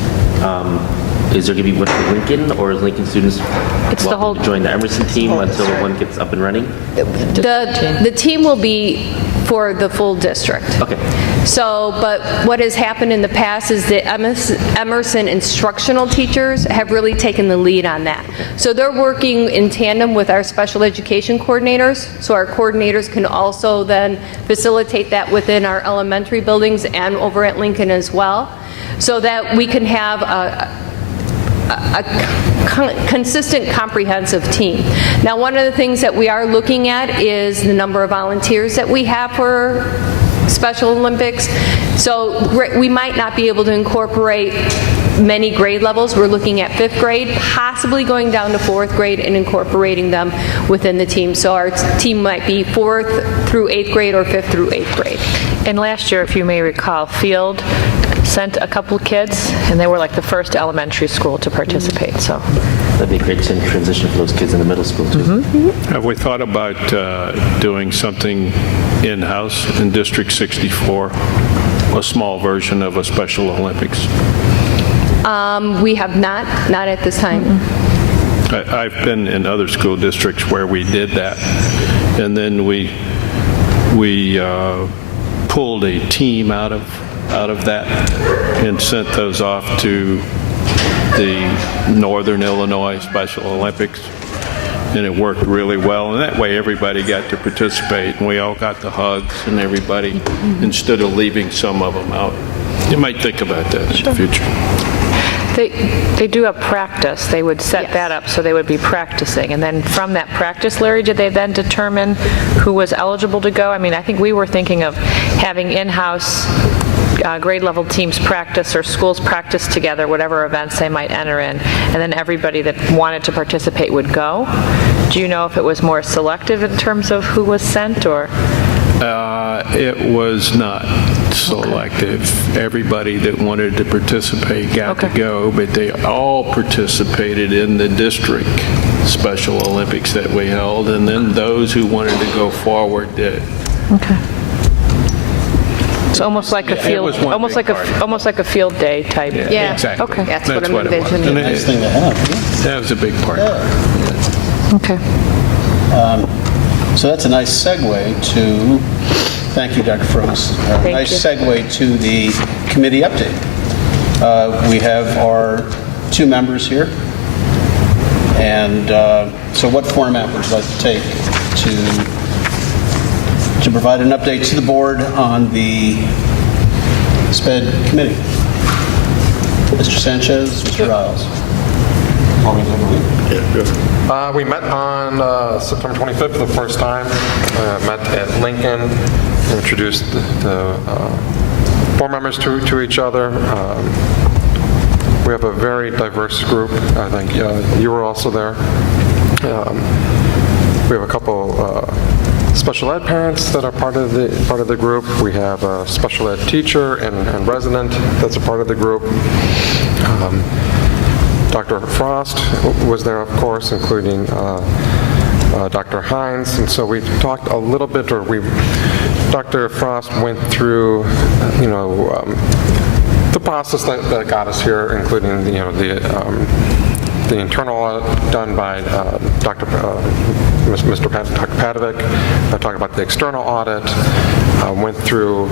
Is there going to be one for Lincoln, or is Lincoln students welcome to join the Emerson team until one gets up and running? The team will be for the full district. Okay. So, but what has happened in the past is that Emerson instructional teachers have really taken the lead on that. So they're working in tandem with our special education coordinators, so our coordinators can also then facilitate that within our elementary buildings and over at Lincoln as well, so that we can have a consistent, comprehensive team. Now, one of the things that we are looking at is the number of volunteers that we have for Special Olympics. So we might not be able to incorporate many grade levels. We're looking at 5th grade, possibly going down to 4th grade and incorporating them within the team. So our team might be 4th through 8th grade or 5th through 8th grade. And last year, if you may recall, Field sent a couple kids, and they were like the first elementary school to participate. So that'd be a great transition for those kids in the middle school too. Have we thought about doing something in-house in District 64, a small version of a Special Olympics? We have not at this time. I've been in other school districts where we did that, and then we pulled a team out of that and sent those off to the Northern Illinois Special Olympics, and it worked really well. And that way everybody got to participate, and we all got the hugs and everybody, instead of leaving some of them out. You might think about that in the future. They do a practice. They would set that up so they would be practicing. And then from that practice, Larry, did they then determine who was eligible to go? I mean, I think we were thinking of having in-house grade level teams practice or schools practice together, whatever events they might enter in, and then everybody that wanted to participate would go. Do you know if it was more selective in terms of who was sent, or? It was not selective. Everybody that wanted to participate got to go, but they all participated in the district Special Olympics that we held, and then those who wanted to go forward did. Okay. It's almost like a field, almost like a field day type. Yeah. Exactly. Okay. That's what I'm what it was. envisioning. And Nice thing to have. that was a big part. Okay. So that's a nice segue to, thank you, Dr. Frost. Nice segue to the committee update. We have our 2 members here. And so what format would you like to take to provide an update to the board on the SPED committee? Mr. Sanchez, Mr. Riles. We met on September 25th for the first time. Met at Lincoln, introduced the board members to each other. We have a very diverse group. I think you were also there. We have a couple special ed parents that are part of the group. We have a special ed teacher and resident that's a part of the group. Dr. Frost was there, of course, including Dr. Hines, and so we talked a little bit, Dr. Frost went through, the process that got us here, including, the internal audit done by Dr. Padovic. Talked about the external audit, went through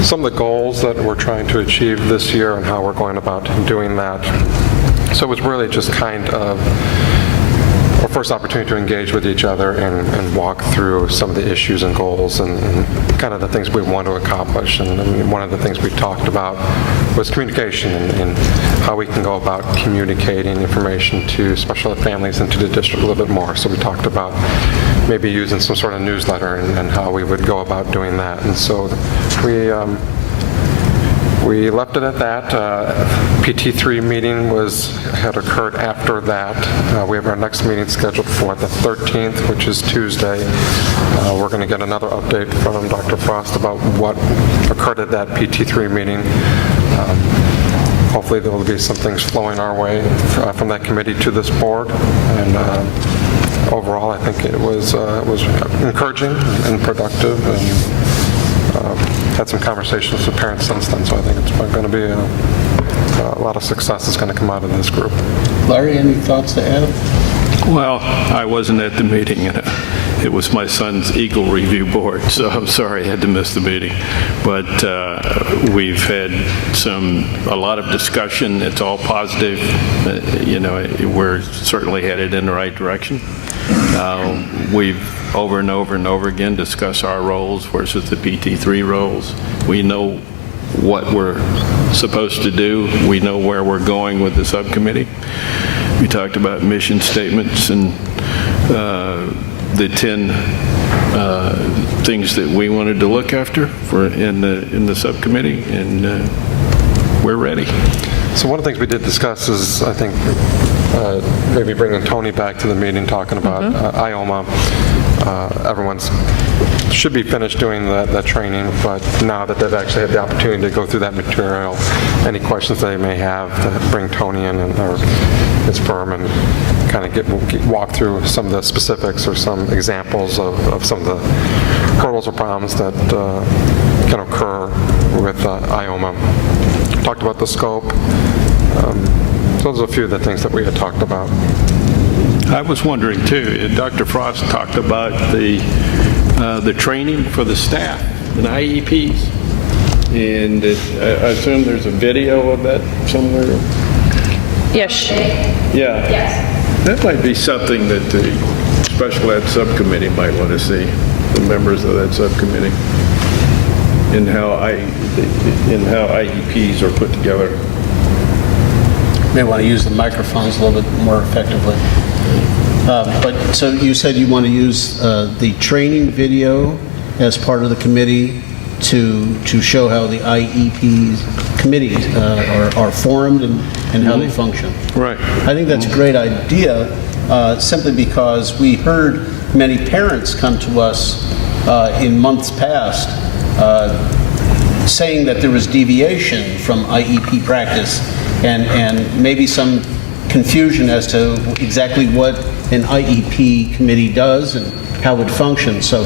some of the goals that we're trying to achieve this year and how we're going about doing that. So it was really just kind of our first opportunity to engage with each other and walk through some of the issues and goals and kind of the things we want to accomplish. And I mean, one of the things we talked about was communication and how we can go about communicating information to special ed families and to the district a little bit more. So we talked about maybe using some sort of newsletter and how we would go about doing that. And so we left it at that. PT3 meeting had occurred after that. We have our next meeting scheduled for the 13th, which is Tuesday. We're going to get another update from Dr. Frost about what occurred at that PT3 meeting. Hopefully there will be some things flowing our way from that committee to this board. And overall, I think it was encouraging and productive, and had some conversations with parents since then, so I think it's going to be a lot of success is going to come out of this group. Larry, any thoughts to add? Well, I wasn't at the meeting, and it was my son's Eagle Review Board, so I'm sorry I had to miss the meeting. But we've had a lot of discussion. It's all positive. We're certainly headed in the right direction. We've over and over and over again discuss our roles versus the PT3 roles. We know what we're supposed to do. We know where we're going with the subcommittee. We talked about mission statements and the 10 things that we wanted to look after in the subcommittee, and we're ready. So one of the things we did discuss is, I think, maybe bringing Tony back to the meeting, talking about IOMA. Everyone's should be finished doing that training, but now that they've actually had the opportunity to go through that material, any questions they may have, to bring Tony in or his firm and kind of walk through some of the specifics or some examples of some of the hurdles or problems that can occur with IOMA. Talked about the scope. Those are a few of the things that we had talked about. I was wondering too, Dr. Frost talked about the training for the staff and IEPs, and I assume there's a video of that somewhere? Yes. Yeah. Yes. That might be something that the special ed subcommittee might want to see, the members of that subcommittee, in how IEPs are put together. May want to use the microphones a little bit more effectively. But so you said you want to use the training video as part of the committee to show how the IEP committees are formed and how they function. Right. I think that's a great idea, simply because we heard many parents come to us in months past saying that there was deviation from IEP practice and maybe some confusion as to exactly what an IEP committee does and how it functions. So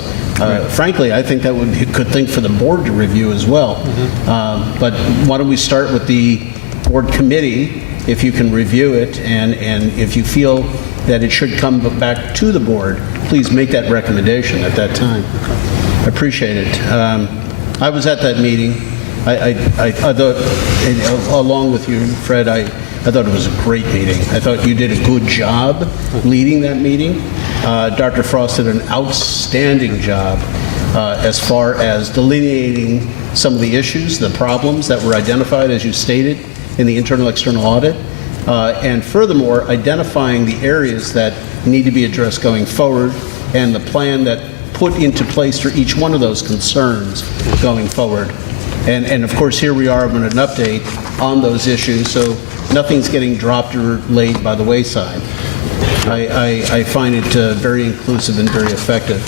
frankly, I think that would be a good thing for the board to review as well. But why don't we start with the board committee, if you can review it, and if you feel that it should come back to the board, please make that recommendation at that time. I appreciate it. I was at that meeting. I thought, along with you, Fred, I thought it was a great meeting. I thought you did a good job leading that meeting. Dr. Frost did an outstanding job as far as delineating some of the issues, the problems that were identified, as you stated, in the internal-external audit, and furthermore, identifying the areas that need to be addressed going forward and the plan that put into place for each one of those concerns going forward. And of course, here we are with an update on those issues, so nothing's getting dropped or laid by the wayside. I find it very inclusive and very effective.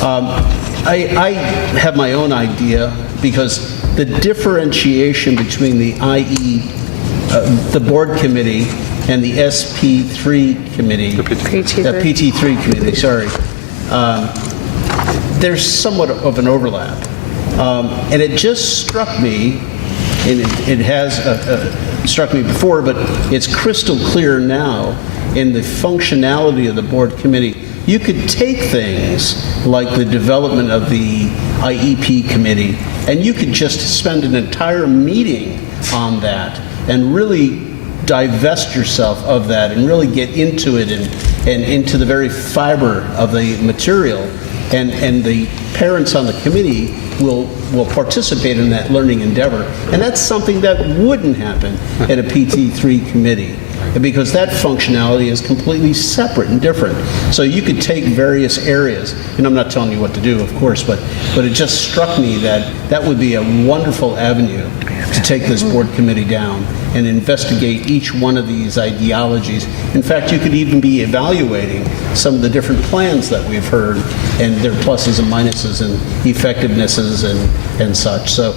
I have my own idea, because the differentiation between the the board committee and the SP3 committee, the PT3 committee, sorry, there's somewhat of an overlap. And it just struck me, and it has struck me before, but it's crystal clear now in the functionality of the board committee. You could take things like the development of the IEP committee, and you could just spend an entire meeting on that and really divest yourself of that and really get into it and into the very fiber of the material, and the parents on the committee will participate in that learning endeavor. And that's something that wouldn't happen at a PT3 committee, because that functionality is completely separate and different. So you could take various areas, and I'm not telling you what to do, of course, but it just struck me that would be a wonderful avenue to take this board committee down and investigate each one of these ideologies. In fact, you could even be evaluating some of the different plans that we've heard and their pluses and minuses and effectivenesses and such. So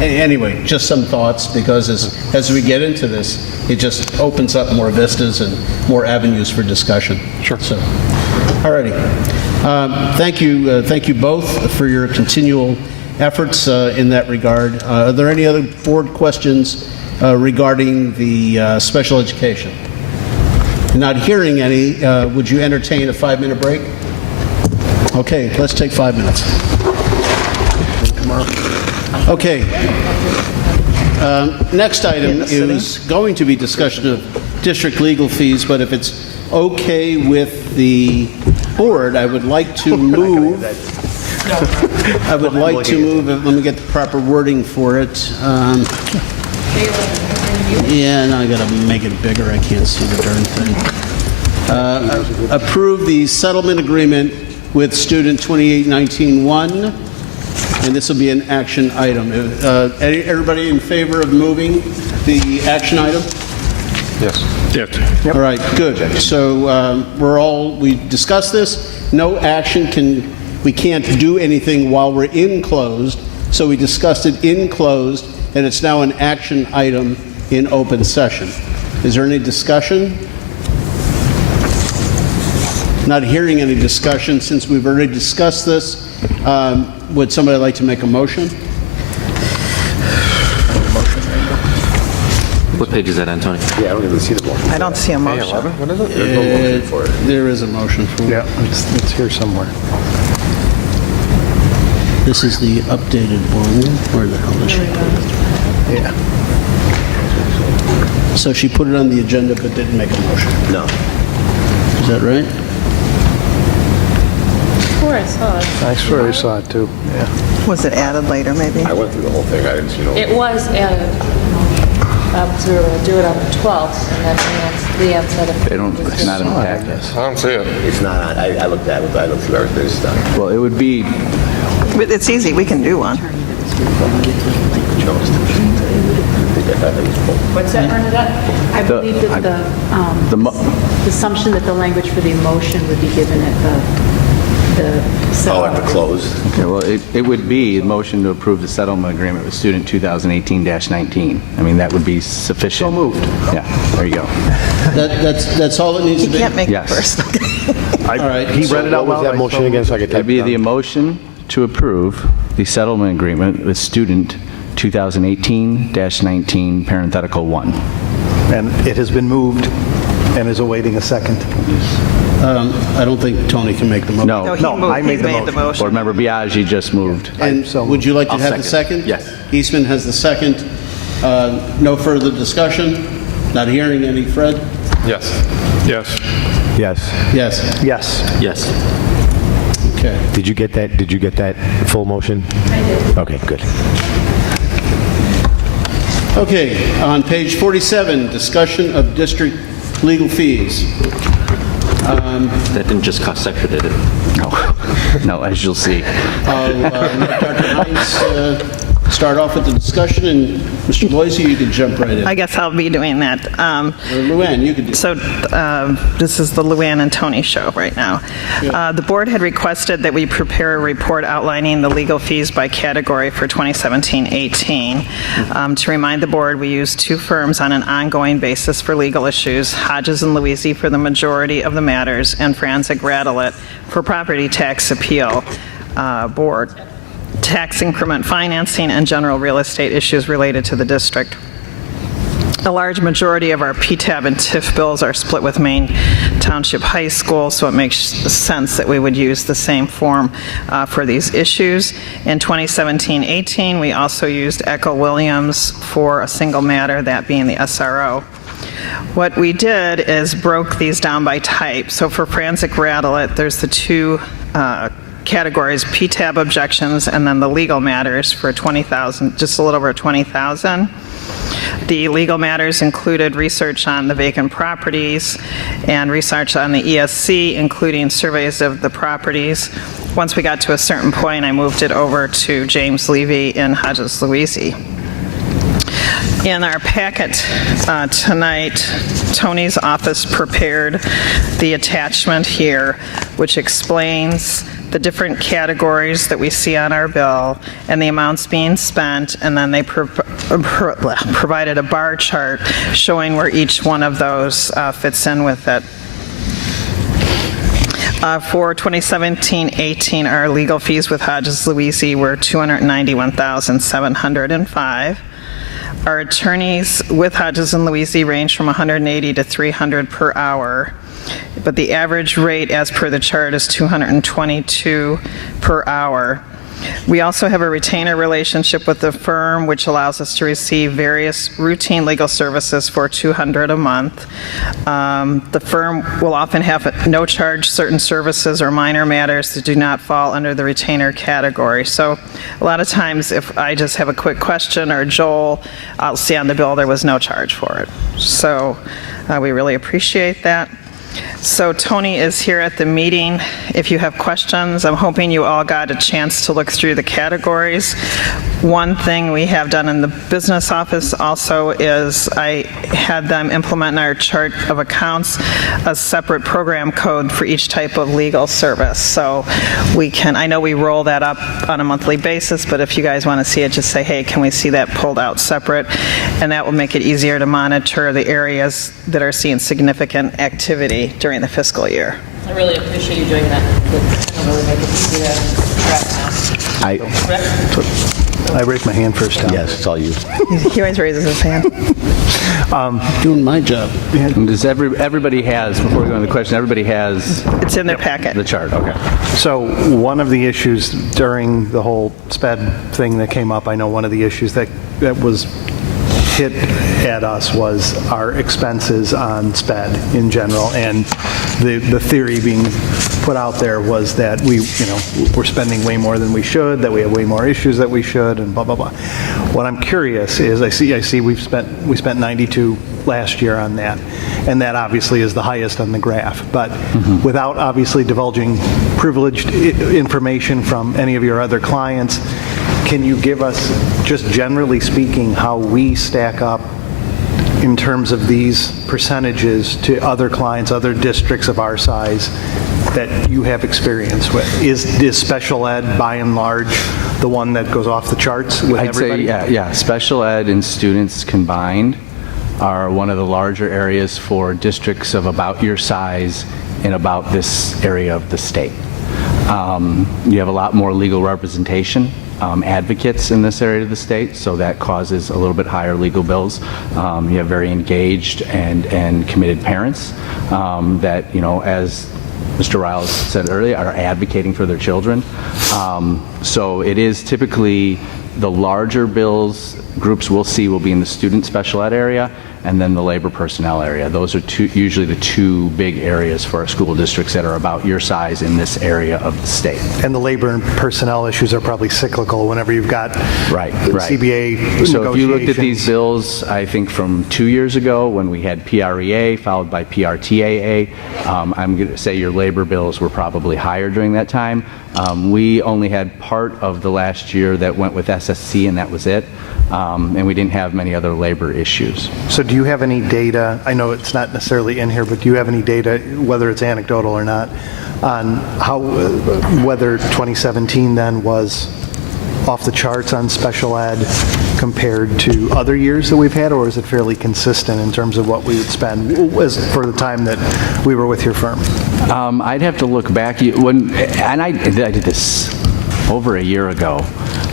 anyway, just some thoughts, because as we get into this, it just opens up more vistas and more avenues for discussion. Sure. So, all righty. Thank you both for your continual efforts in that regard. Are there any other board questions regarding the special education? Not hearing any, would you entertain a 5-minute break? Okay, let's take 5 minutes. Okay. Next item is going to be discussion of district legal fees, but if it's okay with the board, I would like to move. Let me get the proper wording for it. Yeah, now I gotta make it bigger. I can't see the darn thing. Approve the settlement agreement with student 2819-1, and this will be an action item. Everybody in favor of moving the action item? Yes. Yes. All right, good. So we discussed this. No action we can't do anything while we're in closed, so we discussed it in closed, and it's now an action item in open session. Is there any discussion? Not hearing any discussion. Since we've already discussed this, would somebody like to make a motion? What page is that on, Tony? Yeah, I don't even see the motion. I don't see a motion. What is it? There's no motion for it. There is a motion for it. Yeah, it's here somewhere. This is the updated one. Where the hell is she? Yeah. So she put it on the agenda but didn't make a motion. No. Is that right? I saw it. I swear I saw it too. Yeah. Was it added later, maybe? I went through the whole thing. I didn't see no. It was added. So we were going to do it on the 12th, and then Leanne said They don't, it's not in the packet. I don't see it. It's not on. I looked at it. I looked through everything. It's done. Well, it would be, But it's easy, we can do one. What's that, Bernadette? I believe that the assumption that the language for the motion would be given at the at the close. okay, well, it would be a motion to approve the settlement agreement with student 2018-19. I mean, that would be sufficient. So moved. Yeah, there you go. That's all it needs to be? You can't make it Yes. first. All right. He read it out loud. What was that motion again, so I could type It'd be it the down? motion to approve the settlement agreement with student 2018-19, parenthetical 1. And it has been moved and is awaiting a second. I don't think Tony can make the motion. No, I made the motion. Board Member Biaggi just moved. And would you like to I'll have the second? Yes. Eastman has the second. No further discussion? Not hearing any. Fred? Yes. Yes. Yes. Yes. Yes. Yes. Okay. Did you get that full motion? I did. Okay, good. Okay, on page 47, discussion of district legal fees. That didn't just cost extra, did it? No, as you'll see. Dr. Hines, start off with the discussion, and Mr. Boise, you can jump right in. I guess I'll be doing that. Luann, you can do it. So this is the Luann and Tony show right now. The board had requested that we prepare a report outlining the legal fees by category for 2017-18. To remind the board, we use two firms on an ongoing basis for legal issues, Hodges and Louisi for the majority of the matters, and Franzik Radelet for property tax appeal board, tax increment financing, and general real estate issues related to the district. A large majority of our PTAB and TIF bills are split with Maine Township High School, so it makes sense that we would use the same form for these issues. In 2017-18, we also used Echo Williams for a single matter, that being the SRO. What we did is broke these down by type. So for forensic rattle-it, there's the two categories, PTAB objections and then the legal matters for 20,000, just a little over 20,000. The legal matters included research on the vacant properties and research on the ESC, including surveys of the properties. Once we got to a certain point, I moved it over to James Levy in Hodges, Louisiana. In our packet tonight, Tony's office prepared the attachment here, which explains the different categories that we see on our bill and the amounts being spent, and then they provided a bar chart showing where each one of those fits in with it. For 2017-18, our legal fees with Hodges, Louisiana were $291,705. Our attorneys with Hodges and Louisiana range from $180 to $300 per hour, but the average rate as per the chart is $222 per hour. We also have a retainer relationship with the firm, which allows us to receive various routine legal services for $200 a month. The firm will often have no charge certain services or minor matters that do not fall under the retainer category. So a lot of times if I just have a quick question, or Joel, I'll see on the bill there was no charge for it. So we really appreciate that. So Tony is here at the meeting. If you have questions, I'm hoping you all got a chance to look through the categories. One thing we have done in the business office also is I had them implement in our chart of accounts a separate program code for each type of legal service. So we can, I know we roll that up on a monthly basis, but if you guys want to see it, just say, hey, can we see that pulled out separate? And that will make it easier to monitor the areas that are seeing significant activity during the fiscal year. I really appreciate you doing that. It'll really make it easy to track now. I raised my hand first time. Yes, it's all you. He always raises his hand. Doing my job. Does everybody has, before we go into the question, everybody has... It's in their packet. The chart, okay. So one of the issues during the whole SPED thing that came up, I know one of the issues that was hit at us was our expenses on SPED in general, and the theory being put out there was that we're spending way more than we should, that we have way more issues that we should, and blah blah blah. What I'm curious is, I see we spent 92 last year on that, and that obviously is the highest on the graph. But without obviously divulging privileged information from any of your other clients, can you give us, just generally speaking, how we stack up in terms of these percentages to other clients, other districts of our size that you have experience with? Is special ed, by and large, the one that goes off the charts with everybody? I'd say, yeah. Special ed and students combined are one of the larger areas for districts of about your size in about this area of the state. You have a lot more legal representation, advocates in this area of the state, so that causes a little bit higher legal bills. You have very engaged and committed parents that, as Mr. Riles said earlier, are advocating for their children. So it is typically the larger bills groups we'll see will be in the student special ed area and then the labor personnel area. Those are usually the two big areas for our school districts that are about your size in this area of the state. And the labor and personnel issues are probably cyclical whenever you've got right. CBA So if you looked at these bills, I think from 2 years ago when we had PREA followed by PRTAA, I'm going to say your labor bills were probably higher during that time. We only had part of the last year that went with SSC, and that was it. And we didn't have many other labor issues. So do you have any data, I know it's not necessarily in here, but do you have any data, whether it's anecdotal or not, on how, whether 2017 then was off the charts on special ed compared to other years that we've had, or is it fairly consistent in terms of what we would spend for the time that we were with your firm? I'd have to look back. And I did this over a year ago.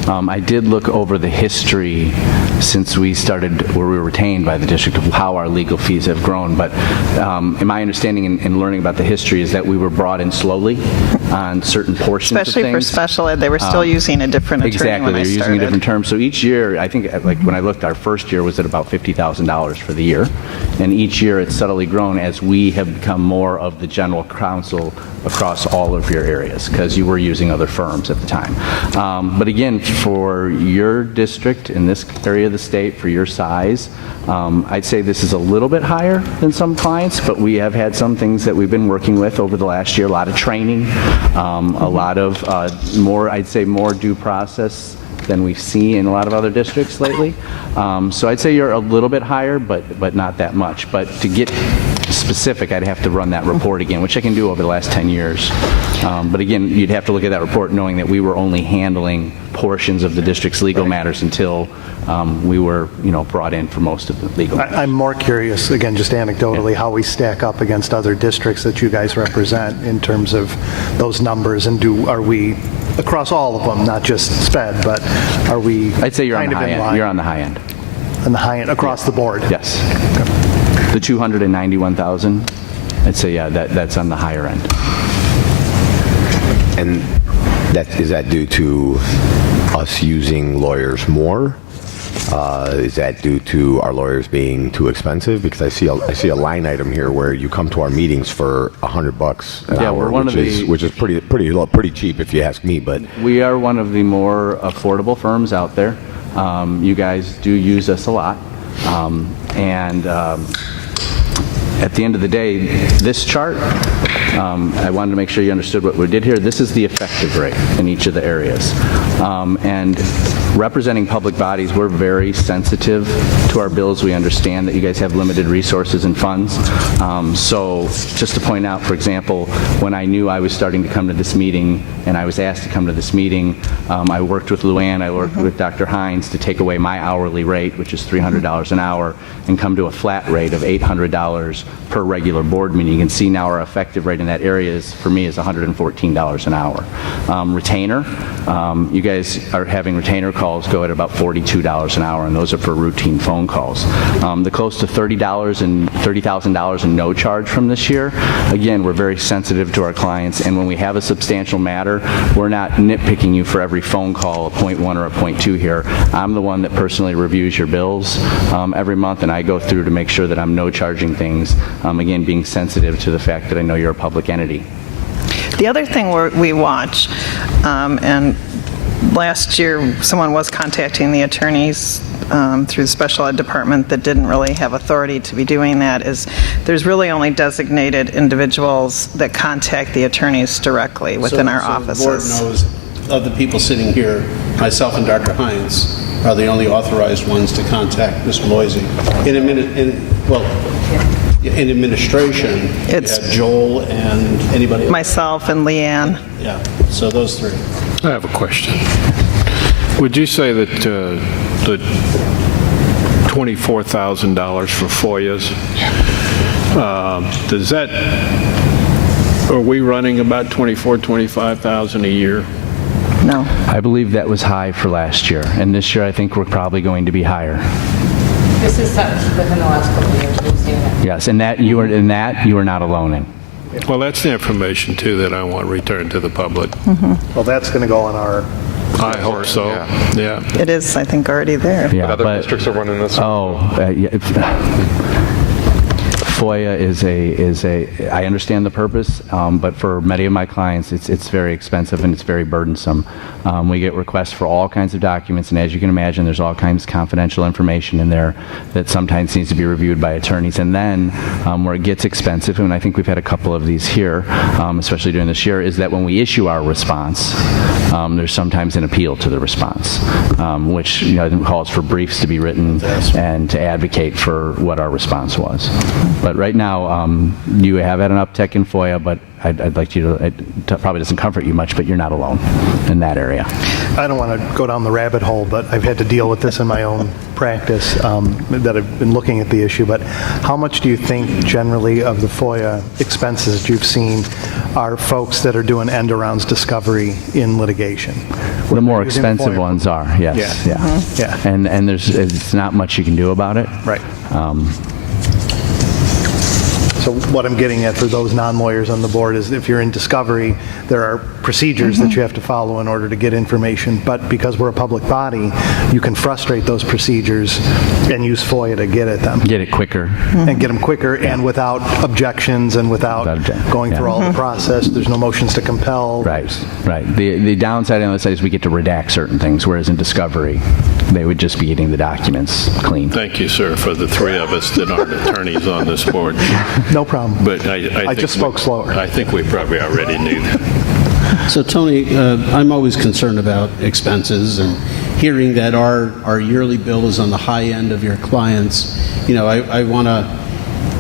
I did look over the history since we started, where we were retained by the district, of how our legal fees have grown. But in my understanding and learning about the history is that we were brought in slowly on certain portions of things. Especially for special ed, they were still using a different attorney exactly, when they they're started. using a different term. So each year, I think, like when I looked, our first year was at about $50,000 for the year. And each year it's subtly grown as we have become more of the general counsel across all of your areas, because you were using other firms at the time. But again, for your district in this area of the state, for your size, I'd say this is a little bit higher than some clients, but we have had some things that we've been working with over the last year, a lot of training, a lot of more, I'd say more due process than we've seen in a lot of other districts lately. So I'd say you're a little bit higher, but not that much. But to get specific, I'd have to run that report again, which I can do over the last 10 years. But again, you'd have to look at that report knowing that we were only handling portions of the district's legal matters until we were, brought in for most of the legal matters. I'm more curious, again, just anecdotally, how we stack up against other districts that you guys represent in terms of those numbers, and are we across all of them, not just SPED, but are we? I'd say you're on kind the of high in end. line? You're on the high end. On the high end, across the board? Yes. The 291,000, I'd say, yeah, that's on the higher end. And is that due to us using lawyers more? Is that due to our lawyers being too expensive? Because I see a line item here where you come to our meetings for $100 an hour, which is pretty cheap if you ask me. But we are one of the more affordable firms out there. You guys do use us a lot, and at the end of the day, this chart, I wanted to make sure you understood what we did here. This is the effective rate in each of the areas. And representing public bodies, we're very sensitive to our bills. We understand that you guys have limited resources and funds. So just to point out, for example, when I knew I was starting to come to this meeting and I was asked to come to this meeting, I worked with Luann, I worked with Dr. Hines to take away my hourly rate, which is $300 an hour, and come to a flat rate of $800 per regular board meeting. You can see now our effective rate in that area for me is $114 an hour. Retainer, you guys are having retainer calls go at about $42 an hour, and those are for routine phone calls. The close to $30,000 in no charge from this year, again, we're very sensitive to our clients, and when we have a substantial matter, we're not nitpicking you for every phone call, a 0.1 or a 0.2 here. I'm the one that personally reviews your bills every month, and I go through to make sure that I'm no charging things, again, being sensitive to the fact that I know you're a public entity. The other thing we watch, and last year someone was contacting the attorneys through the special ed department that didn't really have authority to be doing that, is there's really only designated individuals that contact the attorneys directly within our offices. The board knows of the people sitting here, myself and Dr. Hines are the only authorized ones to contact Mr. Loisy. In administration, it's you have Joel and anybody else? Myself and Leanne. Yeah, so those three. I have a question. Would you say that the $24,000 for FOIAs, are we running about $25,000 a year? No. I believe that was high for last year, and this year I think we're probably going to be higher. This is within the last couple of years we've seen it. Yes, and you are not alone in. Well, that's the information, too, that I want returned to the public. Well, that's going to go on our... I hope so, yeah. It is, I think, already there. Yeah, but other districts are running this. FOIA is I understand the purpose, but for many of my clients, it's very expensive and it's very burdensome. We get requests for all kinds of documents, and as you can imagine, there's all kinds of confidential information in there that sometimes needs to be reviewed by attorneys. And then where it gets expensive, and I think we've had a couple of these here, especially during this year, is that when we issue our response, there's sometimes an appeal to the response, which calls for briefs to be written and to advocate for what our response was. But right now, you have had an uptick in FOIA, but I'd like you to, it probably doesn't comfort you much, but you're not alone in that area. I don't want to go down the rabbit hole, but I've had to deal with this in my own practice that I've been looking at the issue. But how much do you think generally of the FOIA expenses that you've seen are folks that are doing end-arounds discovery in litigation? The more expensive ones are, yes. Yeah. And it's not much you can do about it. Right. So what I'm getting at for those non-lawyers on the board is if you're in discovery, there are procedures that you have to follow in order to get information, but because we're a public body, you can frustrate those procedures and use FOIA to get at them. Get it quicker. And get them quicker and without objections and without going through all the process. There's no motions to compel. Right. The downside on the other side is we get to redact certain things, whereas in discovery, they would just be getting the documents clean. Thank you, sir, for the three of us that aren't attorneys on this board. No problem. But I just spoke slower. I think we probably already knew that. So Tony, I'm always concerned about expenses, and hearing that our yearly bill is on the high end of your clients, I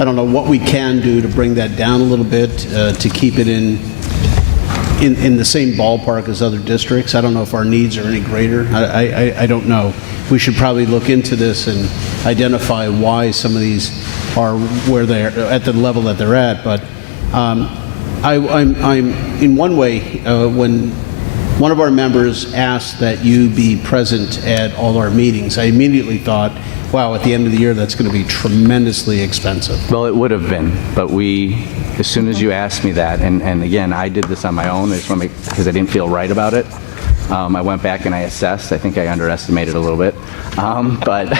don't know what we can do to bring that down a little bit, to keep it in the same ballpark as other districts. I don't know if our needs are any greater. I don't know. We should probably look into this and identify why some of these are where they're at the level that they're at. But I'm in one way, when one of our members asked that you be present at all our meetings, I immediately thought, wow, at the end of the year, that's going to be tremendously expensive. Well, it would have been, but as soon as you asked me that, and again, I did this on my own, because I didn't feel right about it. I went back and I assessed. I think I underestimated a little bit. But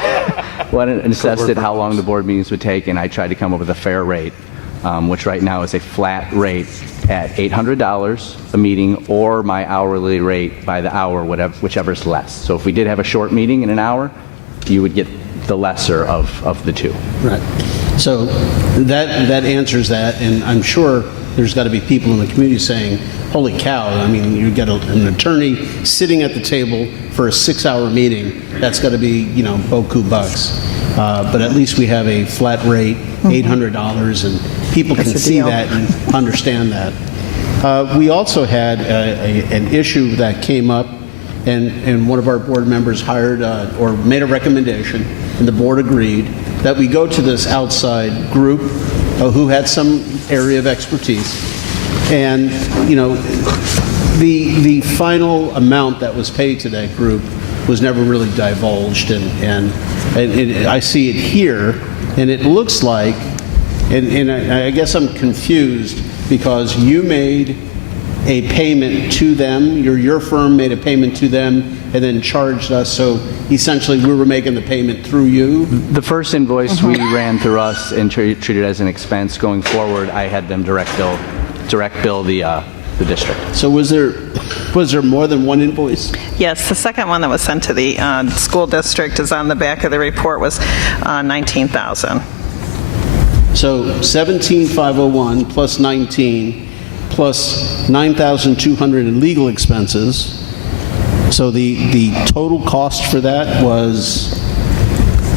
when I assessed it, how long the board meetings would take, and I tried to come up with a fair rate, which right now is a flat rate at $800 a meeting, or my hourly rate by the hour, whichever's less. So if we did have a short meeting in an hour, you would get the lesser of the two. Right. So that answers that, and I'm sure there's got to be people in the community saying, holy cow, I mean, you get an attorney sitting at the table for a 6-hour meeting, that's got to be, beaucoup bucks. But at least we have a flat rate, $800, and people can see that and understand that. We also had an issue that came up, and one of our board members hired or made a recommendation, and the board agreed that we go to this outside group who had some area of expertise. And, the final amount that was paid to that group was never really divulged. And I see it here, and it looks like, and I guess I'm confused, because you made a payment to them, your firm made a payment to them, and then charged us, so essentially we were making the payment through you? The first invoice we ran through us and treated as an expense. Going forward, I had them direct bill the district. So was there more than one invoice? Yes, the second one that was sent to the school district is on the back of the report, was $19,000. So 17,501 plus 19 plus 9,200 in legal expenses. So the total cost for that was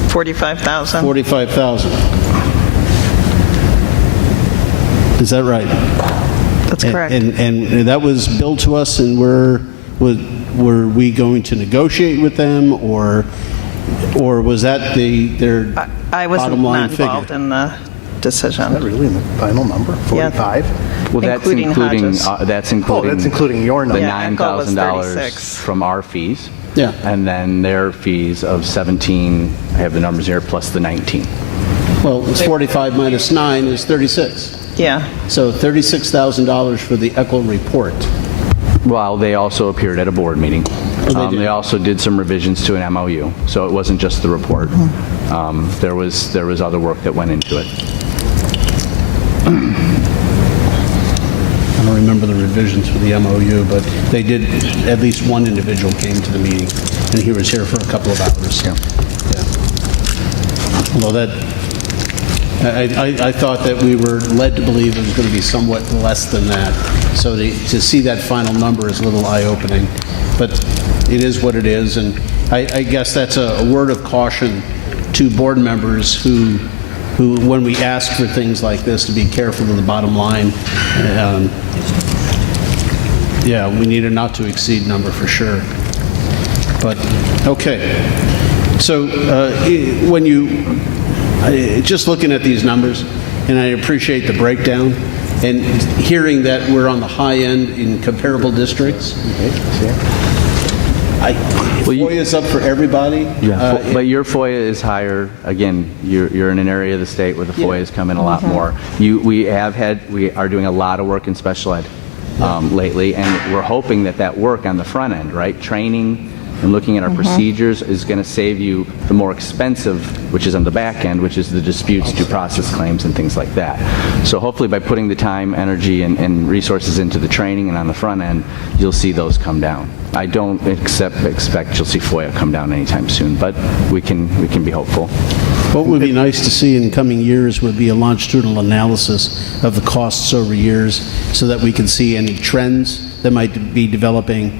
$45,000. $45,000. Is that right? That's correct. And that was billed to us, and were we going to negotiate with them, or was that their I was bottom line not involved figure? in the decision. Is that really in the final number? 45? Yeah. Well, that's Including including Hodges. that's including your number. the Yeah, Echo was $9,000 36. from our fees. Yeah. And then their fees of 17. I have the numbers here, plus the 19. Well, it's 45 minus 9 is 36. Yeah. So $36,000 for the Echo report. Well, they also appeared at a board meeting. they did. They also did some revisions to an MOU, so it wasn't just the report. There was other work that went into it. I don't remember the revisions for the MOU, but they did, at least one individual came to the meeting, and he was here for a couple of hours. Yeah. Although I thought that we were led to believe it was going to be somewhat less than that. So to see that final number is a little eye-opening. But it is what it is, and I guess that's a word of caution to board members who who, when we ask for things like this, to be careful of the bottom line. Yeah, we need a not to exceed number for sure. But, okay. So when you, just looking at these numbers, and I appreciate the breakdown, and hearing that we're on the high end in comparable districts, FOIA is up for everybody. Yeah, but your FOIA is higher. Again, you're in an area of the state where the FOIAs come in a lot more. We are doing a lot of work in special ed lately, and we're hoping that work on the front end, right, training and looking at our procedures, is going to save you the more expensive, which is on the back end, which is the disputes, due process claims, and things like that. So hopefully by putting the time, energy, and resources into the training and on the front end, you'll see those come down. I don't expect you'll see FOIA come down anytime soon, but we can be hopeful. What would be nice to see in coming years would be a longitudinal analysis of the costs over years, so that we can see any trends that might be developing.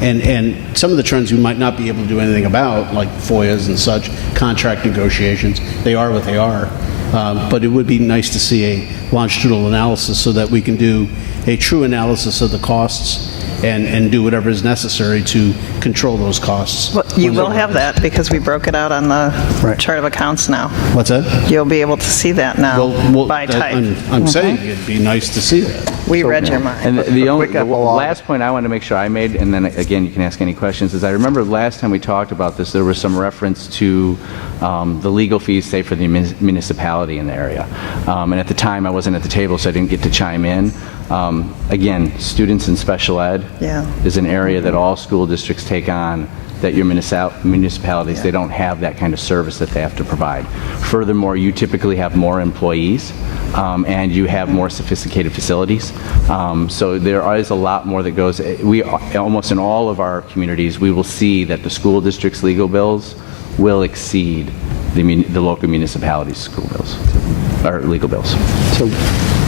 And some of the trends we might not be able to do anything about, like FOIAs and such, contract negotiations. They are what they are. But it would be nice to see a longitudinal analysis so that we can do a true analysis of the costs and do whatever is necessary to control those costs. Well, you will have that because we broke it out on the chart of accounts now. What's that? You'll be able to see that now by type. I'm saying it'd be nice to see that. We read your mind. And the last point I want to make sure I made, and then again you can ask any questions, is I remember last time we talked about this, there was some reference to the legal fees, say, for the municipality in the area. And at the time I wasn't at the table, so I didn't get to chime in. Again, students in special ed is an area that all school districts take on, that your municipalities, they don't have that kind of service that they have to provide. Furthermore, you typically have more employees, and you have more sophisticated facilities. So there is a lot more that goes. Almost in all of our communities, we will see that the school district's legal bills will exceed the local municipalities' school bills, or legal bills. So,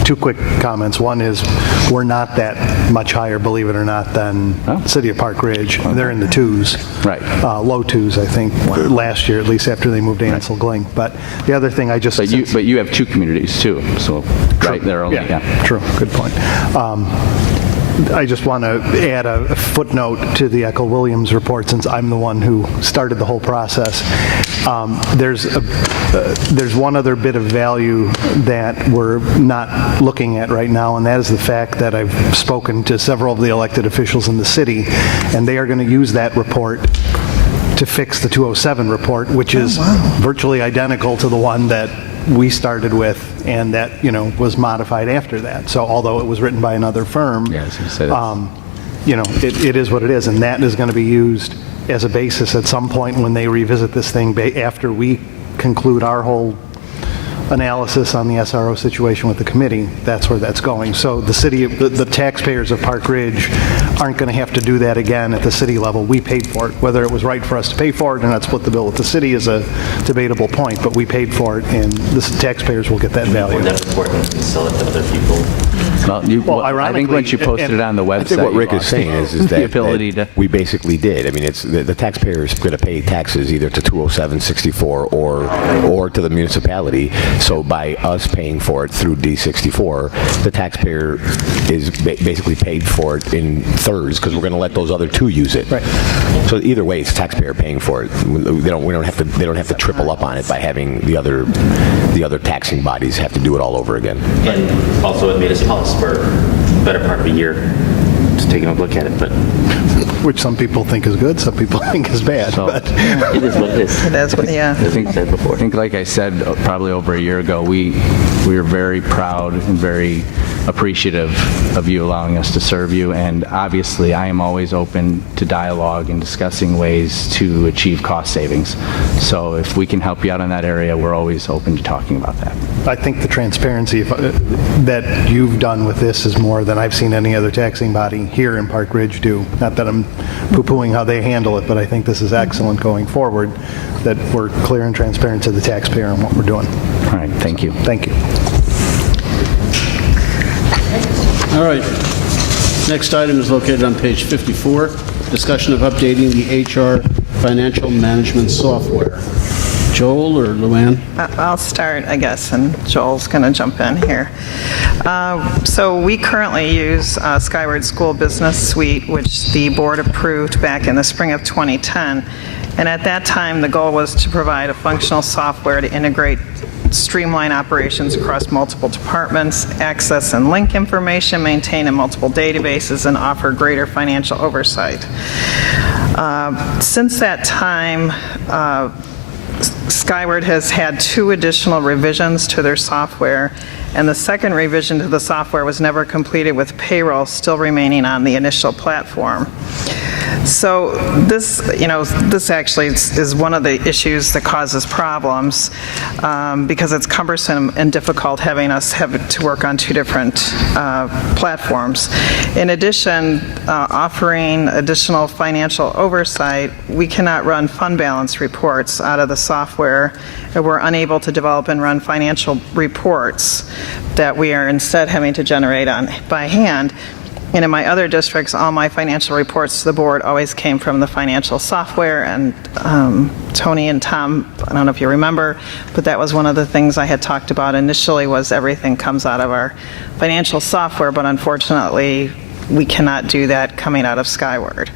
two quick comments. One is, we're not that much higher, believe it or not, than the city of Park Ridge. They're in the twos. Right. Low twos, I think, last year, at least after they moved to Ansel Gling. But the other thing I just... But you have two communities, too, so right there only. True. Good point. I just want to add a footnote to the Eckel Williams report, since I'm the one who started the whole process. There's one other bit of value that we're not looking at right now, and that is the fact that I've spoken to several of the elected officials in the city, and they are going to use that report to fix the 207 report, which is virtually identical to the one that we started with, and that was modified after that. So although it was written by another firm, it is what it is, and that is going to be used as a basis at some point when they revisit this thing after we conclude our whole analysis on the SRO situation with the committee. That's where that's going. So the city, the taxpayers of Park Ridge aren't going to have to do that again at the city level. We paid for it. Whether it was right for us to pay for it and not split the bill with the city is a debatable point, but we paid for it, and the taxpayers will get that value. That report and sell it to other people. Well, I think once you posted it on the website, I think what Rick is saying is the that, ability that we basically did. I mean, it's the taxpayer is going to pay taxes either to 207, 64, or to the municipality. So by us paying for it through D64, the taxpayer is basically paid for it in thirds, because we're going to let those other two use it. Right. So either way, it's taxpayer paying for it. They don't have to triple up on it by having the other taxing bodies have to do it all over again. And also it made us pause for the better part of a year, just taking a look at it, but which some people think is good, some people think is bad. So, but it is what it is. That's what, I think, like I said, probably over a year ago, we are very proud and very appreciative of you allowing us to serve you, and obviously I am always open to dialogue and discussing ways to achieve cost savings. So if we can help you out in that area, we're always open to talking about that. I think the transparency that you've done with this is more than I've seen any other taxing body here in Park Ridge do. Not that I'm poo-pooing how they handle it, but I think this is excellent going forward, that we're clear and transparent to the taxpayer on what we're doing. All right, thank you. Thank you. All right. Next item is located on page 54, discussion of updating the HR financial management software. Joel or Luann? I'll start, I guess, and Joel's going to jump in here. So we currently use Skyward School Business Suite, which the board approved back in the spring of 2010. And at that time, the goal was to provide a functional software to integrate streamline operations across multiple departments, access and link information, maintain in multiple databases, and offer greater financial oversight. Since that time, Skyward has had 2 additional revisions to their software, and the second revision to the software was never completed, with payroll still remaining on the initial platform. So this actually is one of the issues that causes problems because it's cumbersome and difficult having us have to work on 2 different platforms. In addition, offering additional financial oversight, we cannot run fund balance reports out of the software, and we're unable to develop and run financial reports that we are instead having to generate by hand. And in my other districts, all my financial reports to the board always came from the financial software. And Tony and Tom, I don't know if you remember, but that was one of the things I had talked about initially, was everything comes out of our financial software, but unfortunately, we cannot do that coming out of Skyward.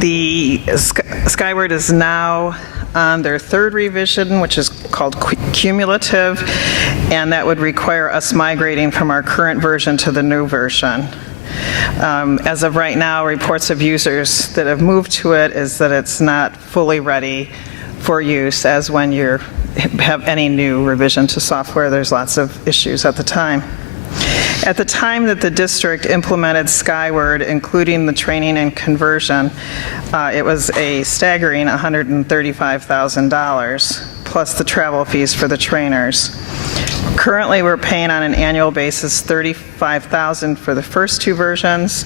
The Skyward is now on their 3rd revision, which is called cumulative, and that would require us migrating from our current version to the new version. As of right now, reports of users that have moved to it is that it's not fully ready for use, as when you have any new revision to software, there's lots of issues at the time. At the time that the district implemented Skyward, including the training and conversion, it was a staggering $135,000, plus the travel fees for the trainers. Currently, we're paying on an annual basis $35,000 for the first 2 versions,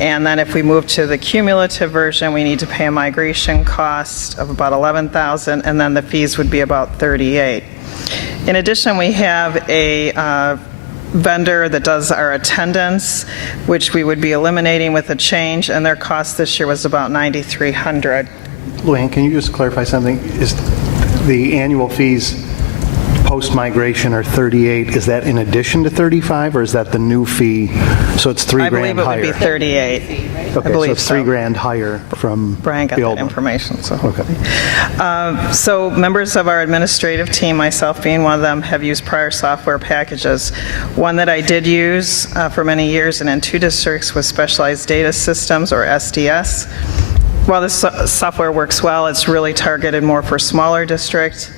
and then if we move to the cumulative version, we need to pay a migration cost of about $11,000, and then the fees would be about $38,000. In addition, we have a vendor that does our attendance, which we would be eliminating with a change, and their cost this year was about $9,300. Luann, can you just clarify something? Is the annual fees post-migration are $38,000, is that in addition to $35,000, or is that the new fee? So it's $3,000 higher. I believe it would be $38,000. Okay, I believe so it's $3,000 higher from Brian got the old that one. information. So. Okay. So members of our administrative team, myself being one of them, have used prior software packages. One that I did use for many years and in 2 districts was Specialized Data Systems, or SDS. While this software works well, it's really targeted more for smaller districts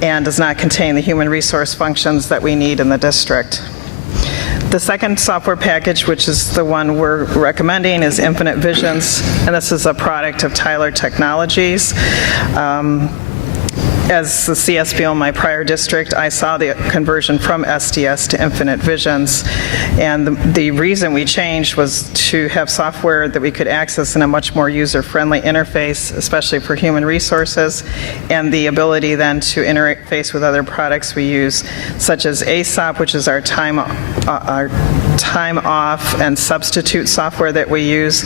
and does not contain the human resource functions that we need in the district. The second software package, which is the one we're recommending, is Infinite Visions, and this is a product of Tyler Technologies. As the CSBO in my prior district, I saw the conversion from SDS to Infinite Visions, and the reason we changed was to have software that we could access in a much more user-friendly interface, especially for human resources, and the ability then to interface with other products we use, such as ASOP, which is our time off and substitute software that we use,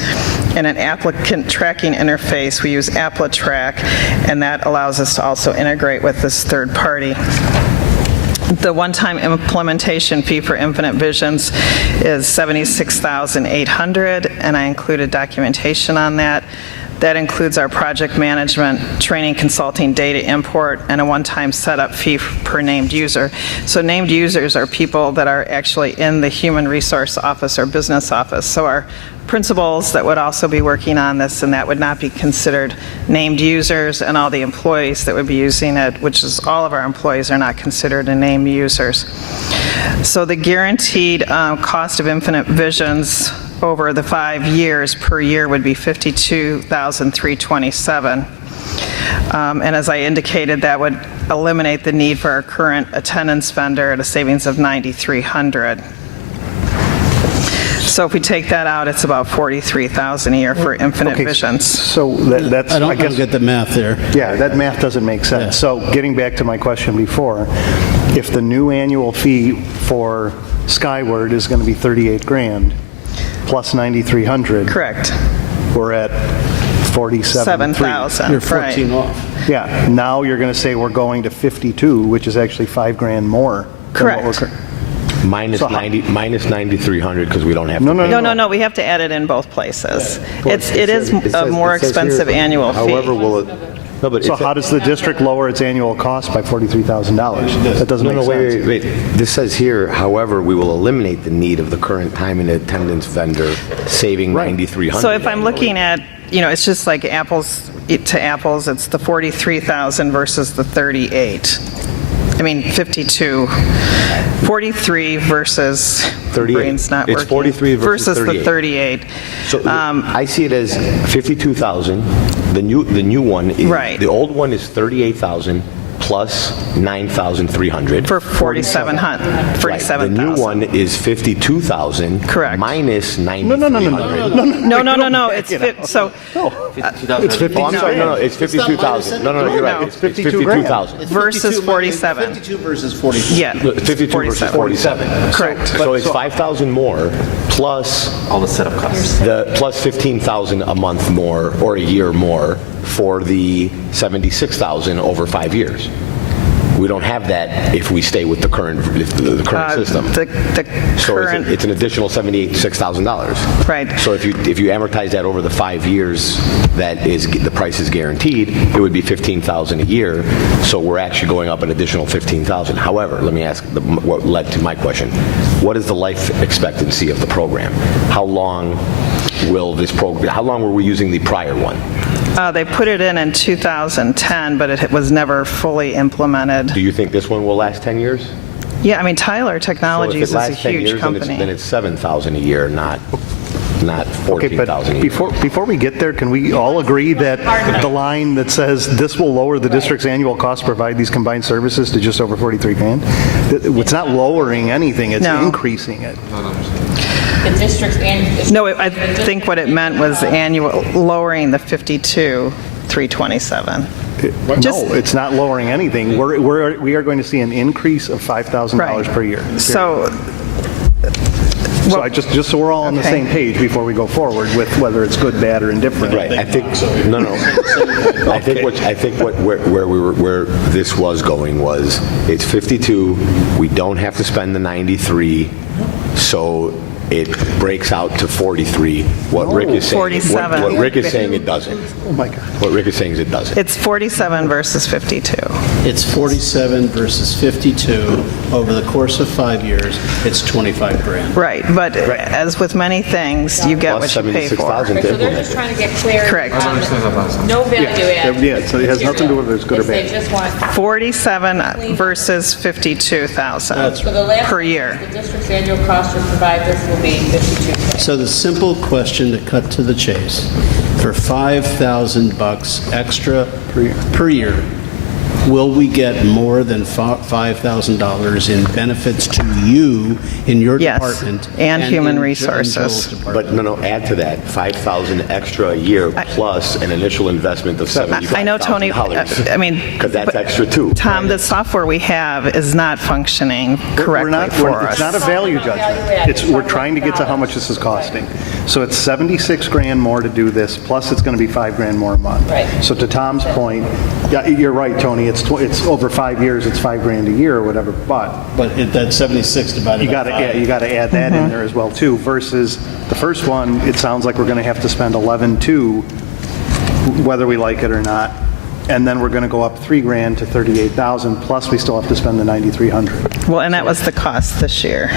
and an applicant tracking interface. We use AppleTrack, and that allows us to also integrate with this third party. The one-time implementation fee for Infinite Visions is $76,800, and I included documentation on that. That includes our project management, training, consulting, data import, and a one-time setup fee per named user. So named users are people that are actually in the human resource office or business office. So our principals that would also be working on this, and that would not be considered named users, and all the employees that would be using it, which is all of our employees, are not considered named users. So the guaranteed cost of Infinite Visions over the 5 years per year would be $52,327. And as I indicated, that would eliminate the need for our current attendance vendor at a savings of $9,300. So if we take that out, it's about $43,000 a year for Infinite Visions. So that's, I don't get the math there. Yeah, that math doesn't make sense. Yeah. So getting back to my question before, if the new annual fee for Skyward is going to be $38,000 plus $9,300. Correct. We're at 47,000. You're 14 off. Yeah, now you're going to say we're going to 52, which is actually $5,000 more. Correct. Minus So how- 90, minus 9,300 because we don't have to pay. No, we have to add it in both places. It is a more expensive annual fee. However, will it? No, but So how does the district lower its annual cost by $43,000? That doesn't make sense. Wait. This says here, however, we will eliminate the need of the current time and attendance vendor, saving 9,300. So if I'm looking at, it's just like apples to apples, it's the 43,000 versus the 38. 52. 43 versus 38. brain's not It's working. 43 versus the 38. So I see it as 52,000. The new one is Right. The old one is 38,000 plus 9,300 For 47,000. The new one is 52,000. Correct. Minus 9,300. No. It's so. It's 52. I'm sorry. No. It's 52,000. No. You're right. It's 52,000 versus 47. 52 versus 42. Yeah. 52 versus 47. Correct. So it's 5,000 more plus All the setup costs. plus 15,000 a month more or a year more for the 76,000 over 5 years. We don't have that if we stay with the current system. So it's an additional $76,000. Right. So if you amortize that over the 5 years, the price is guaranteed. It would be $15,000 a year. So we're actually going up an additional $15,000. However, let me ask what led to my question: what is the life expectancy of the program? How long will this program? How long were we using the prior one? They put it in 2010, but it was never fully implemented. Do you think this one will last 10 years? Yeah, Tyler Technologies is a huge company. Then it's $7,000 a year, not Okay, but $14,000 a year. before we get there, can we all agree that the line that says this will lower the district's annual cost to provide these combined services to just over $43,000? It's not lowering anything, it's increasing it. The district's annual. No, I think what it meant was lowering the 52,327. No, it's not lowering anything. We are going to see an increase of $5,000 per year. So just so we're all on the same page before we go forward with whether it's good, bad, or indifferent. Right. I think no. I think where this was going was it's 52. We don't have to spend the 93. So it breaks out to 43. What Rick is saying. 47. What Rick is saying, it doesn't. Oh my God. What Rick is saying is it doesn't. It's 47 versus 52. It's 47 versus 52. Over the course of 5 years, it's $25,000. Right, but as with many things, you get Plus what you pay for. $76,000 So they're just trying to get clarity. Correct. On no value add. Yeah, so it has nothing to do with whether it's good or They bad. just want 47 versus 52,000 for the last per year. The district's annual cost to provide this will be $52,000. So the simple question to cut to the chase, for $5,000 extra per year, will we get more than $5,000 in benefits to you in your Yes, department? and human in resources. Joel's department? But no, add to that 5,000 extra a year plus an initial investment of $75,000. I know, Tony, because that's extra too. Tom, the software we have is not functioning correctly for us. It's not a value judgment. We're trying to get to how much this is costing. So it's $76,000 more to do this, plus it's going to be $5,000 more a month. Right. So to Tom's point, yeah, you're right, Tony. It's over 5 years. It's $5,000 a year or whatever. But that's 76 divided by 5. You got to add that in there as well too. Versus the first one, it sounds like we're going to have to spend 11.2, whether we like it or not. And then we're going to go up $3,000 to $38,000. Plus, we still have to spend the $9,300. Well, and that was the cost this year.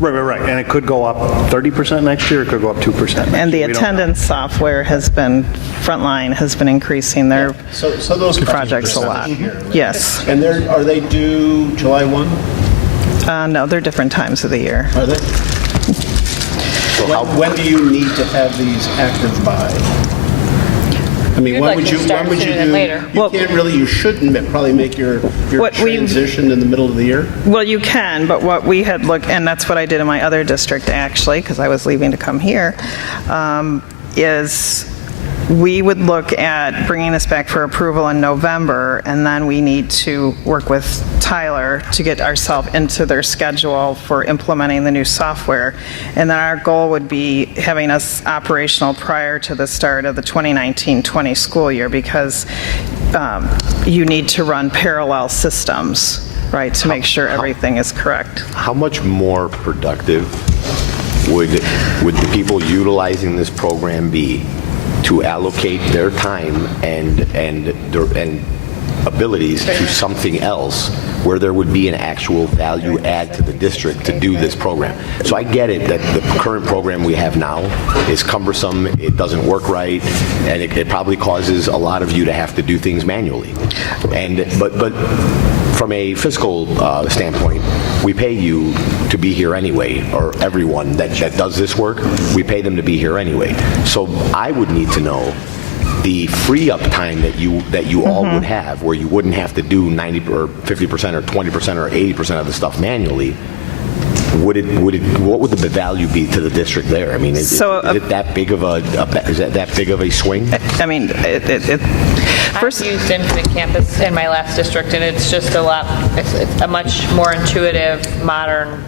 Right. And it could go up 30% next year. It could go up 2% next year. And the attendance software Frontline has been increasing their So those projects a lot. Yes. And are they due July 1? No, they're different times of the year. Are they? When do you need to have these active by? I mean, when would you do? You shouldn't probably make your transition in the middle of the year. Well, you can, but what we had looked, and that's what I did in my other district actually, because I was leaving to come here, is we would look at bringing this back for approval in November, and then we need to work with Tyler to get ourselves into their schedule for implementing the new software. And then our goal would be having us operational prior to the start of the 2019-20 school year, because you need to run parallel systems, right, to make sure everything is correct. How much more productive would the people utilizing this program be to allocate their time and abilities to something else where there would be an actual value add to the district to do this program? So I get it that the current program we have now is cumbersome, it doesn't work right, and it probably causes a lot of you to have to do things manually. But from a fiscal standpoint, we pay you to be here anyway, or everyone that does this work, we pay them to be here anyway. So I would need to know the free up time that you all would have, where you wouldn't have to do 90 or 50% or 20% or 80% of the stuff manually. What would the value be to the district there? I mean, is it that big of a swing? I mean, I've used Infinite Campus in my last district, and it's just it's a much more intuitive, modern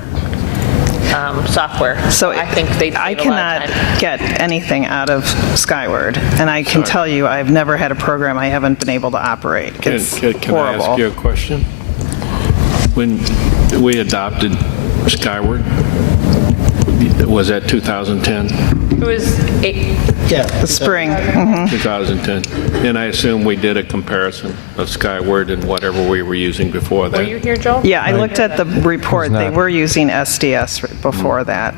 software. So I think I cannot get anything out of Skyward, and I can tell you I've never had a program I haven't been able to operate. It's Can horrible. I ask you a question? When we adopted Skyward, was that 2010? It was the spring. 2010. And I assume we did a comparison of Skyward and whatever we were using before that. Were you here, Joel? Yeah, I looked at the report. They were using SDS before that.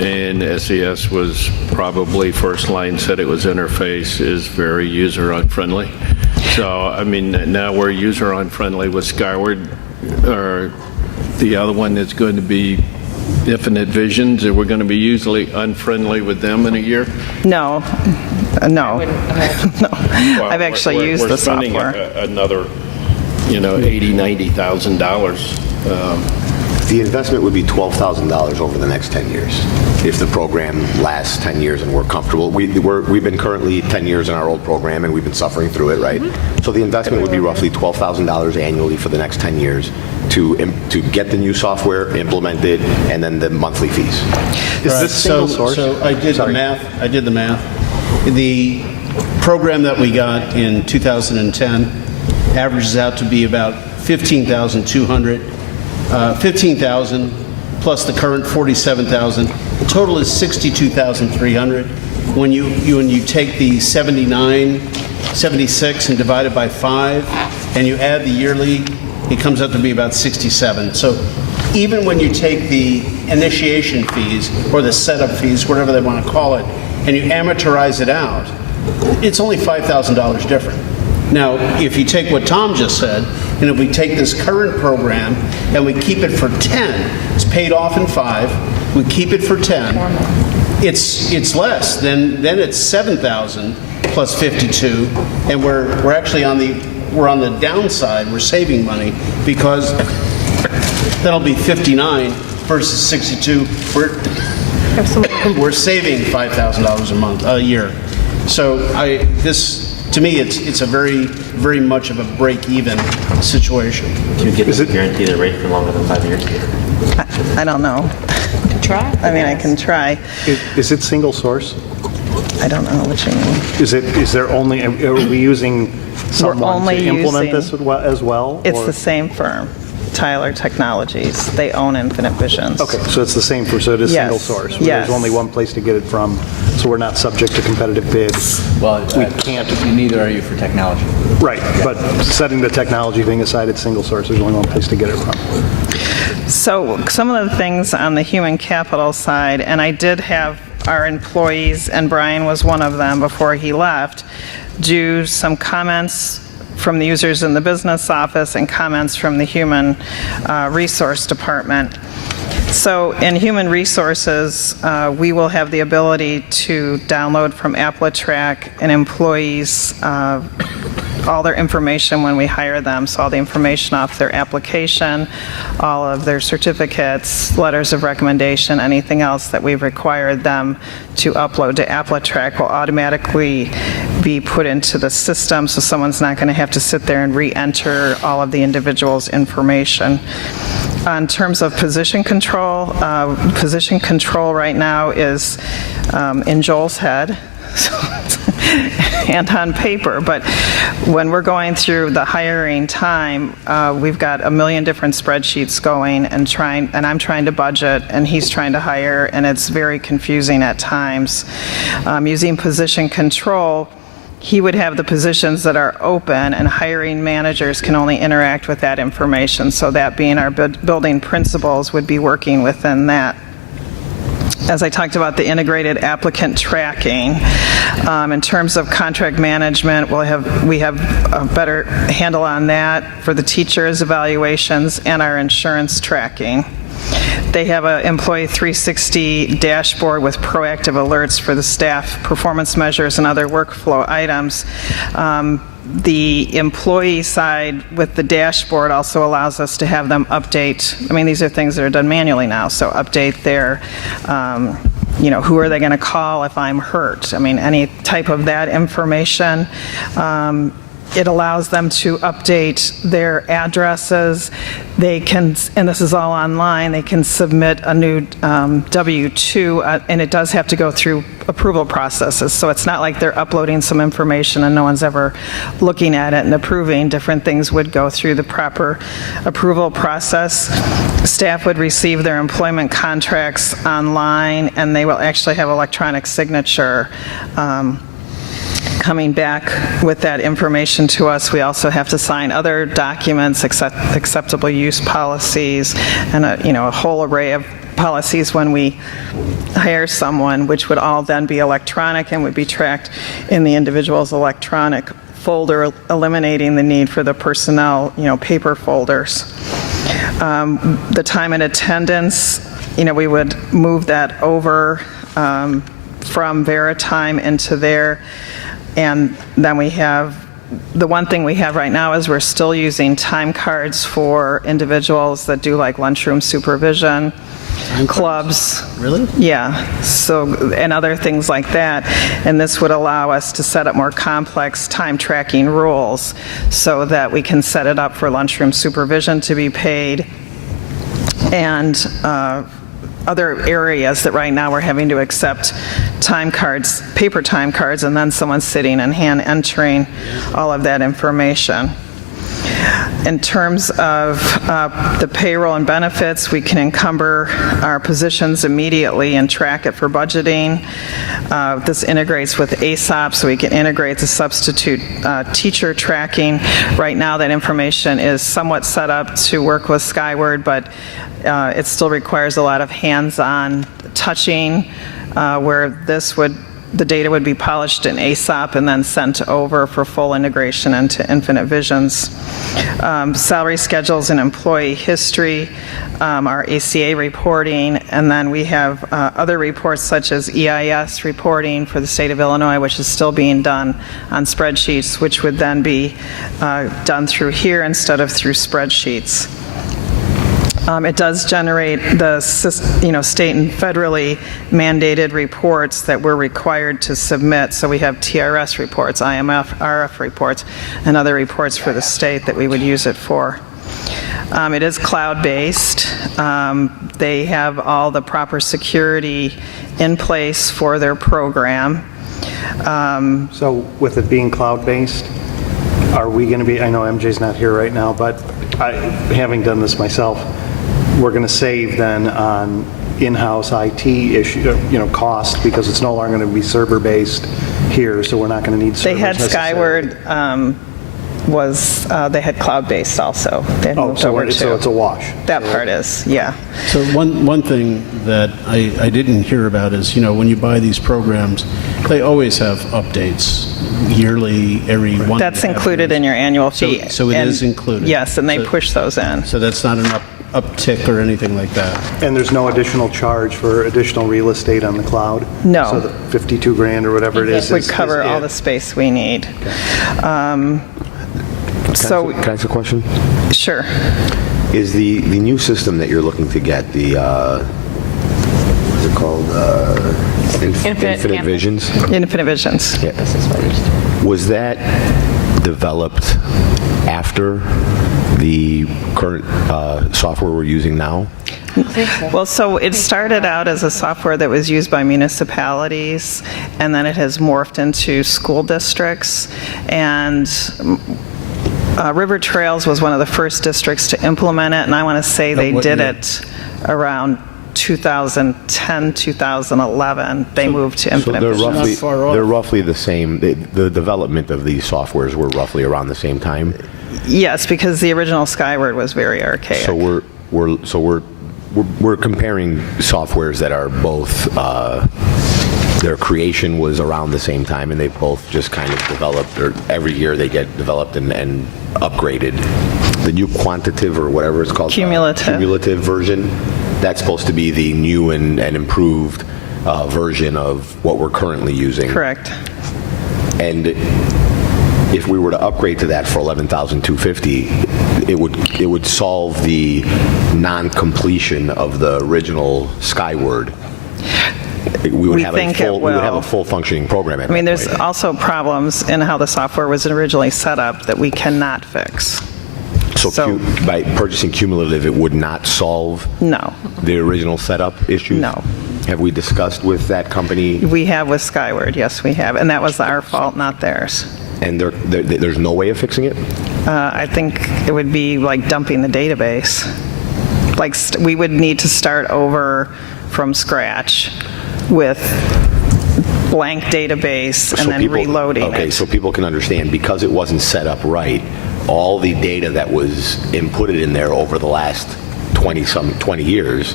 And SES was probably, first line said it was interface is very user unfriendly. So, I mean, now we're user unfriendly with Skyward, or the other one is going to be Infinite Visions, and we're going to be usually unfriendly with them in a year? No. No. I've actually used the software. We're spending another, $80,000, $90,000. The investment would be $12,000 over the next 10 years if the program lasts 10 years and we're comfortable. We've been currently 10 years in our old program and we've been suffering through it, right? So the investment would be roughly $12,000 annually for the next 10 years to get the new software implemented, and then the monthly fees. Is this single source? So I did the math. The program that we got in 2010 averages out to be about $15,200. 15,000 plus the current 47,000. The total is 62,300. When you take the 76 and divide it by 5, and you add the yearly, it comes out to be about 67. So even when you take the initiation fees or the setup fees, whatever they want to call it, and you amortize it out, it's only $5,000 different. Now, if you take what Tom just said, and if we take this current program and we keep it for 10, it's paid off in 5, we keep it for 10, it's less. Then it's 7,000 plus 52, and we're actually on the downside. We're saving money because that'll be 59 versus 62. We're saving $5,000 a year. So to me, it's a very, very much of a break-even situation. Can you get us a guarantee the rate for longer than 5 years? I don't know. Try? I mean, I can try. Is it single source? I don't know what you mean. Is there only, are we using someone to implement this as well? It's the same firm, Tyler Technologies. They own Infinite Visions. Okay, so it's the same, so it is single source. Yes. There's only one place to get it from, so we're not subject to competitive bids. Well, we can't. Neither are you for technology. Right, but setting the technology thing aside, it's single source. There's only one place to get it from. So some of the things on the human capital side, and I did have our employees, and Brian was one of them before he left, do some comments from the users in the business office and comments from the human resource department. So in human resources, we will have the ability to download from AppleTrack an employee's all their information when we hire them, so all the information off their application, all of their certificates, letters of recommendation, anything else that we've required them to upload to AppleTrack will automatically be put into the system, so someone's not going to have to sit there and re-enter all of the individual's information. In terms of position control right now is in Joel's head. And on paper, but when we're going through the hiring time, we've got a million different spreadsheets going and I'm trying to budget and he's trying to hire, and it's very confusing at times. Using position control, he would have the positions that are open, and hiring managers can only interact with that information. So that being our building principals would be working within that. As I talked about the integrated applicant tracking, in terms of contract management, we have a better handle on that for the teachers' evaluations and our insurance tracking. They have an Employee 360 dashboard with proactive alerts for the staff, performance measures, and other workflow items. The employee side with the dashboard also allows us to have them update. I mean, these are things that are done manually now, so update their, who are they going to call if I'm hurt? I mean, any type of that information. It allows them to update their addresses. They can, and this is all online, they can submit a new W-2, and it does have to go through approval processes. So it's not like they're uploading some information and no one's ever looking at it and approving. Different things would go through the proper approval process. Staff would receive their employment contracts online, and they will actually have electronic signature coming back with that information to us. We also have to sign other documents, acceptable use policies, and a whole array of policies when we hire someone, which would all then be electronic and would be tracked in the individual's electronic folder, eliminating the need for the personnel, paper folders. The time and attendance, we would move that over from Veritime into there. And then we have, the one thing we have right now is we're still using time cards for individuals that do like lunchroom supervision, clubs. Really? Yeah. So, and other things like that. And this would allow us to set up more complex time tracking rules so that we can set it up for lunchroom supervision to be paid, and other areas that right now we're having to accept time cards, paper time cards, and then someone sitting and hand entering all of that information. In terms of the payroll and benefits, we can encumber our positions immediately and track it for budgeting. This integrates with ASOP, so we can integrate the substitute teacher tracking. Right now, that information is somewhat set up to work with Skyward, but it still requires a lot of hands-on touching, where the data would be polished in ASOP and then sent over for full integration into Infinite Visions. Salary schedules and employee history, our ACA reporting, and then we have other reports such as EIS reporting for the state of Illinois, which is still being done on spreadsheets, which would then be done through here instead of through spreadsheets. It does generate the state and federally mandated reports that we're required to submit. So we have TRS reports, IMF, RF reports, and other reports for the state that we would use it for. It is cloud-based. They have all the proper security in place for their program. So with it being cloud-based, are we going to be, I know MJ's not here right now, but having done this myself, we're going to save then on in-house IT issue, cost, because it's no longer going to be server-based here, so we're not going to need servers. They had necessarily. Skyward they had cloud-based also. They had moved over to. So it's a wash. That part is, yeah. So one thing that I didn't hear about is, when you buy these programs, they always have updates yearly, every 1.5 That's included in your annual fee. So it is included? Yes, and they push those in. So that's not an uptick or anything like that? And there's no additional charge for additional real estate on the cloud? No. So the 52 grand or whatever it is. Would cover all the space we need. Can I ask a question? Sure. Is the new system that you're looking to get, the, what's it called? Infinite Visions? Infinite Visions. Yeah. Was that developed after the current software we're using now? Well, so it started out as a software that was used by municipalities, and then it has morphed into school districts. And River Trails was one of the first districts to implement it, and I want to say they did it around 2010, 2011. They moved to Infinite Visions. They're roughly the same. The development of these softwares were roughly around the same time. Yes, because the original Skyward was very archaic. So we're comparing softwares that are both their creation was around the same time, and they both just kind of developed, or every year they get developed and upgraded. The new quantitative or whatever it's called, cumulative version, that's supposed to be the new and improved version of what we're currently using. Correct. And if we were to upgrade to that for $11,250, it would solve the non-completion of the original Skyward. We would have a full functioning program. I mean, there's also problems in how the software was originally set up that we cannot fix. So by purchasing cumulative, it would not solve the original setup issues? No. Have we discussed with that company? We have with Skyward, yes, we have. And that was our fault, not theirs. And there's no way of fixing it? I think it would be like dumping the database. Like we would need to start over from scratch with blank database and then reloading it. Okay, so people can understand, because it wasn't set up right, all the data that was inputted in there over the last 20 years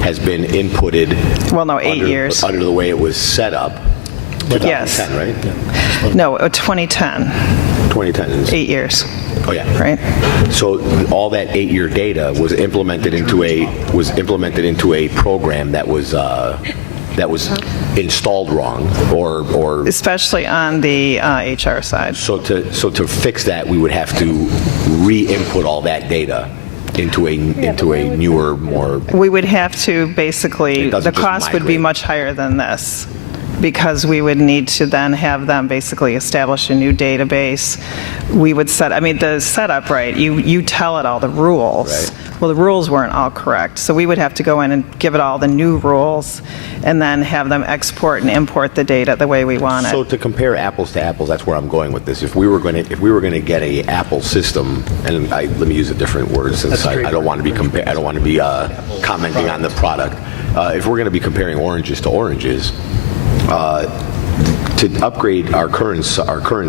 has been inputted. Well, no, 8 years. Under the way it was set up. 2010, yes. Right? Yeah. No, 2010. 2010 is 8 years. Oh yeah. Right. So all that 8-year data was implemented into a program that was installed wrong, or especially on the HR side. So to fix that, we would have to re-input all that data into a newer, more. We would have to basically, the cost would be much higher than this, because we would need to then have them basically establish a new database. We would the setup, right, you tell it all the rules. Right. Well, the rules weren't all correct, so we would have to go in and give it all the new rules and then have them export and import the data the way we want it. So to compare apples to apples, that's where I'm going with this. If we were going to get a Apple system, and let me use a different word since I don't want to be commenting on the product. If we're going to be comparing oranges to oranges, to upgrade our current software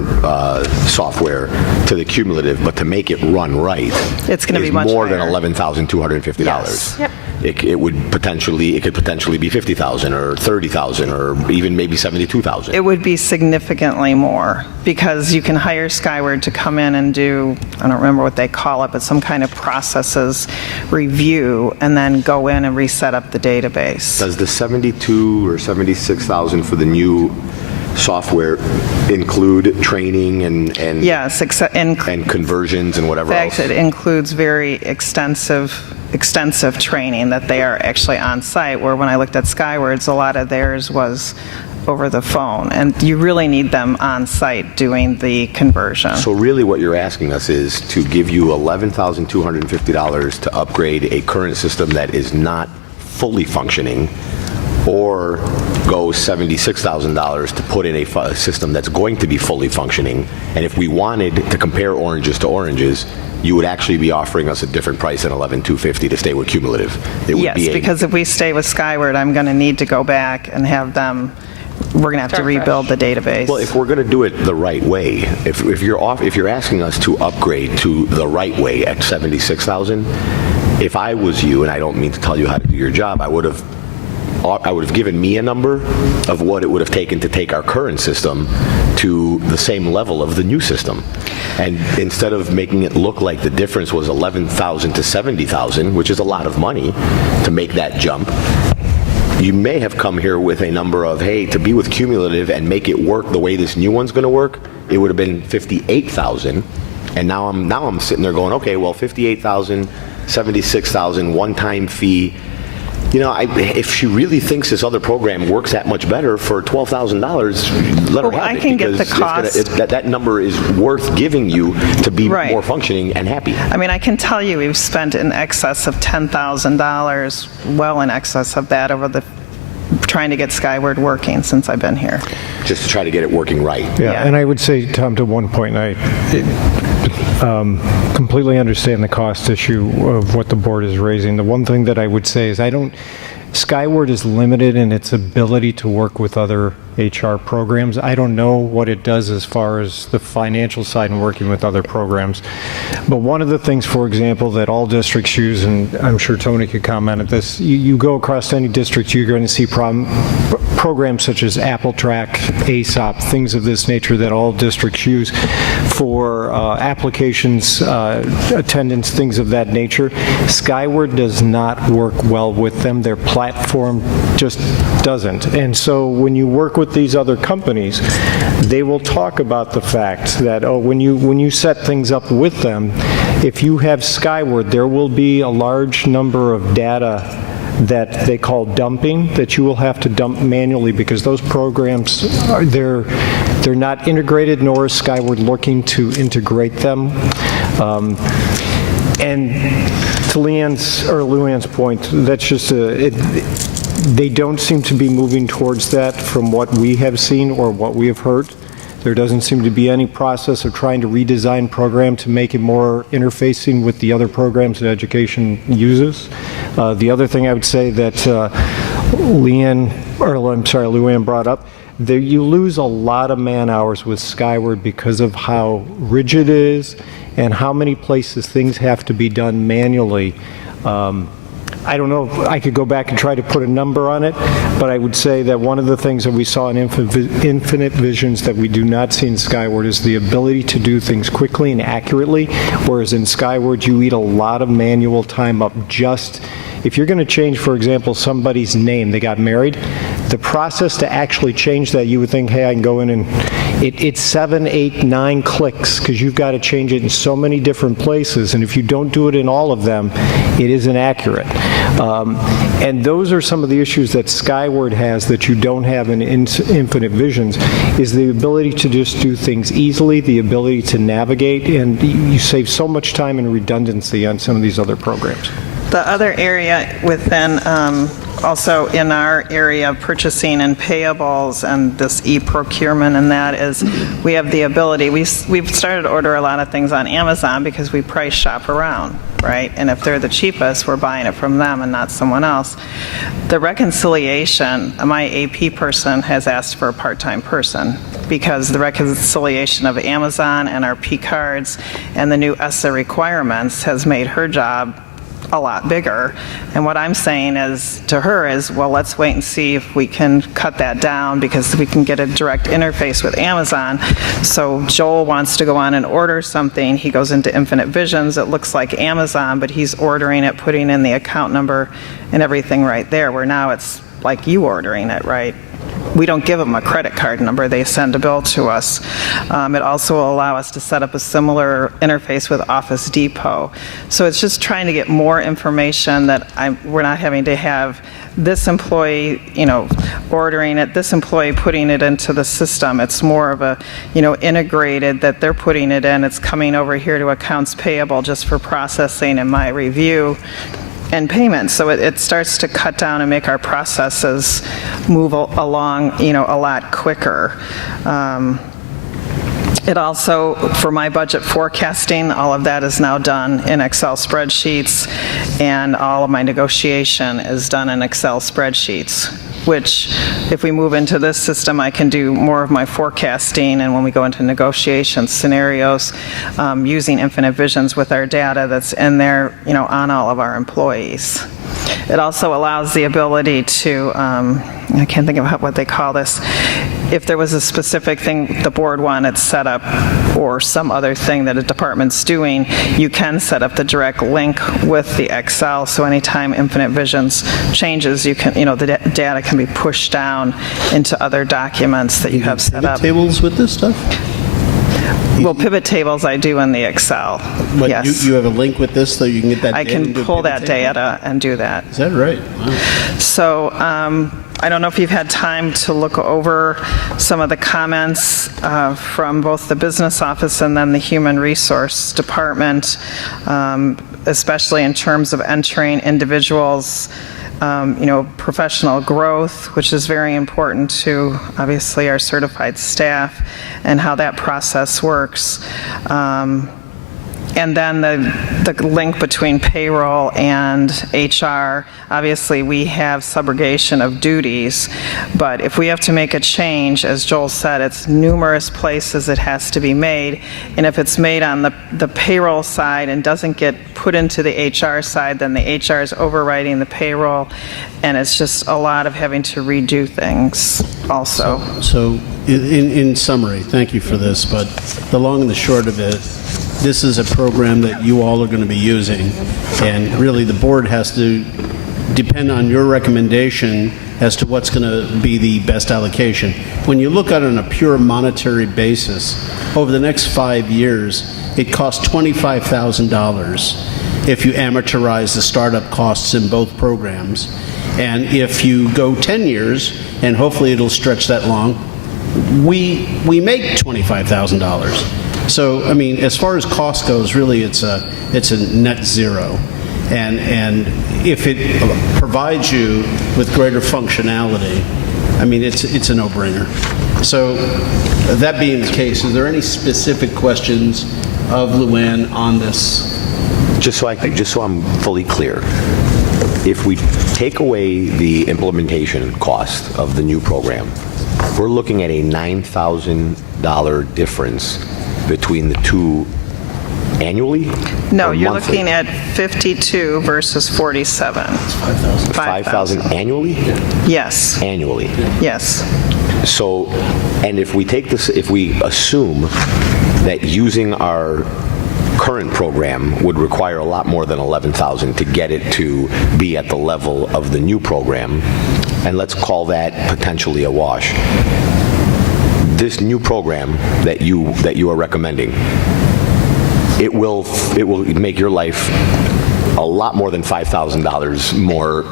to the cumulative, but to make it run right, it's going to be much more higher. Than $11,250. Yes. Yep. It could potentially be $50,000 or $30,000 or even maybe $72,000. It would be significantly more, because you can hire Skyward to come in and do, I don't remember what they call it, but some kind of processes review, and then go in and reset up the database. Does the $72,000 or $76,000 for the new software include training and yes, and conversions and whatever else? In fact, it includes very extensive training that they are actually on site, where when I looked at Skyward's, a lot of theirs was over the phone, and you really need them on site doing the conversion. So really what you're asking us is to give you $11,250 to upgrade a current system that is not fully functioning, or go $76,000 to put in a system that's going to be fully functioning. And if we wanted to compare oranges to oranges, you would actually be offering us a different price than $11,250 to stay with cumulative. Yes, because if we stay with Skyward, I'm going to need to go back and have them. We're going to have to rebuild the database. Well, if we're going to do it the right way, if you're asking us to upgrade to the right way at $76,000, if I was you, and I don't mean to tell you how to do your job, I would have given me a number of what it would have taken to take our current system to the same level of the new system. And instead of making it look like the difference was $11,000 to $70,000, which is a lot of money to make that jump, you may have come here with a number of, hey, to be with cumulative and make it work the way this new one's going to work, it would have been $58,000. And now I'm sitting there going, okay, well, $58,000, $76,000, one-time fee. if she really thinks this other program works that much better for $12,000, let her have it. I can get the because cost. that number is worth giving you to be Right. more functioning and happy. I mean, I can tell you we've spent in excess of $10,000, well in excess of that, trying to get Skyward working since I've been here. Just to try to get it working right. Yeah, and I would say, Tom, to one point, I completely understand the cost issue of what the board is raising. The one thing that I would say is Skyward is limited in its ability to work with other HR programs. I don't know what it does as far as the financial side and working with other programs. But one of the things, for example, that all districts use, and I'm sure Tony could comment on this, you go across any district, you're going to see programs such as Apple Track, ASOP, things of this nature that all districts use for applications, attendance, things of that nature. Skyward does not work well with them. Their platform just doesn't. And so when you work with these other companies, they will talk about the fact that, when you set things up with them, if you have Skyward, there will be a large number of data that they call dumping that you will have to dump manually because those programs they're not integrated, nor is Skyward looking to integrate them. And to Luann's point, that's just they don't seem to be moving towards that from what we have seen or what we have heard. There doesn't seem to be any process of trying to redesign program to make it more interfacing with the other programs that education uses. The other thing I would say that Luann brought up, you lose a lot of man hours with Skyward because of how rigid it is and how many places things have to be done manually. I don't know if I could go back and try to put a number on it, but I would say that one of the things that we saw in Infinite Visions that we do not see in Skyward is the ability to do things quickly and accurately, whereas in Skyward you eat a lot of manual time up just if you're going to change, for example, somebody's name, they got married, the process to actually change that, you would think, hey, I can go in and it's 7, 8, 9 clicks because you've got to change it in so many different places. And if you don't do it in all of them, it isn't accurate. And those are some of the issues that Skyward has that you don't have in Infinite Visions, is the ability to just do things easily, the ability to navigate, and you save so much time and redundancy on some of these other programs. The other area within, also in our area of purchasing and payables and this e-procurement, and that is we have the ability, we've started to order a lot of things on Amazon because we price shop around, right? And if they're the cheapest, we're buying it from them and not someone else. The reconciliation, my AP person has asked for a part-time person because the reconciliation of Amazon and our P cards and the new ESSA requirements has made her job a lot bigger. And what I'm saying is to her is, well, let's wait and see if we can cut that down because we can get a direct interface with Amazon. So Joel wants to go on and order something. He goes into Infinite Visions. It looks like Amazon, but he's ordering it, putting in the account number and everything right there, where now it's like you ordering it, right? We don't give them a credit card number. They send a bill to us. It also will allow us to set up a similar interface with Office Depot. So it's just trying to get more information that we're not having to have this employee, ordering it, this employee putting it into the system. It's more of a, integrated that they're putting it in. It's coming over here to accounts payable just for processing and my review and payments. So it starts to cut down and make our processes move along, a lot quicker. It also, for my budget forecasting, all of that is now done in Excel spreadsheets, and all of my negotiation is done in Excel spreadsheets, which if we move into this system, I can do more of my forecasting, and when we go into negotiation scenarios, using Infinite Visions with our data that's in there, on all of our employees. It also allows the ability to, I can't think of what they call this, if there was a specific thing the board wanted set up or some other thing that a department's doing, you can set up the direct link with the Excel, so anytime Infinite Visions changes, you can, the data can be pushed down into other documents that you have set up. Tables with this stuff? Well, pivot tables I do in the Excel, But yes. you have a link with this, so you can get that I data can into a pull pivot that table? data and do that. Is that right? Wow. So I don't know if you've had time to look over some of the comments from both the business office and then the human resource department, especially in terms of entering individuals' professional growth, which is very important to, obviously, our certified staff and how that process works. And then the link between payroll and HR, obviously we have subrogation of duties, but if we have to make a change, as Joel said, it's numerous places it has to be made, and if it's made on the payroll side and doesn't get put into the HR side, then the HR is overriding the payroll, and it's just a lot of having to redo things also. So in summary, thank you for this, but the long and the short of it, this is a program that you all are going to be using, and really the board has to depend on your recommendation as to what's going to be the best allocation. When you look at it on a pure monetary basis, over the next 5 years, it costs $25,000 if you amortize the startup costs in both programs. And if you go 10 years, and hopefully it'll stretch that long, we make $25,000. So, I mean, as far as cost goes, really it's a net zero. And if it provides you with greater functionality, I mean, it's a no-brainer. So, that being the case, is there any specific questions of Luann on this? Just so I'm fully clear, if we take away the implementation cost of the new program, we're looking at a $9,000 difference between the two annually? No, or you're monthly? looking at 52 versus 47. It's 5,000. 5,000 annually? Yes. Annually. Yes. So, and if we assume that using our current program would require a lot more than 11,000 to get it to be at the level of the new program, and let's call that potentially a wash. This new program that you are recommending, it will make your life a lot more than $5,000 more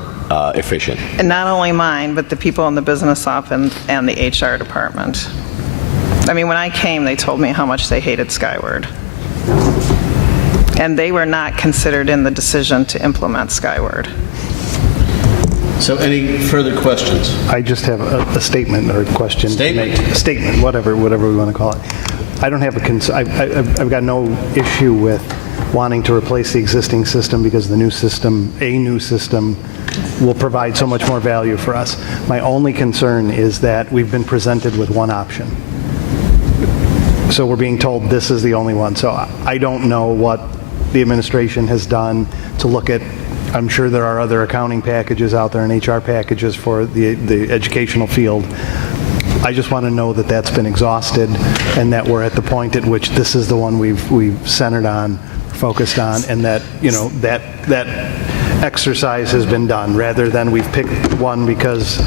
efficient. And not only mine, but the people in the business office and the HR department. I mean, when I came, they told me how much they hated Skyward. And they were not considered in the decision to implement Skyward. So any further questions? I just have a statement or a question. Statement, whatever we want to call it. I don't have I've got no issue with wanting to replace the existing system because a new system will provide so much more value for us. My only concern is that we've been presented with one option. So we're being told this is the only one. So I don't know what the administration has done to look at. I'm sure there are other accounting packages out there and HR packages for the educational field. I just want to know that that's been exhausted and that we're at the point at which this is the one we've centered on, focused on, and that, that exercise has been done rather than we've picked one because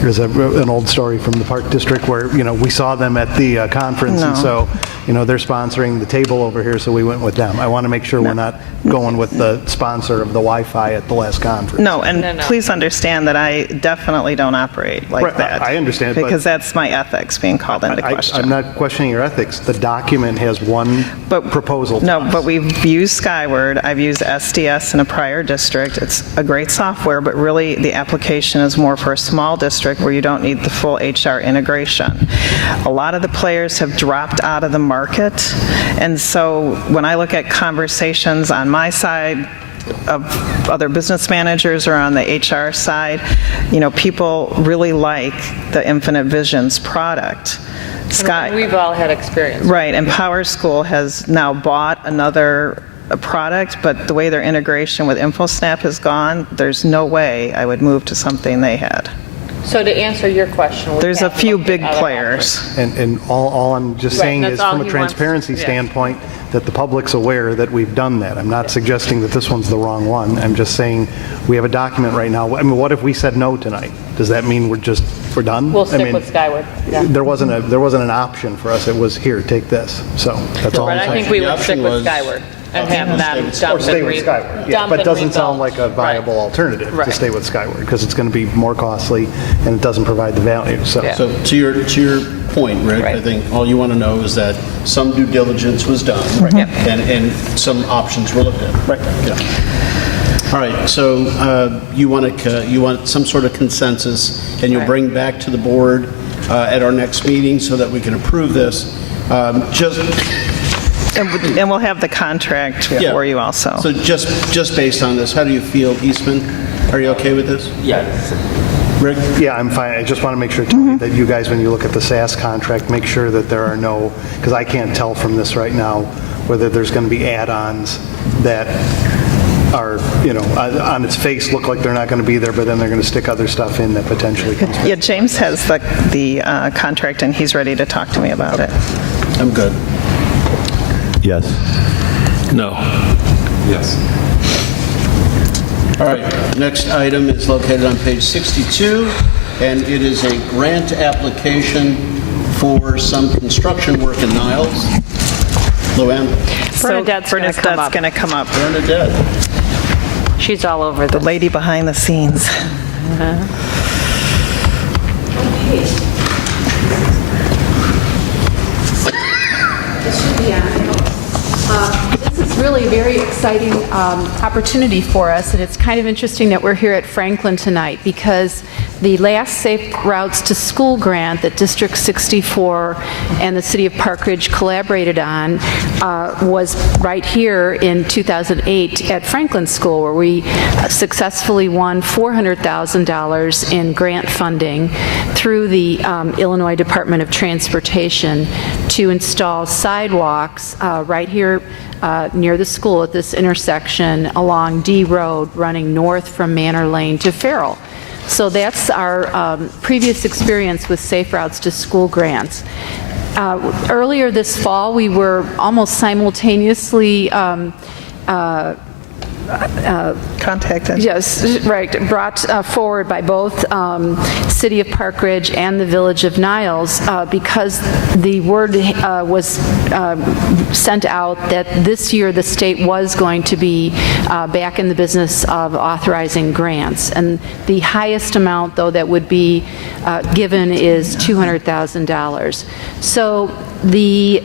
there's an old story from the Park District where, we saw them at the conference and so, they're sponsoring the table over here, so we went with them. I want to make sure we're not going with the sponsor of the Wi-Fi at the last conference. No, and please understand that I definitely don't operate like that. I understand. Because that's my ethics being called into question. I'm not questioning your ethics. The document has one proposal. No, but we've used Skyward. I've used SDS in a prior district. It's a great software, but really the application is more for a small district where you don't need the full HR integration. A lot of the players have dropped out of the market, and so when I look at conversations on my side of other business managers or on the HR side, people really like the Infinite Visions product. We've all had experience. Right, and Power School has now bought another product, but the way their integration with InfoSnap has gone, there's no way I would move to something they had. So to answer your question, There's a few big players. And all I'm just Right, saying that's is, all from a he wants. transparency Yeah. standpoint, that the public's aware that we've done that. I'm not suggesting that this one's the wrong one. I'm just saying, we have a document right now. I mean, what if we said no tonight? Does that mean we're done? We'll I stick mean, with Skyward. Yeah. There wasn't an option for us. It was, here, take this. So that's all But I'm I saying. think we The would option stick with was- Skyward and have them Or dump stay and with Skyward, yeah, dump but it and doesn't sound rebuild. like a viable alternative to Right. stay with Skyward, because it's going to be more costly and it doesn't provide the value, so. So to your point, Rick, I Right. think all you want to know is that some due diligence was done. Yep. And some options were looked at. Right. Yeah. All right, so you want some sort of consensus, and you'll Right. bring back to the board at our next meeting so that we can approve this. And we'll have the contract Yeah. for you also. So just based on this, how do you feel, Eastman? Are you okay with this? Yeah. Rick? Yeah, I'm fine. I just want to make sure, Tony, that you guys, when you look at the SAS contract, make sure that there are no, because I can't tell from this right now whether there's going to be add-ons that are, on its face look like they're not going to be there, but then they're going to stick other stuff in that potentially comes. Yeah, James has the contract, and he's ready to talk to me about it. I'm good. Yes. No. Yes. All right, next item is located on page 62, and it is a grant application for some construction work in Niles. Luann? Bernadette's gonna come up. going to come up. Bernadette. She's all over The this. lady behind the scenes. This is really a very exciting opportunity for us, and it's kind of interesting that we're here at Franklin tonight, because the last Safe Routes to School grant that District 64 and the City of Park Ridge collaborated on was right here in 2008 at Franklin School, where we successfully won $400,000 in grant funding through the Illinois Department of Transportation to install sidewalks right here near the school at this intersection along D Road running north from Manor Lane to Farrell. So that's our previous experience with Safe Routes to School grants. Earlier this fall, we were almost simultaneously contacted. Yes, right, brought forward by both City of Park Ridge and the Village of Niles because the word was sent out that this year the state was going to be back in the business of authorizing grants. And the highest amount, though, that would be given is $200,000. So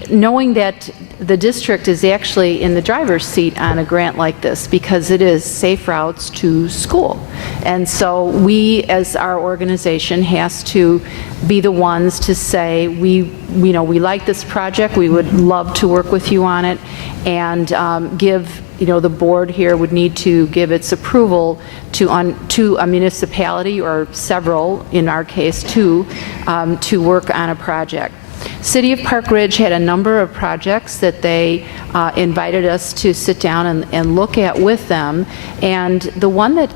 knowing that the district is actually in the driver's seat on a grant like this because it is Safe Routes to School. And so we, as our organization, has to be the ones to say, we like this project, we would love to work with you on it, and give, the board here would need to give its approval to a municipality, or several, in our case, two, to work on a project. City of Park Ridge had a number of projects that they invited us to sit down and look at with them, and the one that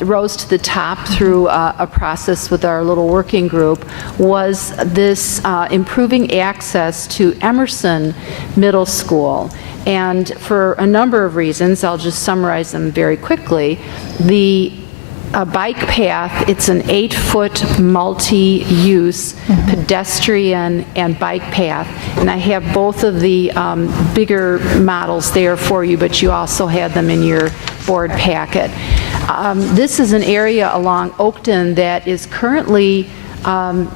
rose to the top through a process with our little working group was this improving access to Emerson Middle School. And for a number of reasons, I'll just summarize them very quickly. A bike path, it's an 8-foot multi-use pedestrian and bike path. And I have both of the bigger models there for you, but you also have them in your board packet. This is an area along Oakton that is currently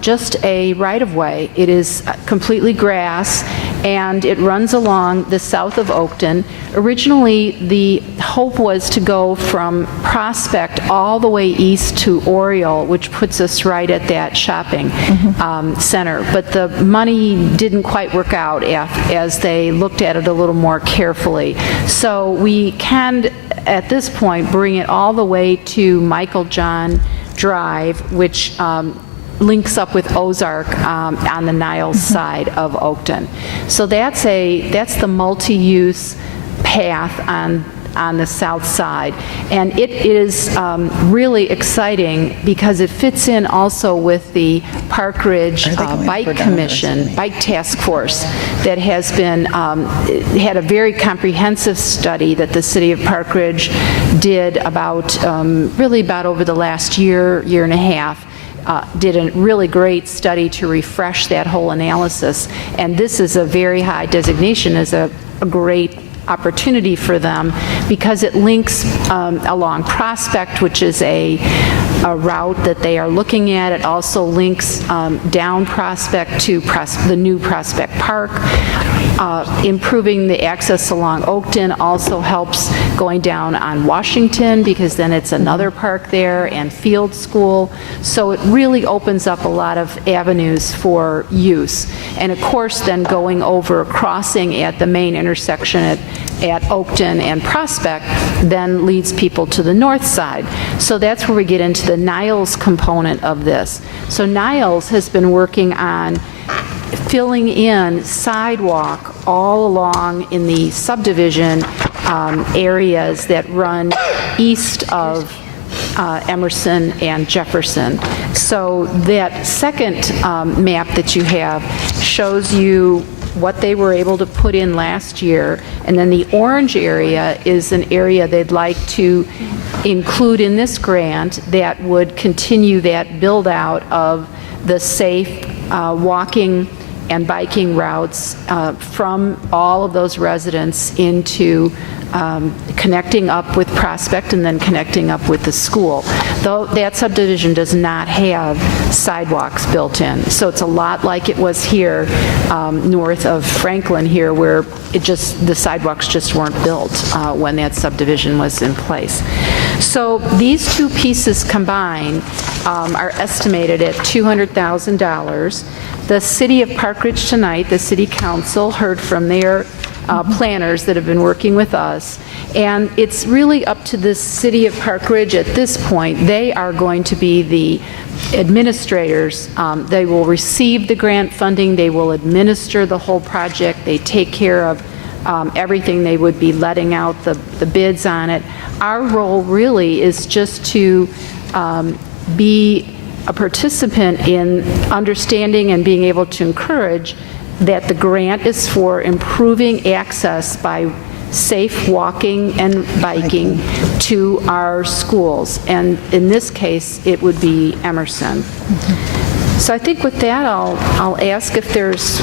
just a right-of-way. It is completely grass, and it runs along the south of Oakton. Originally, the hope was to go from Prospect all the way east to Oriole, which puts us right at that shopping center. But the money didn't quite work out as they looked at it a little more carefully. So we can, at this point, bring it all the way to Michael John Drive, which links up with Ozark on the Niles side of Oakton. So that's the multi-use path on the south side. And it is really exciting because it fits in also with the Park Ridge Bike Commission, Bike Task Force that has been, had a very comprehensive study that the city of Park Ridge did about, really about over the last year and a half. Did a really great study to refresh that whole analysis. And this is a very high designation, as a great opportunity for them because it links along Prospect, which is a route that they are looking at. It also links down Prospect to the new Prospect Park. Improving the access along Oakton also helps going down on Washington because then it's another park there, and Field School. So it really opens up a lot of avenues for use. And of course then going over, crossing at the main intersection at Oakton and Prospect then leads people to the north side. So that's where we get into the Niles component of this. So Niles has been working on filling in sidewalk all along in the subdivision areas that run east of Emerson and Jefferson. So that second map that you have shows you what they were able to put in last year, and then the orange area is an area they'd like to include in this grant that would continue that build out of the safe walking and biking routes from all of those residents into connecting up with Prospect and then connecting up with the school. Though that subdivision does not have sidewalks built in. So it's a lot like it was here north of Franklin here, where the sidewalks just weren't built when that subdivision was in place. So these two pieces combined are estimated at $200,000. The City of Park Ridge tonight, the City Council heard from their planners that have been working with us, and it's really up to the City of Park Ridge at this point. They are going to be the administrators. They will receive the grant funding, they will administer the whole project, they take care of everything. They would be letting out the bids on it. Our role really is just to be a participant in understanding and being able to encourage that the grant is for improving access by safe walking and biking to our schools. And in this case, it would be Emerson. So I think with that, I'll ask if there's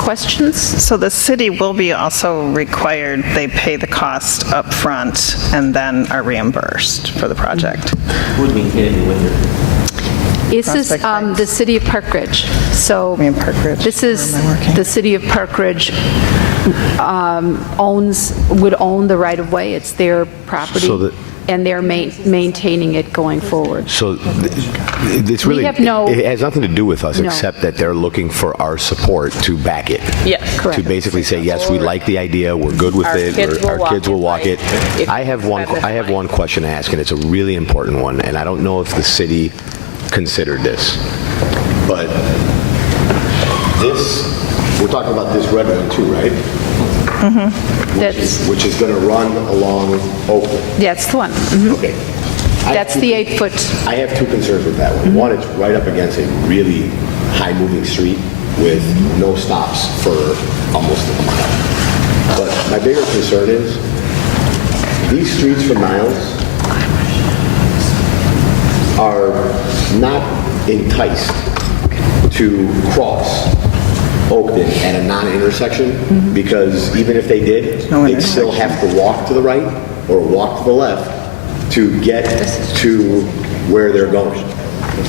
questions. So the city will be also required, they pay the cost up front and then are reimbursed for the project. Who would be hitting with it? This is the City of Park Ridge. So this is the City of Park Ridge would own the right-of-way. It's their property, and they're maintaining it going forward. So it's really, it has nothing to do with us except that they're looking for our support to back it. Yes, correct. To basically say, yes, we like the idea, we're good with it, our kids will walk it. I have one question to ask, and it's a really important one, and I don't know if the city considered this, but this, we're talking about this red one too, right? Mm-hmm. Which is going to run along Oakland. That's the one. Mm-hmm. Okay. That's the 8-foot. I have two concerns with that one. Mm-hmm. One, it's right up against a really high-moving street with no stops for almost a mile. But my bigger concern is these streets from Niles are not enticed to cross Oakton at a non-intersection because even if they did, they'd still have to walk to the right or walk to the left to get to where they're going.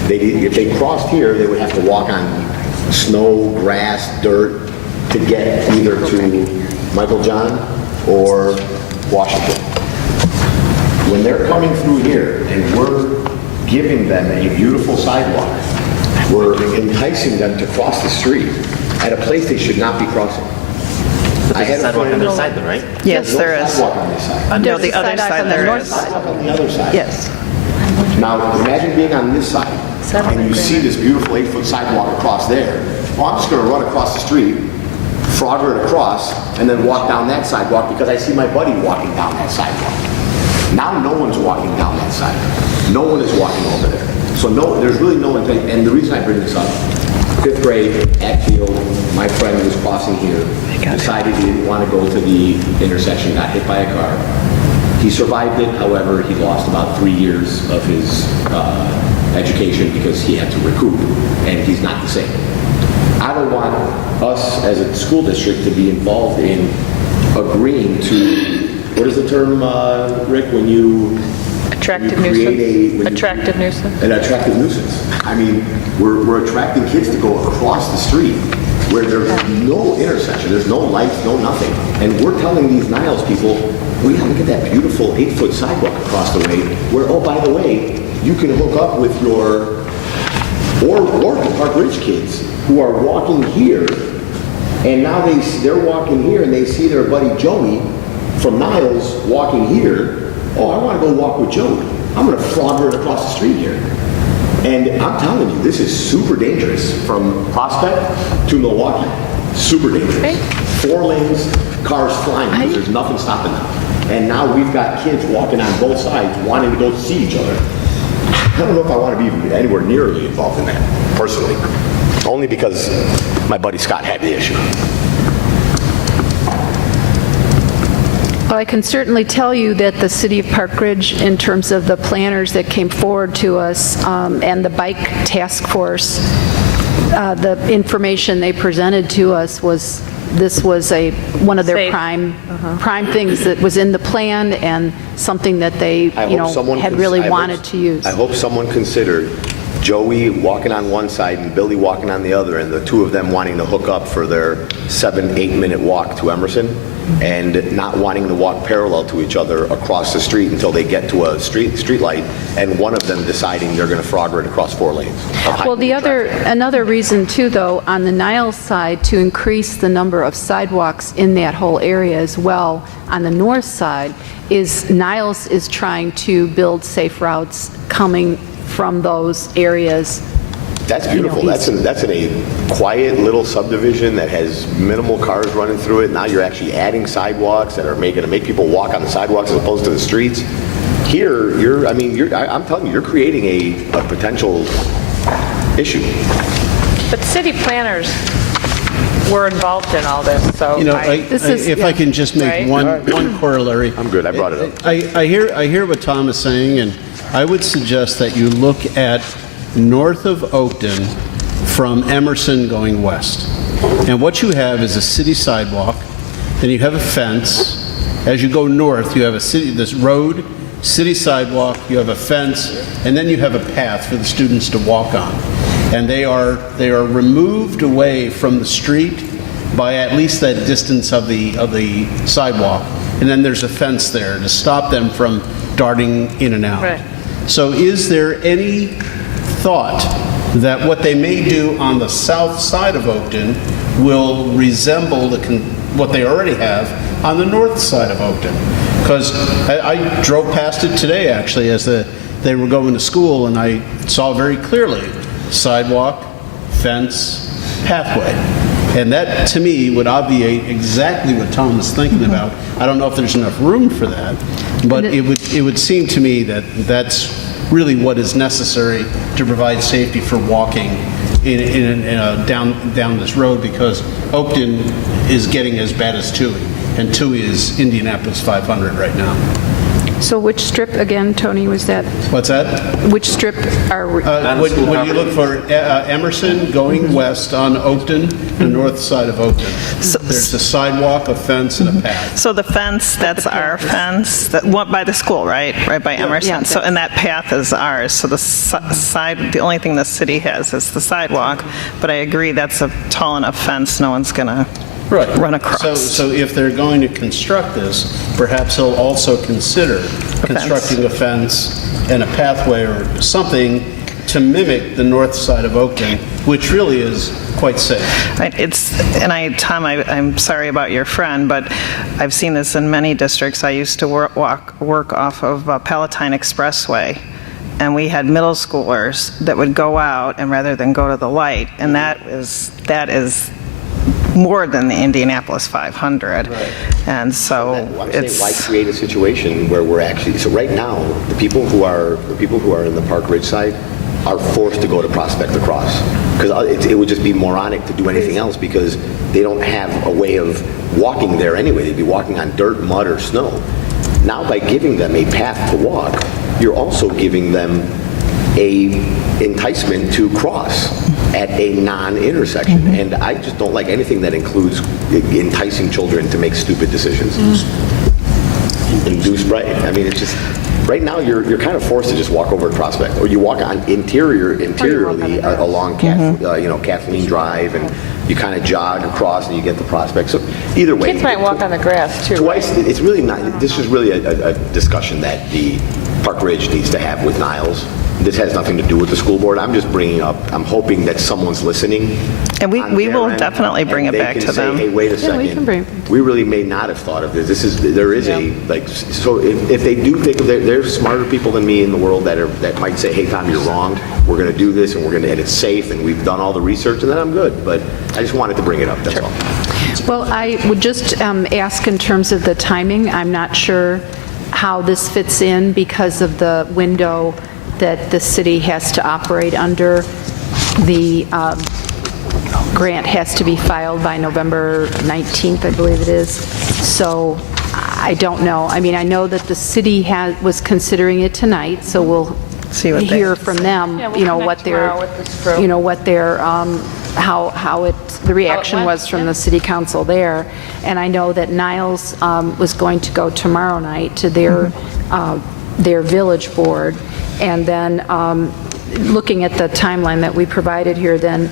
If they crossed here, they would have to walk on snow, grass, dirt to get either to Michael John or Washington. When they're coming through here and we're giving them a beautiful sidewalk, we're enticing them to cross the street at a place they should not be crossing. I had a sidewalk on their side, though, right? Yes, there is. Sidewalk on this side. No, the other side there is. On the other side. Yes. Now, imagine being on this side, and you see this beautiful 8-foot sidewalk across there. Well, I'm just going to run across the street frogger it across, and then walk down that sidewalk because I see my buddy walking down that sidewalk. Now no one's walking down that side. No one is walking over there. So no, there's really no intent. And the reason I bring this up, 5th grade at field, my friend was crossing here, decided he didn't want to go to the intersection, got hit by a car. He survived it, however, he lost about 3 years of his education because he had to recoup, and he's not the same. I don't want us as a school district to be involved in agreeing to, what is the term, Rick, when you Attractive create nuisance. Attractive nuisance. an attractive nuisance. I mean, we're attracting kids to go across the street where there's no intersection, there's no lights, no nothing. And we're telling these Niles people, we have to get that beautiful 8-foot sidewalk across the way where, oh, by the way, you can hook up with your, or the Park Ridge kids who are walking here, and now they're walking here and they see their buddy Joey from Niles walking here. Oh, I want to go walk with Joey. I'm going to flogger it across the street here. And I'm telling you, this is super dangerous from Prospect to Milwaukee. Super dangerous. 4 lanes, cars flying because there's nothing stopping them. And now we've got kids walking on both sides wanting to go see each other. I don't know if I want to be anywhere nearly involved in that, personally. Only because my buddy Scott had the issue. Well, I can certainly tell you that the City of Park Ridge, in terms of the planners that came forward to us and the bike task force, the information they presented to us was this was one of their prime things that was in the plan and something that they had really wanted to use. I hope someone considered Joey walking on one side and Billy walking on the other, and the two of them wanting to hook up for their 7-8 minute walk to Emerson, and not wanting to walk parallel to each other across the street until they get to a street light, and one of them deciding they're going to frogger it across 4 lanes. Well, another reason too, though, on the Niles side, to increase the number of sidewalks in that whole area as well, on the north side, is Niles is trying to build safe routes coming from those areas. That's beautiful. That's in a quiet little subdivision that has minimal cars running through it. Now you're actually adding sidewalks that are going to make people walk on the sidewalks as opposed to the streets. Here, I'm telling you, you're creating a potential issue. But city planners were involved in all this, so if I can just make one corollary. I'm good. I brought it up. I hear what Tom is saying, and I would suggest that you look at north of Oakton from Emerson going west. And what you have is a city sidewalk, then you have a fence. As you go north, you have this road, city sidewalk, you have a fence, and then you have a path for the students to walk on. And they are removed away from the street by at least that distance of the sidewalk. And then there's a fence there to stop them from darting in and out. Right. So is there any thought that what they may do on the south side of Oakton will resemble what they already have on the north side of Oakton? Because I drove past it today, actually, as they were going to school, and I saw very clearly sidewalk, fence, pathway. And that, to me, would obviate exactly what Tom was thinking about. I don't know if there's enough room for that, but it would seem to me that that's really what is necessary to provide safety for walking down this road, because Oakton is getting as bad as Toohey, and Toohey is Indianapolis 500 right now. So which strip again, Tony, was that? What's that? Which strip are we? When you look for Emerson going west on Oakton, the north side of Oakton, there's a sidewalk, a fence, and a path. So the fence, that's our fence, that went by the school, right? Right by Emerson. Yeah, so, and that path is ours. So the only thing the city has is the sidewalk. But I agree, that's a tall enough fence, no one's going to run across. So if they're going to construct this, perhaps they'll also consider constructing a fence and a pathway or something to mimic the north side of Oakton, which really is quite safe. Tom, I'm sorry about your friend, but I've seen this in many districts. I used to work off of Palatine Expressway, and we had middle schoolers that would go out and rather than go to the light, and that is more than the Indianapolis 500. And so it's... Why create a situation where we're actually, so right now, the people who are in the Park Ridge side are forced to go to Prospect Across, because it would just be moronic to do anything else, because they don't have a way of walking there anyway. They'd be walking on dirt, mud, or snow. Now, by giving them a path to walk, you're also giving them a enticement to cross at a non-intersection. And I just don't like anything that includes enticing children to make stupid decisions. Induce, right? I mean, it's just, right now you're kind of forced to just walk over to Prospect, or you walk on interiorly along Kathleen Drive, and you kind of jog across and you get the Prospect. So either way, Kids might walk on the grass too. Twice, right? It's really not. This is really a discussion that the Park Ridge needs to have with Niles. This has nothing to do with the school board. I'm just bringing up, I'm hoping that someone's listening. And we will definitely bring it back to them. Hey, wait a second. We really may not have thought of this. There is so if they do think of there's smarter people than me in the world that might say, hey, Tom, you're wrong. We're going to do this, and and it's safe, and we've done all the research, and then I'm good. But I just wanted to bring it up, that's all. Well, I would just ask in terms of the timing. I'm not sure how this fits in because of the window that the city has to operate under. The grant has to be filed by November 19th, I believe it is. So I don't know. I mean, I know that the city was considering it tonight, so we'll hear from them, what their, the reaction was from the city council there. And I know that Niles was going to go tomorrow night to their village board. And then looking at the timeline that we provided here, then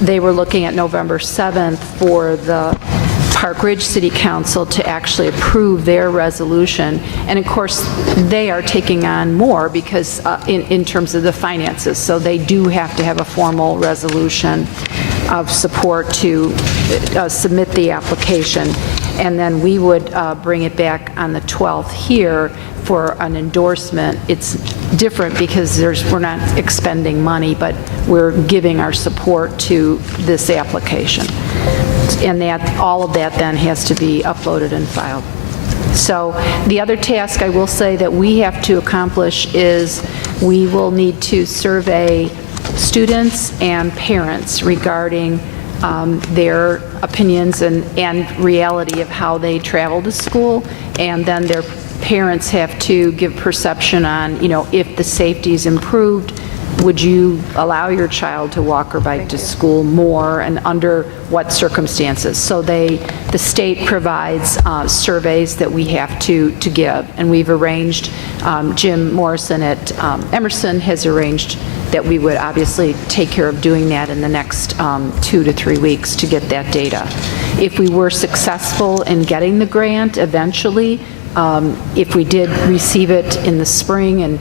they were looking at November 7th for the Park Ridge City Council to actually approve their resolution. And of course, they are taking on more because in terms of the finances. So they do have to have a formal resolution of support to submit the application. And then we would bring it back on the 12th here for an endorsement. It's different because we're not expending money, but we're giving our support to this application. And all of that then has to be uploaded and filed. So the other task I will say that we have to accomplish is we will need to survey students and parents regarding their opinions and reality of how they travel to school, and then their parents have to give perception on, if the safety is improved, would you allow your child to walk or bike to school more, and under what circumstances? So the state provides surveys that we have to give, and we've arranged, Jim Morrison at Emerson has arranged that we would obviously take care of doing that in the next 2 to 3 weeks to get that data. If we were successful in getting the grant eventually, if we did receive it in the spring and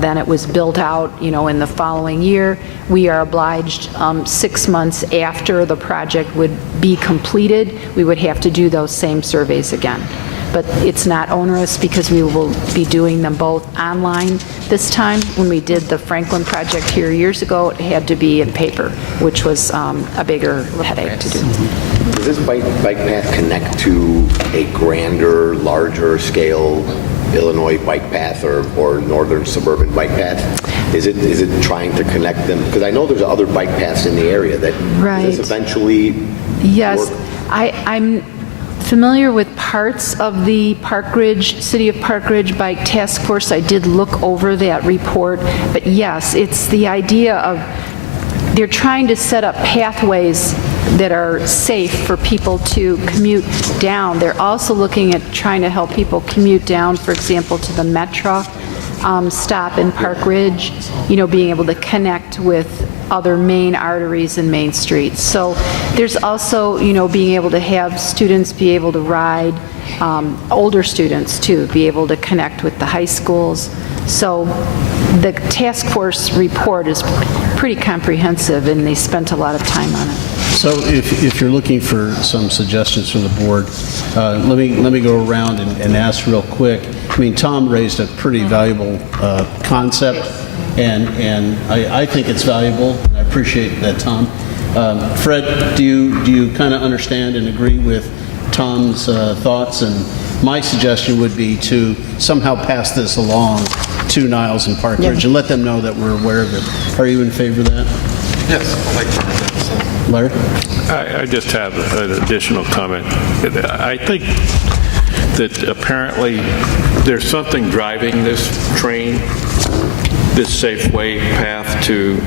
then it was built out, in the following year, we are obliged 6 months after the project would be completed, we would have to do those same surveys again. But it's not onerous because we will be doing them both online this time. When we did the Franklin project here years ago, it had to be in paper, which was a bigger headache to do. Does this bike path connect to a grander, larger scale Illinois bike path or northern suburban bike path? Is it trying to connect them? Because I know there's other bike paths in the area that does this eventually Yes, work? I'm familiar with parts of the City of Park Ridge Bike Task Force. I did look over that report, but yes, it's the idea of they're trying to set up pathways that are safe for people to commute down. They're also looking at trying to help people commute down, for example, to the Metro stop in Park Ridge, being able to connect with other main arteries and main streets. So there's also, being able to have students be able to ride, older students too, be able to connect with the high schools. So the task force report is pretty comprehensive, and they spent a lot of time on it. So if you're looking for some suggestions from the board, let me go around and ask real quick. I mean, Tom raised a pretty valuable concept, and I think it's valuable. I appreciate that, Tom. Fred, do you kind of understand and agree with Tom's thoughts? And my suggestion would be to somehow pass this along to Niles and Park Ridge and let them know that we're aware of it. Are you in favor of that? Yes, I'd like to present this. Larry? I just have an additional comment. I think that apparently there's something driving this train, this Safeway path to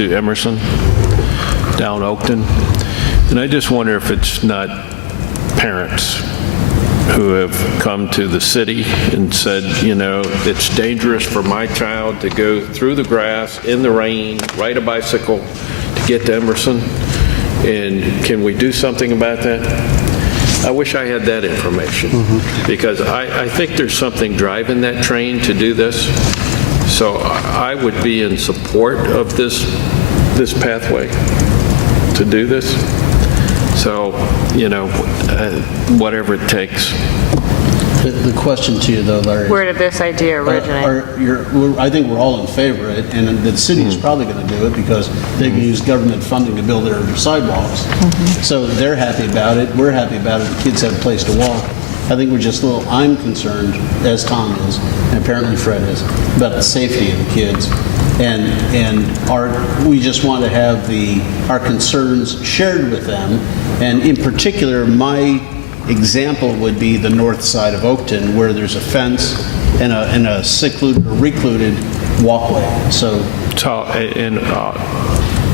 Emerson, down Oakton. And I just wonder if it's not parents who have come to the city and said, you know, it's dangerous for my child to go through the grass in the rain, ride a bicycle to get to Emerson, and can we do something about that? I wish I had that information, because I think there's something driving that train to do this. So I would be in support of this pathway to do this. So, you know, whatever it takes. The question to you, though, Larry. Where did this idea originate? I think we're all in favor of it, and the city is probably going to do it because they can use government funding to build their sidewalks. So they're happy about it. We're happy about it. The kids have a place to walk. I think we're just a little, I'm concerned, as Tom is, and apparently Fred is, about the safety of the kids. And we just want to have our concerns shared with them. And in particular, my example would be the north side of Oakton, where there's a fence and a secluded or recluded walkway.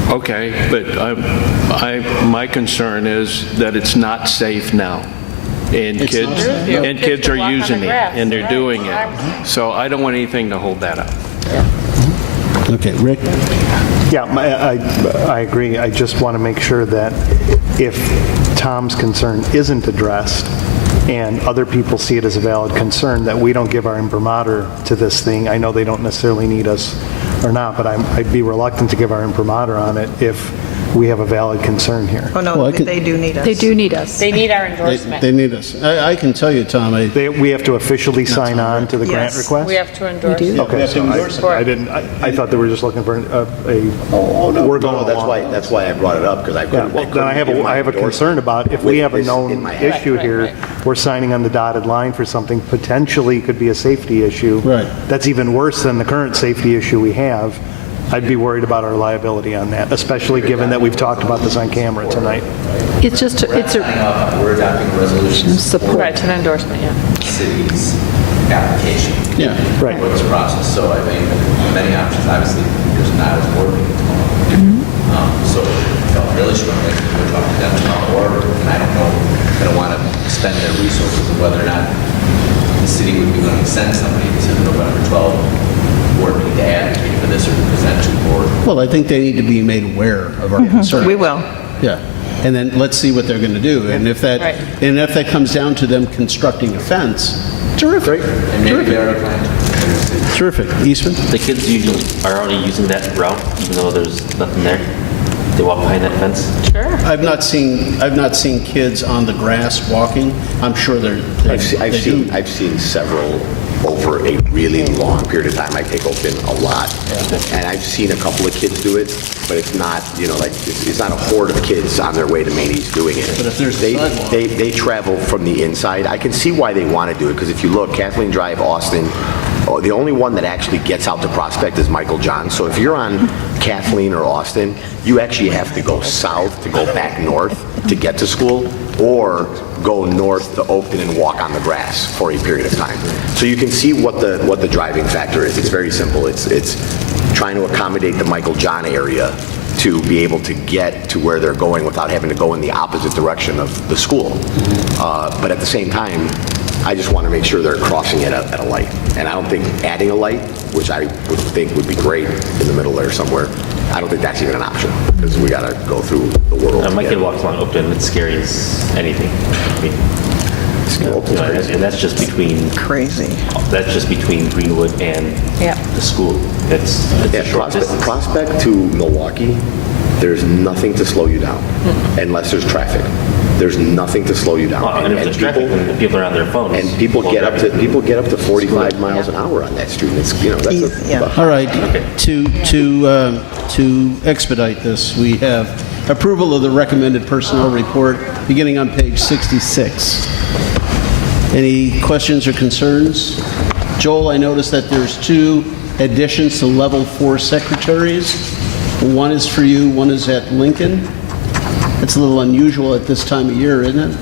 Okay, but my concern is that it's not safe now. And kids are using it, and they're doing it. So I don't want anything to hold that up. Okay, Rick? Yeah, I agree. I just want to make sure that if Tom's concern isn't addressed and other people see it as a valid concern, that we don't give our imprimatur to this thing. I know they don't necessarily need us or not, but I'd be reluctant to give our imprimatur on it if we have a valid concern here. Oh, no, they do need us. They do need us. They need our endorsement. They need us. I can tell you, Tom. We have to officially sign on to the grant request? We have to endorse it. Okay, so I thought they were just looking for we're going along. That's why I brought it up, because I couldn't. Well, then I have a concern about if we have a known issue here, we're signing on the dotted line for something potentially could be a safety issue. Right. That's even worse than the current safety issue we have. I'd be worried about our liability on that, especially given that we've talked about this on camera tonight. It's just, We're adopting a resolution support. Right, it's an endorsement, yeah. city's application. Yeah, right. For this process. So I mean, many options. Obviously, there's not as working tomorrow. So I felt really strongly that we were talking to them tomorrow, and I don't know, I don't want to spend their resources on whether or not the city would be willing to send somebody to the November 12th board meeting to advocate for this or to present to the board. Well, I think they need to be made aware of our concerns. We will. Yeah. And then let's see what they're going to do. And if that comes down to them constructing a fence, terrific. And maybe they already planned. Terrific. Eastman? The kids usually are already using that route, even though there's nothing there. They walk behind that fence. Sure. I've not seen kids on the grass walking. I'm sure I've seen several over a really long period of time. I take Oakton a lot, and I've seen a couple of kids do it, but it's not, it's not a horde of kids on their way to Manny's doing it. But if there's a sidewalk. They travel from the inside. I can see why they want to do it, because if you look, Kathleen Drive, Austin, the only one that actually gets out to Prospect is Michael John. So if you're on Kathleen or Austin, you actually have to go south to go back north to get to school, or go north to Oakton and walk on the grass for a period of time. So you can see what the driving factor is. It's very simple. It's trying to accommodate the Michael John area to be able to get to where they're going without having to go in the opposite direction of the school. But at the same time, I just want to make sure they're crossing it at a light. And I don't think adding a light, which I would think would be great in the middle there somewhere, I don't think that's even an option, because we got to go through the world. My kid walks along Oakton, it's scary as anything. I mean, and that's just between That's just between Greenwood and the school. It's a short distance. Prospect to Milwaukee, there's nothing to slow you down unless there's traffic. There's nothing to slow you down. And if there's traffic, then people are on their phones. And people get up to 45 miles an hour on that street. It's, that's All right, to expedite this, we have approval of the recommended personnel report beginning on page 66. Any questions or concerns? Joel, I noticed that there's 2 additions to level 4 secretaries. One is for you, one is at Lincoln. It's a little unusual at this time of year, isn't it?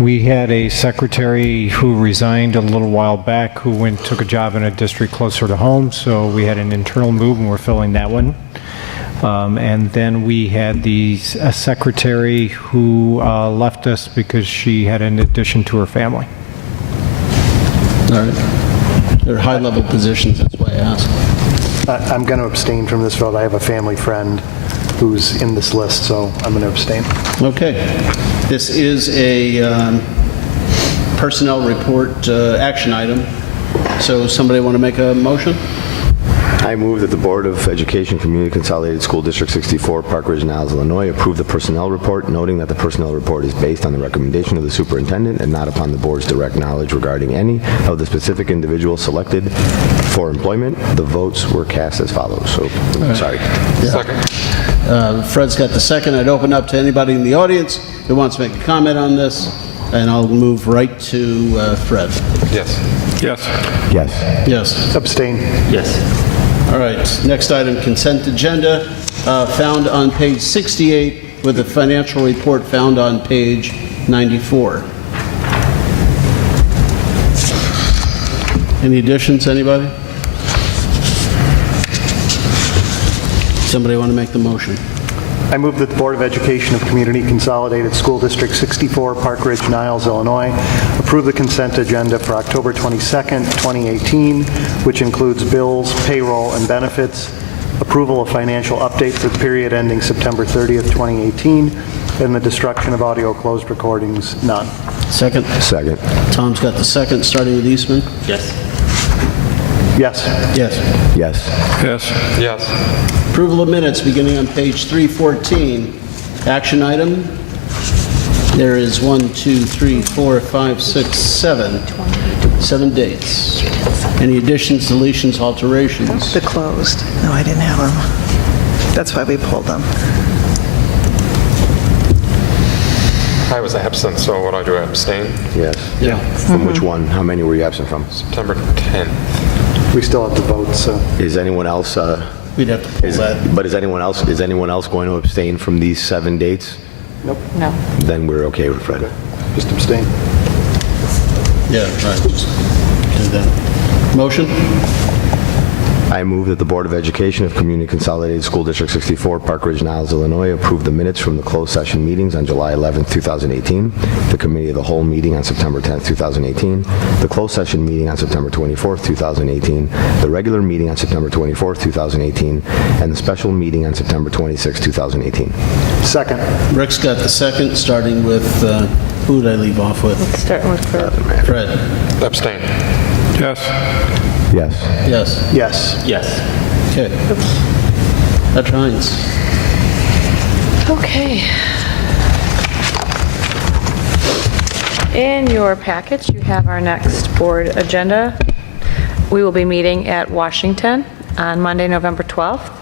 We had a secretary who resigned a little while back who took a job in a district closer to home, so we had an internal move and we're filling that one. And then we had a secretary who left us because she had an addition to her family. All right. They're high-level positions, that's why I asked. I'm going to abstain from this vote. I have a family friend who's in this list, so I'm going to abstain. Okay. This is a personnel report action item. So somebody want to make a motion? I move that the Board of Education Community Consolidated School District 64, Park Ridge-Niles, Illinois, approve the personnel report, noting that the personnel report is based on the recommendation of the superintendent and not upon the board's direct knowledge regarding any of the specific individuals selected for employment. The votes were cast as follows. So, sorry. Second. Fred's got the second. I'd open up to anybody in the audience who wants to make a comment on this, and I'll move right to Fred. Yes. Yes. Yes. Yes. Abstain. Yes. All right, next item, consent agenda, found on page 68 with the financial report found on page 94. Any additions, anybody? Somebody want to make the motion? I move that the Board of Education of Community Consolidated School District 64, Park Ridge-Niles, Illinois, approve the consent agenda for October 22nd, 2018, which includes bills, payroll, and benefits, approval of financial update for the period ending September 30th, 2018, and the destruction of audio closed recordings, none. Second? Second. Tom's got the second, starting with Eastman. Yes. Yes. Yes. Yes. Yes. Yes. Approval of minutes beginning on page 314. Action item. There is 1, 2, 3, 4, 5, 6, 7. 7 dates. Any additions, deletions, alterations? The closed. No, I didn't have them. That's why we pulled them. I was absent, so what do I abstain? Yes. Yeah. From which one? How many were you absent from? September 10th. We still have to vote, so. Is anyone else? We'd have to pull that. But is anyone else going to abstain from these 7 dates? Nope. No. Then we're okay with Fred. Just abstain. Yeah, right, just do that. Motion? I move that the Board of Education of Community Consolidated School District 64, Park Ridge-Niles, Illinois, approve the minutes from the closed session meetings on July 11th, 2018, the Committee of the Whole meeting on September 10th, 2018, the closed session meeting on September 24th, 2018, the regular meeting on September 24th, 2018, and the special meeting on September 26th, 2018. Second. Rick's got the second, starting with, who did I leave off with? Starting with Fred. Fred. Abstain. Yes. Yes. Yes. Yes. Yes. Okay. Dr. Hines. Okay. In your package, you have our next board agenda. We will be meeting at Washington on Monday, November 12th.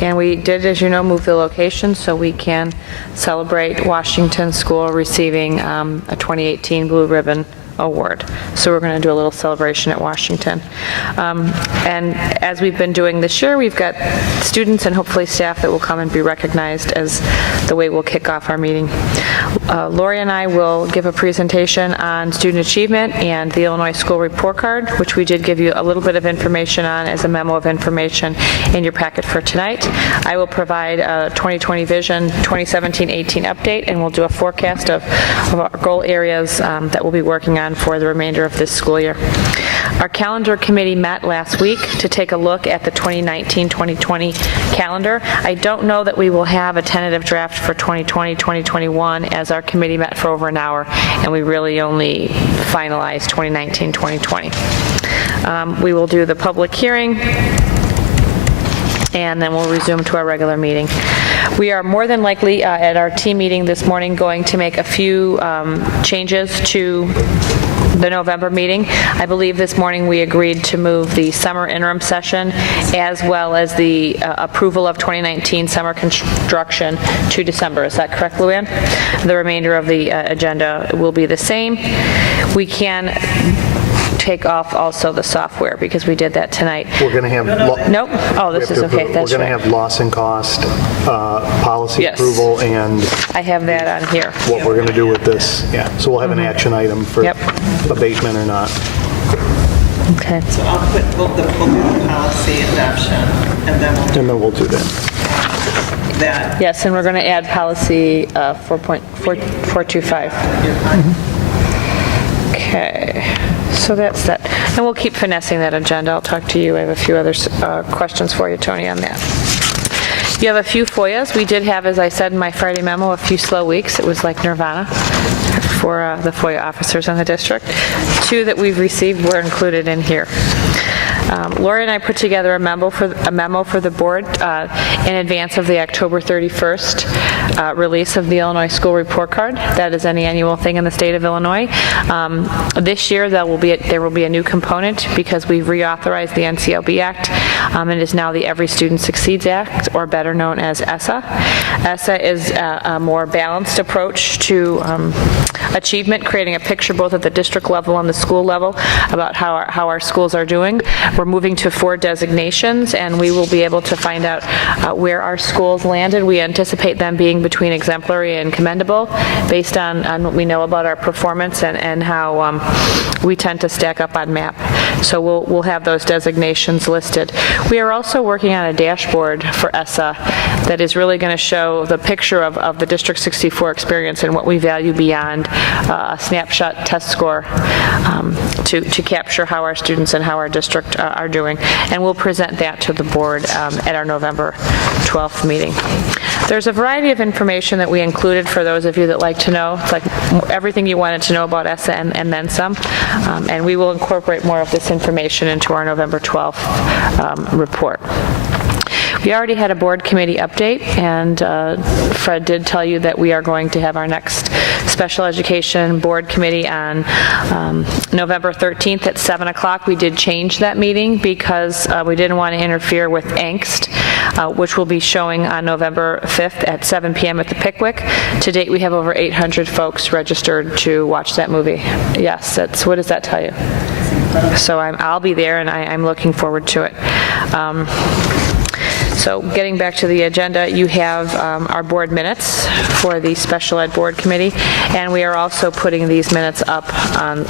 And we did, as you know, move the location so we can celebrate Washington School receiving a 2018 Blue Ribbon Award. So we're going to do a little celebration at Washington. And as we've been doing this year, we've got students and hopefully staff that will come and be recognized as the way we'll kick off our meeting. Lori and I will give a presentation on student achievement and the Illinois School Report Card, which we did give you a little bit of information on as a memo of information in your packet for tonight. I will provide a 2020 Vision 2017-18 update, and we'll do a forecast of our goal areas that we'll be working on for the remainder of this school year. Our calendar committee met last week to take a look at the 2019-2020 calendar. I don't know that we will have a tentative draft for 2020-2021 as our committee met for over an hour and we really only finalized 2019-2020. We will do the public hearing and then we'll resume to our regular meeting. We are more than likely at our team meeting this morning going to make a few changes to the November meeting. I believe this morning we agreed to move the summer interim session as well as the approval of 2019 summer construction to December. Is that correct, Luann? The remainder of the agenda will be the same. We can take off also the software because we did that tonight. We're going to have... Nope. Oh, this is okay. That's We're going to right. have loss and cost, policy Yes. approval, and... I have that on here. What we're going to do with this. Yeah. So we'll have an action item for abatement or not. Okay. So we'll do the policy adoption, and then we'll do that. Yes, and we're going to add policy 4.425. Okay, so that's that. And we'll keep finessing that agenda. I'll talk to you. I have a few other questions for you, Tony, on that. You have a few FOIAs. We did have, as I said in my Friday memo, a few slow weeks. It was like nirvana for the FOIA officers in the district. 2 that we've received were included in here. Lori and I put together a memo for the board in advance of the October 31st release of the Illinois School Report Card. That is an annual thing in the state of Illinois. This year there will be a new component because we've reauthorized the NCLB Act. It is now the Every Student Succeeds Act, or better known as ESSA. ESSA is a more balanced approach to achievement, creating a picture both at the district level and the school level about how our schools are doing. We're moving to 4 designations, and we will be able to find out where our schools landed. We anticipate them being between exemplary and commendable based on what we know about our performance and how we tend to stack up on MAP. So we'll have those designations listed. We are also working on a dashboard for ESSA that is really going to show the picture of the District 64 experience and what we value beyond a snapshot test score to capture how our students and how our district are doing. And we'll present that to the board at our November 12th meeting. There's a variety of information that we included for those of you that like to know. It's like everything you wanted to know about ESSA and then some. And we will incorporate more of this information into our November 12th report. We already had a board committee update, and Fred did tell you that we are going to have our next special education board committee on November 13th at 7 o'clock. We did change that meeting because we didn't want to interfere with Angst, which will be showing on November 5th at 7 p.m. at the Pickwick. To date, we have over 800 folks registered to watch that movie. Yes, what does that tell you? So I'll be there, and I'm looking forward to it. So getting back to the agenda, you have our board minutes for the Special Ed Board Committee, and we are also putting these minutes up on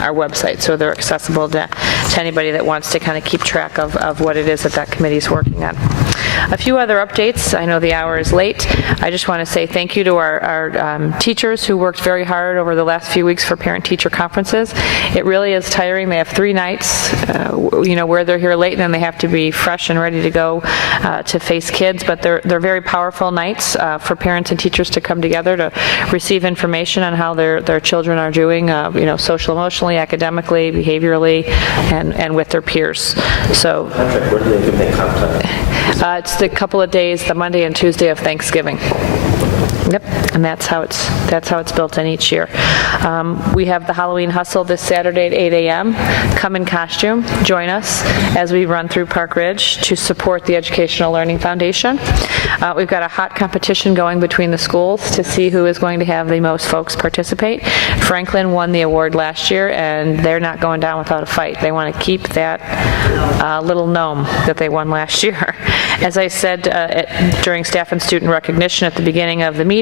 our website, so they're accessible to anybody that wants to kind of keep track of what it is that committee is working on. A few other updates. I know the hour is late. I just want to say thank you to our teachers who worked very hard over the last few weeks for parent-teacher conferences. It really is tiring. They have 3 nights, where they're here late, and then they have to be fresh and ready to go to face kids. But they're very powerful nights for parents and teachers to come together to receive information on how their children are doing, social, emotionally, academically, behaviorally, and with their peers. So. Where do they give that contact? It's the couple of days, the Monday and Tuesday of Thanksgiving. Yep, and that's how it's built in each year. We have the Halloween Hustle this Saturday at 8 a.m. Come in costume, join us as we run through Park Ridge to support the Educational Learning Foundation. We've got a hot competition going between the schools to see who is going to have the most folks participate. Franklin won the award last year, and they're not going down without a fight. They want to keep that little gnome that they won last year. As I said during staff and student recognition at the beginning of the meeting,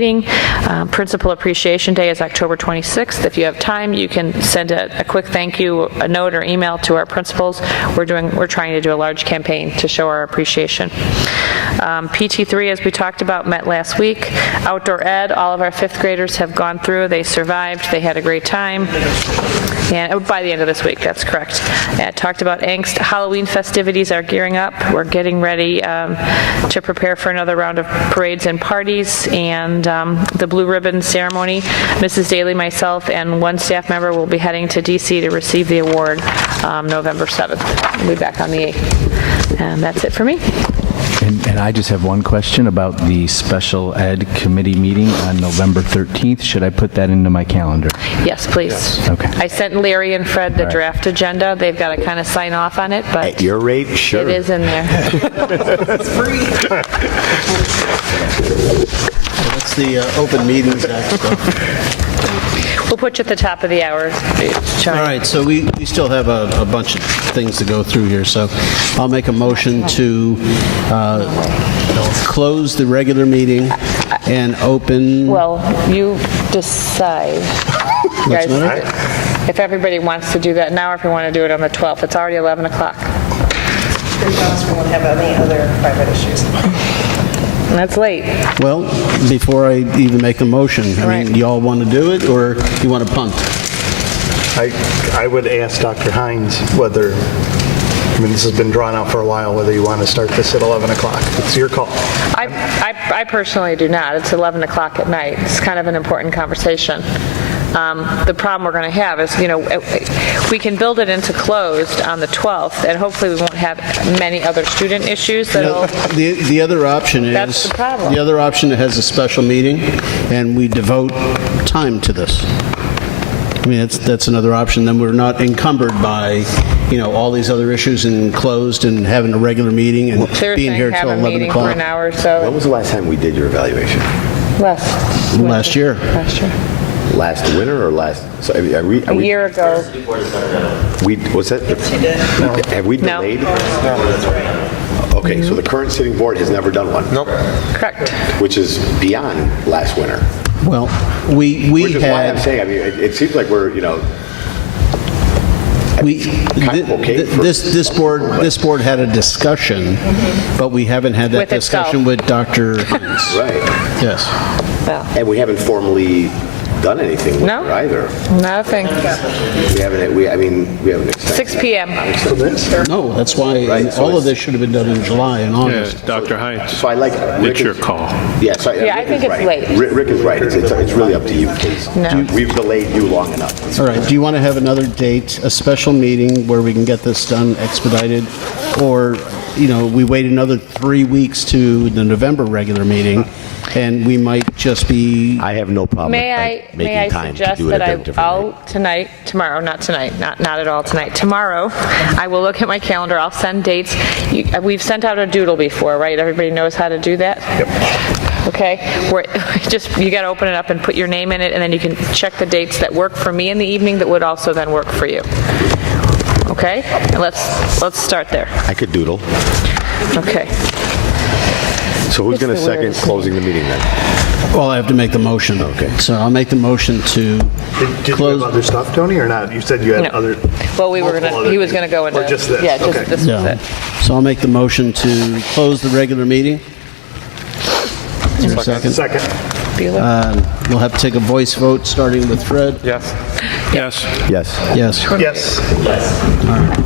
Principal Appreciation Day is October 26th. If you have time, you can send a quick thank you, a note or email to our principals. We're trying to do a large campaign to show our appreciation. PT3, as we talked about, met last week. Outdoor Ed, all of our 5th graders have gone through. They survived. They had a great time. And by the end of this week, that's correct. Talked about Angst. Halloween festivities are gearing up. We're getting ready to prepare for another round of parades and parties, and the Blue Ribbon ceremony. Mrs. Daly, myself, and 1 staff member will be heading to D.C. to receive the award November 7th. We'll be back on the 8th. And that's it for me. And I just have one question about the special ed committee meeting on November 13th. Should I put that into my calendar? Yes, please. Okay. I sent Larry and Fred the All right. draft agenda. They've got to kind of sign off on it, but At your rate, sure. it is in there. It's free. That's the Open Meetings Act stuff. We'll put you at the top of the hour. All right, so we still have a bunch of things to go through here, so I'll make a motion to close the regular meeting and open... Well, you decide. What's the Guys, matter? if everybody wants to do that now, or if you want to do it on the 12th. It's already 11 o'clock. Pretty honest, we won't have any other private issues. That's late. Well, before I even make the motion, I mean, y'all want to do it, or you want to punt? I would ask Dr. Hines whether, I mean, this has been drawn out for a while, whether you want to start this at 11 o'clock. It's your call. I personally do not. It's 11 o'clock at night. It's kind of an important conversation. The problem we're going to have is, we can build it into closed on the 12th, and hopefully we won't have many other student issues that'll... The other option is... That's the problem. The other option has a special meeting, and we devote time to this. I mean, that's another option. Then we're not encumbered by, all these other issues and closed and having a regular meeting and So you're being saying here have till a 11 meeting for o'clock. an hour or so? When was the last time we did your evaluation? Last year. Last year. Last winter or last? So are we? A year ago. Was that? Have we No. delayed? Okay, so the current sitting board has never done one. Nope. Correct. Which is beyond last winter. Well, we Which is why had... I'm saying, I mean, it seems like we're, This board had a discussion, but we haven't had that With itself. discussion with Dr. Hines. Right. Yes. Well, And we haven't formally done anything with No. it either. nothing. We haven't, we haven't extended. 6 p.m. No, that's why Right, so all of it's- this should have been done in July and Yeah, August. Dr. Hines, So I like. it's your call. Yeah, so Yeah, I Rick think is it's right. late. Rick is right. It's really up to you, please. No. We've delayed you long enough. All right, do you want to have another date, a special meeting where we can get this done expedited? Or, we wait another 3 weeks to the November regular meeting, and we might just be... I have no problem May I suggest that tomorrow, not tonight, not at all tonight, tomorrow, I will look at my calendar, I'll send dates. We've sent out a doodle before, right? Everybody knows how to do that? Yep. Okay, you got to open it up and put your name in it, and then you can check the dates that work for me in the evening that would also then work for you. Okay, and let's start there. I could doodle. Okay. So who's It's going to the second weirdest closing the meeting then? Well, I have to make the motion. Okay. So I'll make the motion to Did you have other stuff, Tony, or not? You said you had No. other... Well, he multiple was going to go into... Or just this? Yeah, just Okay. this was Yeah. it. So I'll make the motion to close the regular meeting. Is there a second? Second. We'll have to take a voice vote, starting with Fred. Yes. Yes. Yes. Yes. Yes. All right.